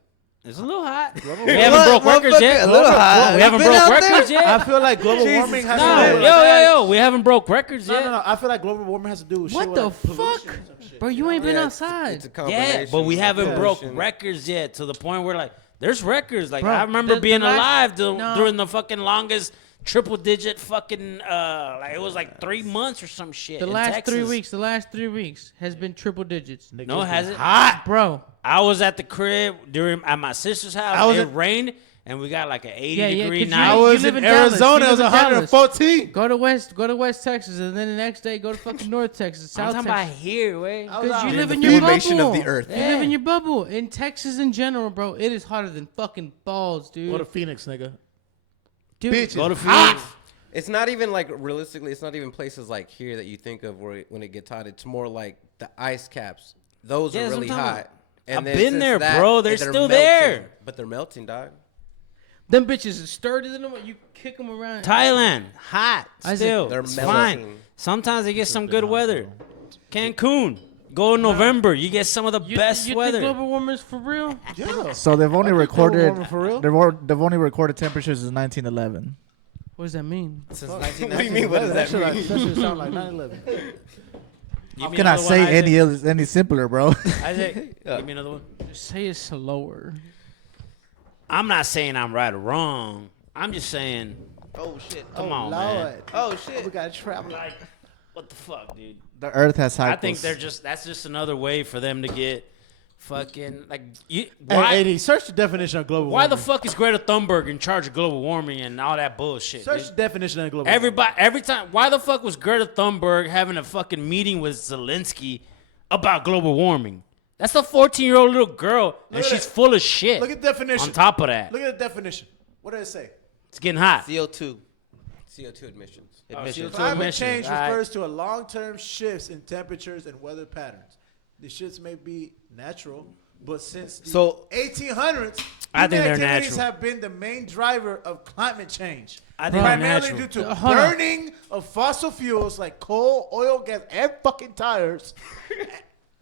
it's a little hot. We warming. haven't broke records Motherfucker, yet. a little hot. We haven't Been broke out records there? I yet. feel like global warming has No, to do with yo, we haven't broke records No, yet. no, no. I feel like global warming has to do with shit What with the like pollution fuck? and some shit. Bro, you ain't been Yeah, outside. It's a Yeah, combination. but we haven't Yeah. broke records yet to the point where like there's records. Like Bro, I remember the being last- alive no. during the fucking longest triple digit fucking like it was like 3 months or some shit. The in last Texas. 3 weeks has been triple digits. No, has it? Hot. Bro. I was at the crib at my sister's house. I was It at- rained and we got like an 80 Yeah, degree 'cause night. I you was live in Dallas. Arizona. You It was live in Dallas. 114. Go to West Texas, and then the next day go to fucking North Texas, I'm South talking about Texas. here, way. Because you in live the in your formation bubble. of the earth. You live in your bubble. In Texas in general, bro, it is hotter than fucking balls, dude. Go to Phoenix, nigga. Dude, Bitch, Go to it's hot. Phoenix. It's not even like realistically. It's not even places like here that you think of when it gets hot. It's more like the ice caps. Those Yeah, are that's really what I'm talking hot. about. And I've then been since there, that, bro. They're still there. But they're melting, dog. them bitches are sturdy than them. You kick them around. Thailand, hot Isaac, still. they're It's melting. fine. Sometimes they get some good weather. Cancun, go in November. You get some of the best you weather. think global warming is for real? Yeah. So they've only I think global recorded warming for real? they've only recorded temperatures since 1911. What does that mean? Since What do you mean? What does that shit mean? like, that shit sound like 9/11. Give How me can I another say one, Isaac. any simpler, bro? Isaac, give me another one. Just say it slower. I'm not saying I'm right or wrong. I'm just saying, Oh shit. come on, man. Lord. Oh shit. We gotta travel. Like, what the fuck, dude? The Earth has cycles. I think that's just another way for them to get fucking like you. Hey, Why? AD, search the definition of global Why warming. the fuck is Greta Thunberg in charge of global warming and all that bullshit? Search dude? the definition of global Every time, why the fuck was Greta Thunberg having a fucking meeting with Zelensky about global warming? That's a 14-year-old little girl, and at she's that. full of shit. Look at the definition. On top of that, Look at the definition. What did it say? it's getting hot. CO2. CO2 emissions. Emissions. Climate emissions, change all right. refers to a long-term shifts in temperatures and weather patterns. These shits may be natural, but since the So- 1800s, I think human they're activities natural. have been the main driver of climate change. I think they're primarily natural. due to Hold on. burning of fossil fuels like coal, oil, gas, and fucking tires,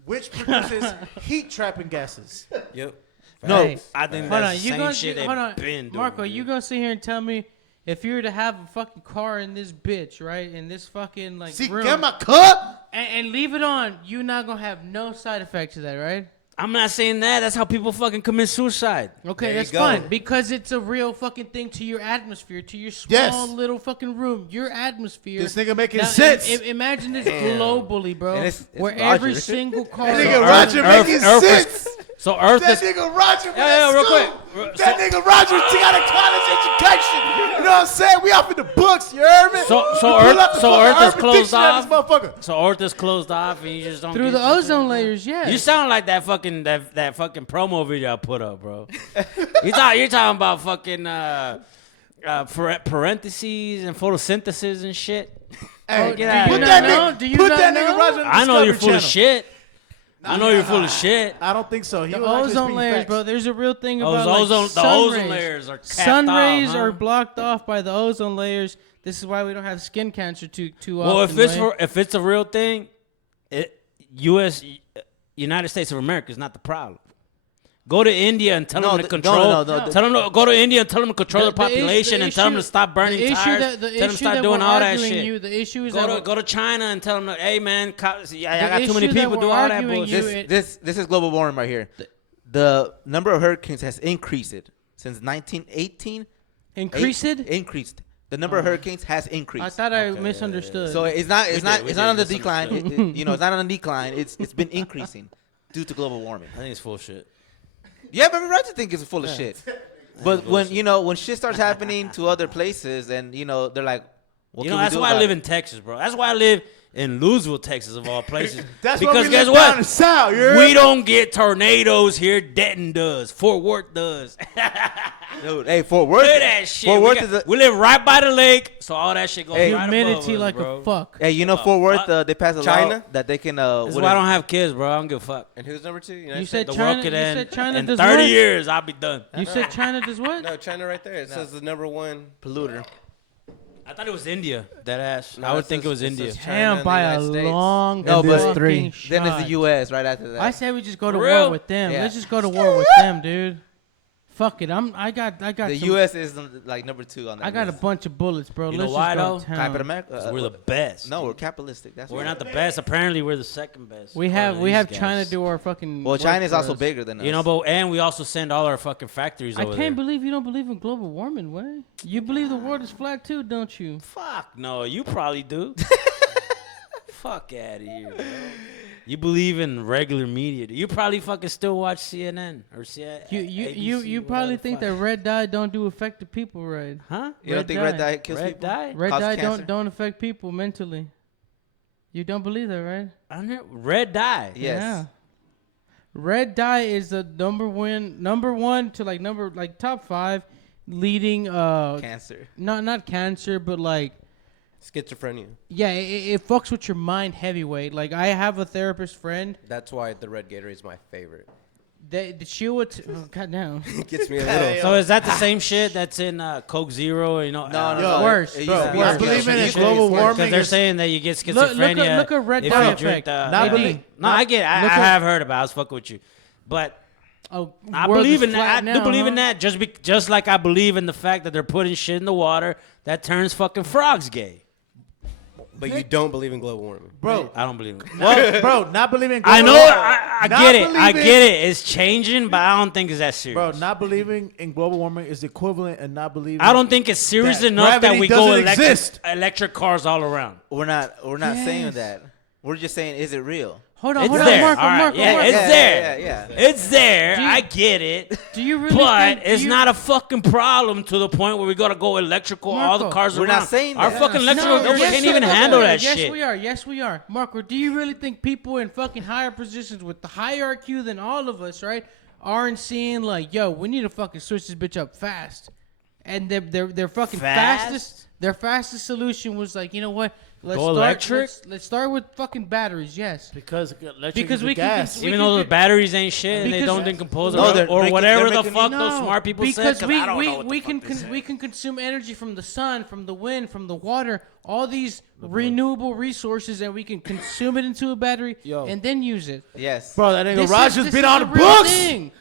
which produces heat-trapping gases. Yep. No. Hey, I think hold that's on, the you same gonna shit they've hold on, been doing. Marco, dude. you gonna sit here and tell me if you were to have a fucking car in this bitch, right, in this fucking like See, room, get my cup. and leave it on, you not gonna have no side effects to that, right? I'm not saying that. That's how people fucking commit suicide. Okay, There you that's go. fine because it's a real fucking thing to your atmosphere, to your small Yes. little fucking room, your atmosphere. This nigga making Now, sense. Imagine this globally, bro, And it's where Roger. every single car. That nigga Roger making sense. So Earth That is. nigga Roger, Yeah, real quick. That nigga Roger got a college education. You know what I'm saying? We off in the books. You heard me? So We pull Earth- up the so fucking Earth is Urban closed Dictionary off? of this motherfucker. So Earth is closed off, and you just don't. Through get the ozone layers, yeah. You sound like that fucking that fucking promo video I put up, bro. You're talking about fucking parentheses and photosynthesis and shit. Hey, get out of put here. that know? nigga, Do you put not that know? nigga Roger on the I know you're Discovery full of Channel. shit. I know you're full of shit. I don't think so. He The was actually ozone speaking layers, facts. bro. There's a real thing Those about like, ozone- the sun ozone rays. layers are capped Sun off, rays huh? are blocked off by the ozone layers. This is why we don't have skin cancer too Well, often. if it's a real thing, United States of America is not the problem. Go to India and tell No, them to no, control. no. Tell them to go to India and tell them to control The- the population the and tell them to issue- stop burning the issue tires. that- the Tell them to issue start that doing we're all that arguing shit. you- the issue is that we're- Go to China and tell them, hey man, I got The too many issue that people we're do all that arguing bullshit. you- This is global warming right here. The number of hurricanes has increased since 1918. Increased? Increased The number of hurricanes has increased. I thought I misunderstood. So it's not We not did it's not on the misunderstand. decline. You know, it's not on the decline. It's been increasing due to global warming. I think it's full shit. You have every right to think it's full of shit. But when when shit starts happening to other places, and they're like, what You can know, we that's do why I about live it? in Texas, bro. That's why I live in Louisville, Texas, of all places. That's why because we guess live what? down in the South, you heard? We don't get tornadoes here. Denton does. Fort Worth does. Dude, hey, Fort Worth. Look at that shit. Fort we, Worth is we live right by the lake, so all that shit goes Hey, right humidity above us, like bro. a fuck. Hey, Fort Worth, they passed a law China? that they can. This is why I don't have kids, bro. I don't give a fuck. And who's number 2? You said The China. world could You end said China in does 30 what? years. I'll be done. You said China does what? No, China right there. It says the number 1 polluter. I thought it was India. That ass. No, I would it think says- it was it India. says China Damn, and the by a United States. long No, but fucking three. Then it's the shot. U.S. right after that. I say we just go to For real? war with them. Yeah. Let's just go to war with them, dude. Fuck it. I got The some- U.S. is like number 2 on that. I got a list. bunch of bullets, bro. You Let's know why, just go though? to town. Captain America. 'Cause we're the best. No, we're capitalistic. That's We're why. not the best. Apparently, we're the second best. We according have to these China guys. do our fucking. Well, work China's for also us. bigger than us. You know, and we also send all our fucking factories I over can't there. believe you don't believe in global warming, way. You believe the world is flat too, don't you? Fuck no, you probably do. Fuck out of here, bro. You believe in regular media. You probably fucking still watch CNN or CNN. You probably think that red dye don't do affect the people, right? Huh? You don't think red dye kills Red people? dye? Red Cause dye cancer? don't affect people mentally. You don't believe that, right? I know. Red dye. Yes. Yeah. Red dye is the number one to like top 5 leading Cancer. not cancer, but like Schizophrenia. yeah, it fucks with your mind heavyweight. Like I have a therapist friend That's why the red Gatorade is my favorite. that she would cut down. It gets me a little. So is that the same shit that's in Coke Zero? You know, No, worse, it bro, used to be worse. I like believe that. in It it. used to be Global like- warming. because they're is- saying that you get Look at schizophrenia. red if dye you drink effect. the- Not if believe- you- No, I get. I Look at- have heard about it. I was fucking with you, but Oh, I world believe is in flat that. I do now, believe in huh? that. Just like I believe in the fact that they're putting shit in the water that turns fucking frogs gay. But you don't believe in global warming. Bro, I don't believe in it. well, bro, not believing. I know. global- I not get it. I believing- get it. It's changing, but I don't think it's that serious. Bro, not believing in global warming is the equivalent and not believing. I don't think it's serious that enough that gravity we go doesn't exist. electric cars all around. We're not saying Yes. that. We're just saying, is it real? Hold on, It's hold there. on, Marco, All right. Marco, Yeah, Marco. it's there. Yeah. It's there. Do you- I get it. Do you really But think, it's not a fucking problem to the point where we gotta go electrical. All the Marco, cars we're around. not saying Our that. fucking electrical No, government yes, can't we even are. handle that yes, shit. we are. Yes, we are. Marco, do you really think people in fucking higher positions with the higher IQ than all of us, right, aren't seeing like, yo, we need to fucking switch this bitch up fast? And their fucking Fast? their fastest solution was like, you know what? Let's Go start, electric? Let's start with fucking batteries. Yes. because electric Because is we the can gas. cons- we Even can though the get- batteries ain't shit and they Because- don't decompose No, or, they're or making- whatever they're the making- fuck those smart people said. because 'cause we I don't know what the we fuck can they said. we can consume energy from the sun, from the wind, from the water, all these renewable resources, and we can consume it into a battery and then use it. Yes. Bro, that nigga This Roger's is been a on the real books. thing.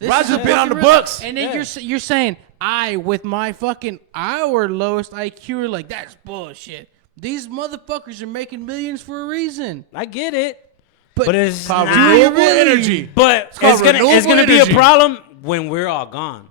This Roger's is a been on fucking the real- books. And then you're saying I with my fucking our lowest IQ are like that's bullshit. These motherfuckers are making millions for a reason. I get it. But, But it's called not. renewable energy. But called it's gonna renewable be a energy. problem when we're all gone.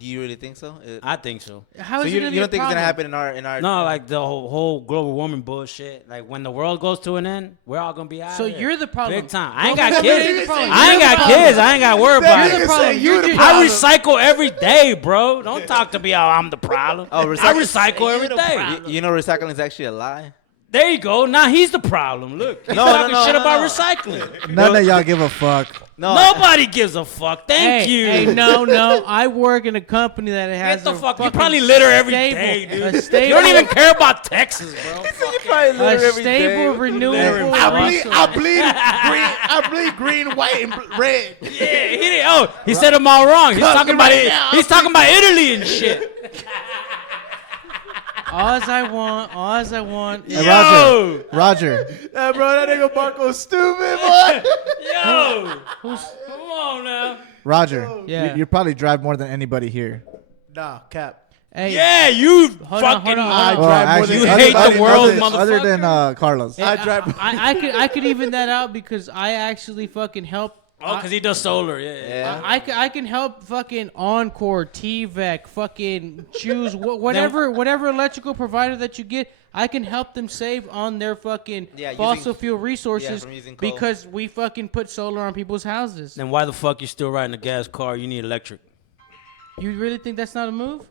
Do you really think so? I think so. How So is you it gonna be don't a think it's gonna problem? happen in our No, like the whole global warming bullshit. Like when the world goes to an end, we're all gonna be out. So you're the problem. Big time. I ain't Global got warming kids. is the problem. I ain't You're the got problem. kids. I ain't got to worry about You're the it. problem. you the just- I recycle every day, bro. Don't talk to me. Oh, I'm the problem. Oh, I recycle every day. You know, recycling is actually a lie. There you go. Now he's the problem. Look, he's No, talking no, shit no, about no. recycling. None of y'all give a fuck. No, Nobody gives a fuck. Thank Hey, you. Hey, no. I work in a company that has Get the a fuck. You fucking probably litter every stable, day, dude. A You stable, don't even care about Texas, bro. a stable renewable I bleed green, white, and Yeah, red. he did. Oh, he said them all wrong. He's talking about it. He's talking about Italy and shit. All I want is Yo, Roger. Yeah, bro, that nigga Marco's stupid, boy. yo. Come on now. Roger. Yeah. You probably drive more than anybody here. Nah, cap. Hey, Yeah, you Hold on, fucking. hold on. I Well, drive more you than hate the anybody. world, other motherfucker. than Carlos. hey, I could even that out because I actually fucking help Oh, because he does solar. Yeah. I can help fucking Encore, T-Vec, fucking choose whatever electrical provider that you get. I can help them save on their fucking fossil fuel resources from using coal. because we fucking put solar on people's houses. Then why the fuck you still riding a gas car? You need electric. You really think that's not a move?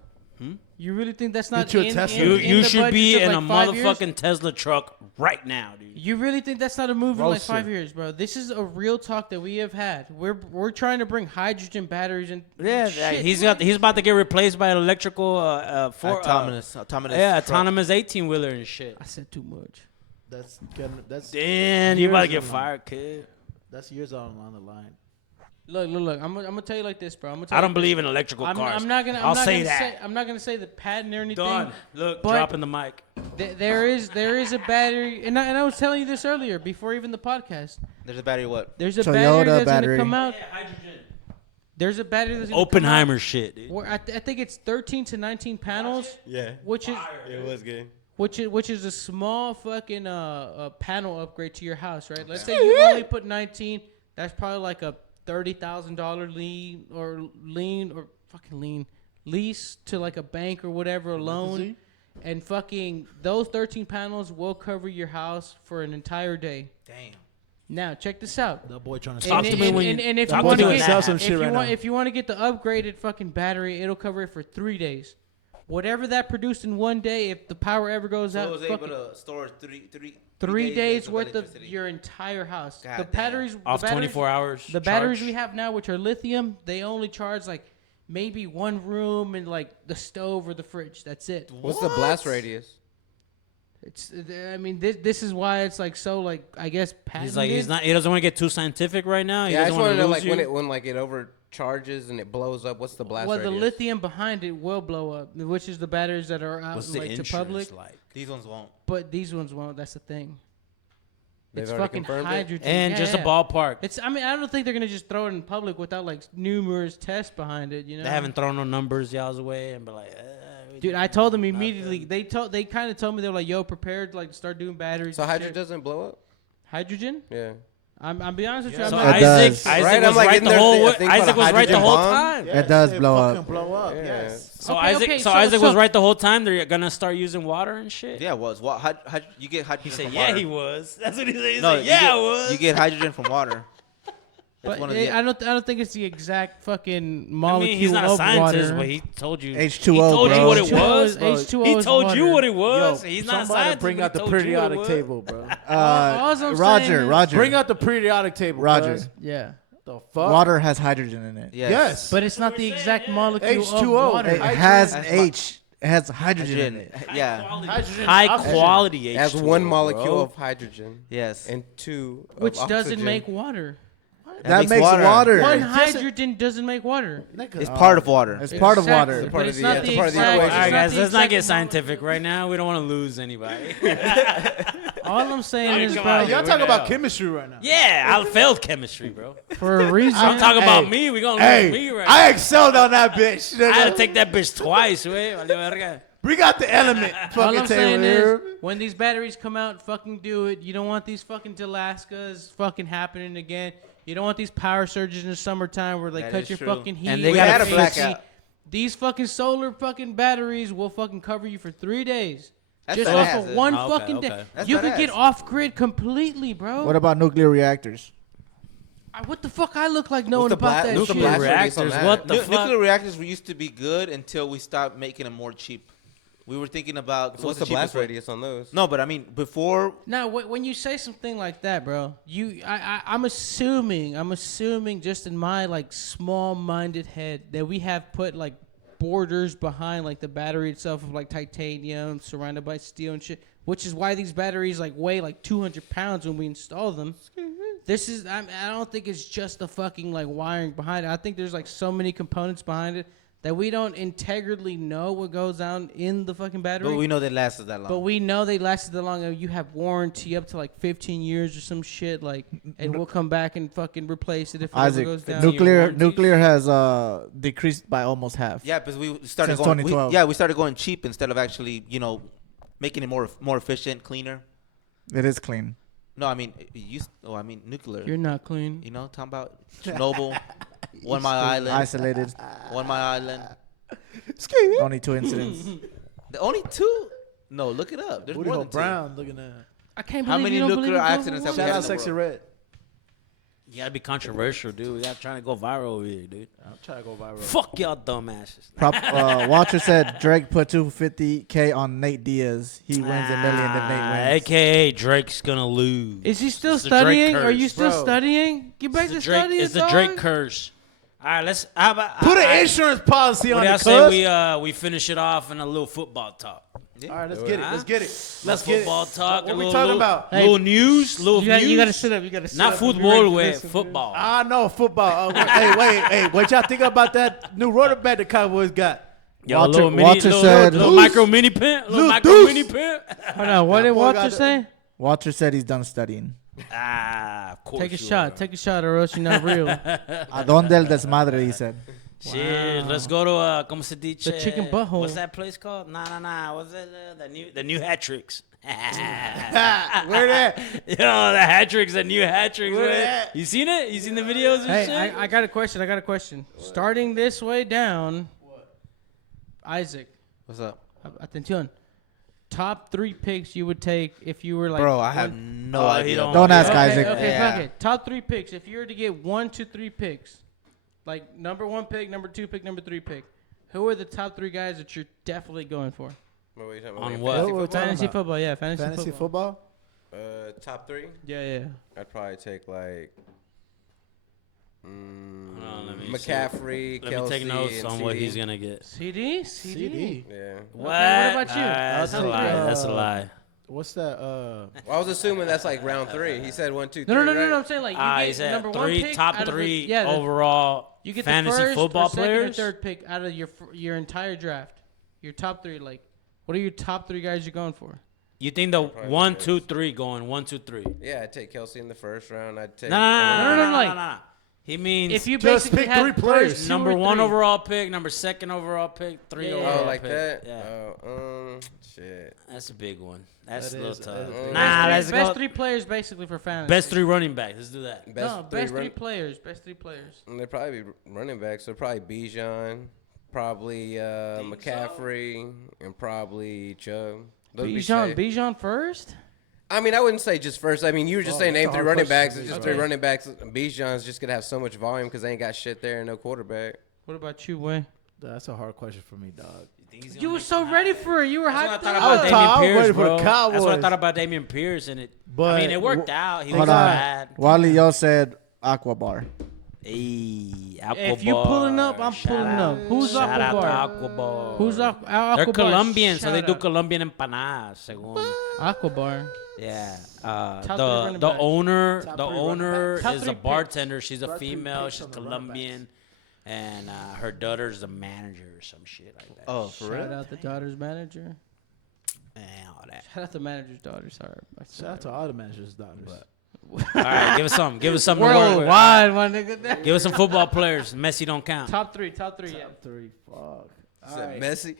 You really think that's not Get you a in, Tesla. in, You in the should be budgets in of a like 5 years? motherfucking Tesla truck right now, dude. You really think that's not a move in like Roaster. 5 years, bro? This is a real talk that we have had. We're trying to bring hydrogen batteries and shit. He's about to get replaced by an electrical autonomous truck. autonomous 18-wheeler and shit. I said too much. That's Damn, you about to years get on- fired, kid. That's years on the line. Look. I'm gonna tell you like this, bro. I don't believe in electrical cars. I'm not gonna. I'll say that. I'm not gonna say the patent or anything. Done. Look, but dropping the mic. There is a battery, and I was telling you this earlier before even the podcast. There's a battery. What? There's a Toyota battery that's battery. gonna come out. There's a battery that's gonna Oppenheimer come out shit, dude. where I think it's 13 to 19 panels. Yeah. Which is It was good. which is a small fucking panel upgrade to your house, right? Let's say you only put 19. That's probably like a $30,000 lease to like a bank or whatever, a loan, and fucking those 13 panels will cover your house for an entire day. Damn. Now check this out. That boy trying to Talk sell to me when you- and if talk you want to to me get when some shit right now. if you want to get the upgraded fucking battery, it'll cover it for 3 days. Whatever that produced in one day, if the power ever goes So out, it was able fucking to store three days of worth of electricity. your entire house. God The damn. batteries, Off the batteries, 24 hours. The batteries charge. we have now, which are lithium, they only charge like maybe one room and like the stove or the fridge. That's it. What's the blast radius? It's. I mean, this is why it's like so like I guess patented. He doesn't want to get too scientific right now. He Yeah, I doesn't just want to know lose like you. when it overcharges and it blows up. What's the blast Well, radius? the lithium behind it will blow up, which is the batteries that are out What's in, the like to insurance public. like? These ones won't. But these ones won't. That's the thing. They've It's already fucking confirmed it? hydrogen. And Yeah, just yeah. a ballpark. It's. I mean, I don't think they're gonna just throw it in public without like numerous tests behind it. You know. They haven't thrown no numbers y'all's away and be like, we Dude, I told them immediately. They kind of told me they were like, "Yo, prepared to like start doing batteries." So and hydrogen shit. doesn't blow up? Hydrogen? Yeah. I'm be honest with you. So I'm not, It does. Isaac Right, was I'm like, right isn't the there whole a thing called Isaac a was right the hydrogen whole bomb? time. It does blow fucking up. blow up. Yeah. Yes. So Okay, Isaac, okay, so so- Isaac so- was right the whole time. They're gonna start using water and shit. Yeah, it was. You get hydrogen He said, from "Yeah, water. he was." That's what he said. He No, said, "Yeah, you I get, was." You get hydrogen from water. It's but one of the. I don't think it's the exact fucking I molecule mean, he's not a of scientist, water. but he told you. H2O, He told you bro. what it was. H2O He is told you water. what it was. Yo, He's not a somebody scientist. bring but out he the told you what it periodic was. table, bro. all I'm saying Roger, is- Roger. Bring out the periodic table, Roger. cuz. Yeah. The fuck? Water has hydrogen in it. Yes. But it's not the exact molecule H2O. of water. It has H. It has hydrogen in it. Yeah. High quality It has H2O, one molecule bro. of hydrogen. Yes. And two of Which doesn't oxygen. make water. That makes water. One hydrogen doesn't make water. It's part of water. It's part of Exactly. water. But part of it's the- not it's the part of the exact. equation. All right, it's not guys, the let's not exact get scientific right now. We don't want to lose anybody. All I'm saying is, come bro, on, Y'all We're talking about out. chemistry right now. Yeah, I failed chemistry, bro. for a reason. I'm talking about Hey. me. We gonna Hey, lose me right I now. excelled on that bitch. I had to nigga. take that bitch twice, way. Vale verga. Bring out the element. All Fucking I'm saying table is, here. when these batteries come out, fucking do it. You don't want these fucking Dalaskas fucking happening again. You don't want these power surges in the summertime where they That cut is your true. fucking heat. And they with got had a AC. blackout. These fucking solar fucking batteries will fucking cover you for 3 days. That's Just badass, off of dude. one Okay, fucking day. okay. That's You could badass. get off grid completely, bro. What about nuclear reactors? What the fuck I look like knowing the about bla- that what's the shit? blast radius on Reactors, that? what the fuck? Nuclear reactors used to be good until we stopped making them more cheap. We were thinking about So what's the blast cheapest way- radius on those? No, but I mean before. Now, when you say something like that, bro, I'm assuming just in my like small-minded head that we have put like borders behind like the battery itself of like titanium surrounded by steel and shit, which is why these batteries like weigh like 200 pounds when we install them. This is I don't think it's just the fucking like wiring behind it. I think there's like so many components behind it that we don't integrally know what goes on in the fucking battery. But we know they lasted that long. But we know they lasted that long. And you have warranty up to like 15 years or some shit. Like, and we'll come back and fucking replace it if it ever Isaac, goes down. nuclear has decreased by almost half. Yeah, because we started Since going. 2012. We started going cheap instead of actually, making it more efficient, cleaner. It is clean. No, I mean nuclear. You're not clean. You know, talking about Chernobyl, 1 Mile Island, Isolated. 1 Mile Island. Only 2 incidents. The only 2? No, look it up. There's Booty more hole than 2. Brown looking at. I can't How believe many you don't nuclear believe in accidents have we Shout had out in the Sexy world? Red. You gotta be controversial, dude. We gotta try to go viral over here, dude. I'm trying to go viral. Fuck y'all dumbasses. Walter said Drake put $250K on Nate Diaz. He wins $1 million, then Nate wins. AKA Drake's gonna lose. Is he still It's the Drake studying? curse. Are you still Bro. studying? Get back to studying. It's the dog. Drake curse. All right, let's Put an insurance policy What on do it. y'all cuz. say we finish it off in a little football talk? All right, let's get it. Let's get it. Let's Let's get football it. talk. What a we little, talking little, about? Little news. Little You news. gotta sit up. You gotta sit Not up. You're ready football, for way this. football. I know football. Hey, what y'all think about that new quarterback the Cowboys got? Yo, Walter- little mini, Walter little, said- little Deuce. micro mini pimp. Little Lil micro Deuce. mini pimp. Hold on. What did boy Walter got say? Walter said he's done studying. Of course. Take a you shot. are. Take a shot, or else you're not real. ¿A dónde el desmadre? He said. Shit, let's go to ¿cómo se dice? The chicken butthole. What's that place called? Nah. What's it? The new hat tricks. Where that? Yo, the hat tricks, the new hat tricks. Where Man. that? You seen it? You seen the videos and Hey, shit? I got a question. Starting this way down. Isaac, What's up? atención. Top 3 picks you would take if you were like. Bro, I have one- no idea. Don't ask Isaac. Okay, Yeah. fuck it. Top 3 picks. If you were to get 1 to 3 picks, like number 1 pick, number 2 pick, number 3 pick, who are the top 3 guys that you're definitely going for? What are you talking about? On Like what? fantasy What we're football? talking Fantasy about? football, yeah, fantasy Fantasy football. football? Top 3? Yeah. I'd probably take like Hold on, let me McCaffrey, Let Kelsey, me take notes and on what CD. he's gonna get. CD. Yeah. What? what about you? That's a I'll take, lie. That's a lie. What's that? Well, I was assuming that's like round 3. He said 1, 2, 3. No. right? I'm saying like you He get said number 1 pick top out of the- 3 yeah, the- overall You get fantasy the first football or second players. or third pick out of your entire draft. Your top 3, like, what are your top 3 guys you're going for? You think the Probably 1, the 2, 3 going 1, 2, 3? Yeah, I'd take Kelsey in the first round. I'd take. No. He means If you Just basically pick had 3 players. first 2 number or 1 3. overall pick, number 2nd overall pick, 3 Yeah. overall Oh, like pick. that? Yeah, Shit. that's a big one. That's That a little is- tough. that is big. Nah, let's best go. 3 players basically for fantasy. Best 3 running backs. Let's do that. Best 3 players. Best 3 players. And they'd probably be running backs. So probably Bijan, probably McCaffrey, and probably Chubb. Those would be safe. Bijan first? I mean, I wouldn't say just first. I mean, you were just saying that's name a 3 hard running question backs. to It's be just fair. 3 running backs. Bijan's just going to have so much volume because they ain't got shit there and no quarterback. What about you, Way? That's a hard question for me, dog. You were so ready for it. You were That's what I hyped thought up. about I Damian was Pierce, ready for the bro. That's what I Cowboys. thought about Damian Pierce, and But I mean, it worked out. He was Hold on. bad. Wally Yo said Aqua Bar. Hey, Aqua If you pulling up, I'm Shout pulling out. up. Who's Shout out to Aqua Bar? Aqua Bar. Who's Aqua They're Bar? Colombian, so they Shout do out. Colombian empanadas, según. Aqua Bar. Yeah. Top 3 The running the backs. owner Top the 3 running owner backs. Top is 3 a picks. bartender. She's a Top 3 female. picks She's on the running Colombian, and her daughter's a manager or some shit like that. Oh, for Shout real? out the daughter's manager. And all that. Shout out the manager's daughter. Sorry. Shout out to all the managers' daughters. All right, give us something. Give us something. to work with. Worldwide, my nigga. Give us some football players. Messi don't count. Top 3, yeah. 3, fuck. Is that Messi?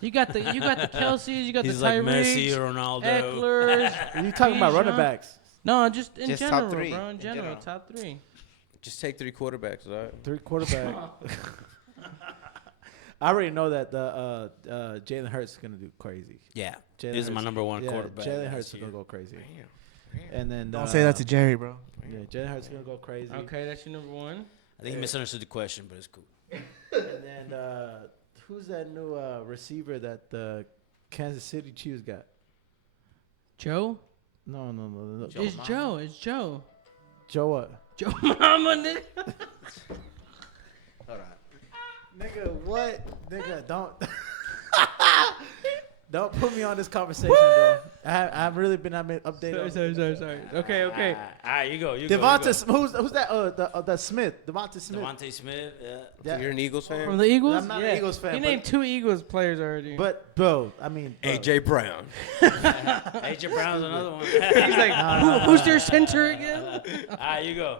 You got the Kelseys, you got He's the like Tyreeks, Messi, Ronaldo. Ecklers. You talking about running Bijan. backs? No, just in Just top general, 3, bro. In in general, general. top 3. Just take 3 quarterbacks, all right? 3 quarterback. I already know that the Jalen Hurts is gonna do crazy. Yeah, Jalen this is my Hurts- number 1 yeah, quarterback. Jalen this Hurts is year. gonna go crazy. And then Don't say that to Jerry, bro. Yeah, Jalen Hurts is gonna go crazy. Okay, that's your number 1. I think he misunderstood the question, but it's cool. And then who's that new receiver that the Kansas City Chiefs got? Joe? No. It's Joe. It's Joe. Joe what? Joe Mama, nigga. Nigga, what? Nigga, don't. Don't put me on this conversation, bro. I've really been updated. Sorry. Okay. All right, you go. Devonta, who's that? That Smith. Devonta Smith. Devontae Smith. Yeah. Yeah. You're an Eagles fan? From the Eagles? I'm not an Eagles fan, He but- named 2 Eagles players already. But bro, I mean, bro. AJ Brown. AJ Brown's another one. He's like, who's their center again? All right, you go.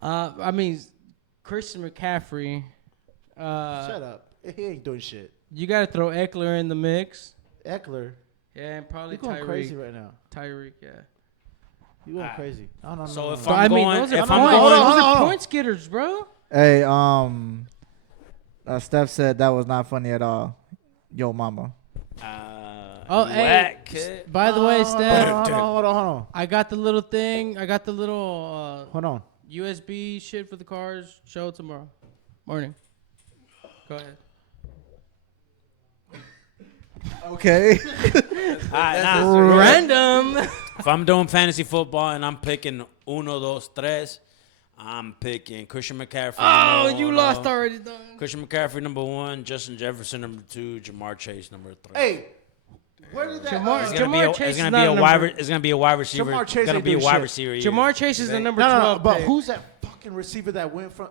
I mean, Christian McCaffrey. Shut up. He ain't doing shit. You got to throw Eckler in the mix. Eckler. Yeah, and probably You're going Tyreek. crazy right now. Tyreek, yeah. You going crazy? No. So if But I'm I mean, going, those are if points. I'm going, Those are points getters, bro. Hey, Steph said that was not funny at all. Yo, mama. Oh, whack, hey. kid. By the way, Steph. Hold on. I got the little thing. I got the little Hold on. USB shit for the cars. Show it tomorrow morning. Go ahead. Okay. Random. If I'm doing fantasy football and I'm picking 1, 2, 3, I'm picking Christian McCaffrey. Oh, number you one. lost already, dog. Christian McCaffrey number 1, Justin Jefferson number 2, Jamar Chase number 3. Hey, where did that? Jamar Chase It's is gonna not be a number- wide. It's gonna be a wide receiver. Jamar Chase It's gonna ain't be a doing wide shit. receiver. Jamar Chase is the number No, 12 but pick. who's that fucking receiver that went from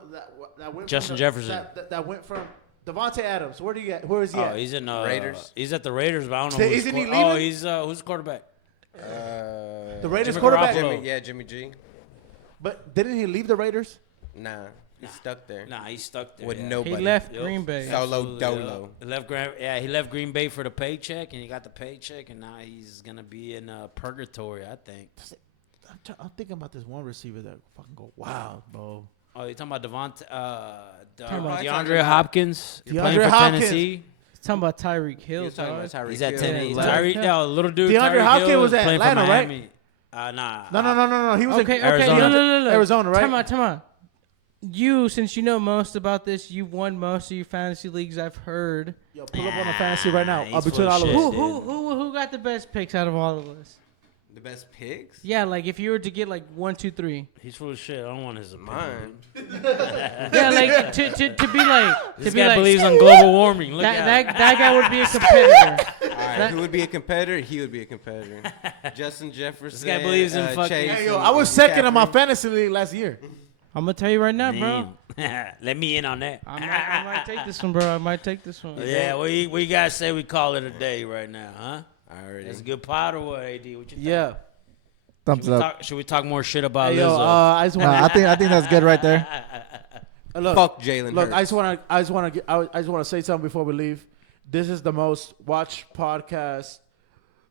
that went Justin from Jefferson. That went from Devontae Adams. Where do you get? Where is he Oh, at? he's in Raiders. He's at the Raiders, but I don't know. who's Isn't he Oh, leaving? he's who's the quarterback? The Raiders Jimmy quarterback. Garoppolo. Jimmy G. But didn't he leave the Raiders? Nah, he's stuck there. Nah, he's stuck there. With yeah. nobody. He left Yep. Green Bay. Solo Absolutely, dolo. yep. He left Green Bay for the paycheck, and he got the paycheck, and now he's gonna be in purgatory, I think. I'm thinking about this one receiver that fucking go wild, bro. Oh, you talking about about DeAndre Hopkins? DeAndre Playing for Hopkins. Tennessee. Talking about Tyreek Hill. You're talking about dog. Tyreek He's at Hill. Tennessee. Yeah, Tyreek, yeah. little dude. DeAndre Tyreek Hopkins Hill was at playing Atlanta, for right? Miami. Nah. No. He was Okay, in Arizona. Look. Arizona, right? Time out. You, since you know most about this, you've won most of your fantasy leagues. I've heard. Yo, pull up on the fantasy right now. He's I'll full between of all of shit, us. dude. Who got the best picks out of all of us? The best picks? Yeah, like if you were to get like 1, 2, 3. He's full of shit. I don't want his opinion. Mine. Yeah, like to be like This to be guy like believes on global warming. Look that out. that guy would be a competitor. All right, who would be a competitor? He would be a competitor. Justin Jefferson. This guy believes in fucking- Chase Hey, yo, and I was second in my McCaffrey. fantasy league last year. I'm gonna tell you right now, bro. Let me in on that. I might take this one, bro. I might take this one. Yeah, we gotta say we call it a day right now, huh? Alriady. That's a good pot or what, AD? What you think? Yeah. Thumbs up. Should we talk more shit about Hey, yo, Lizzo? I just want. I think that's good right there. Look, Fuck Jalen Look, Hurts. I just want to say something before we leave. This is the most watched podcast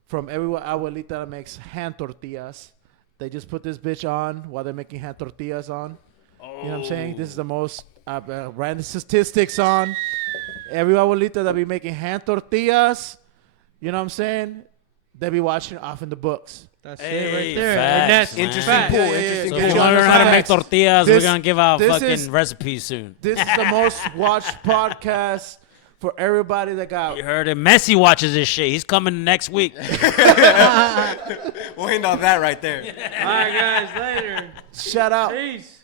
from every abuelita that makes hand tortillas. They just put this bitch on while they're making hand tortillas on. You know what I'm saying? This is the most random statistics on. Every abuelita that be making hand tortillas, you know what I'm saying? They be watching off in the books. That's Hey, it right there. facts, And that's man. Interesting facts. pool. Yeah, yeah, Interesting So yeah. if pool. you want to learn how to make Facts. tortillas, This- we're gonna give out this fucking is- recipes soon. This is the most watched podcast for everybody that got. You heard it. Messi watches this shit. He's coming next week. We'll end on that right there. All right, guys. Later. Shout out. Peace.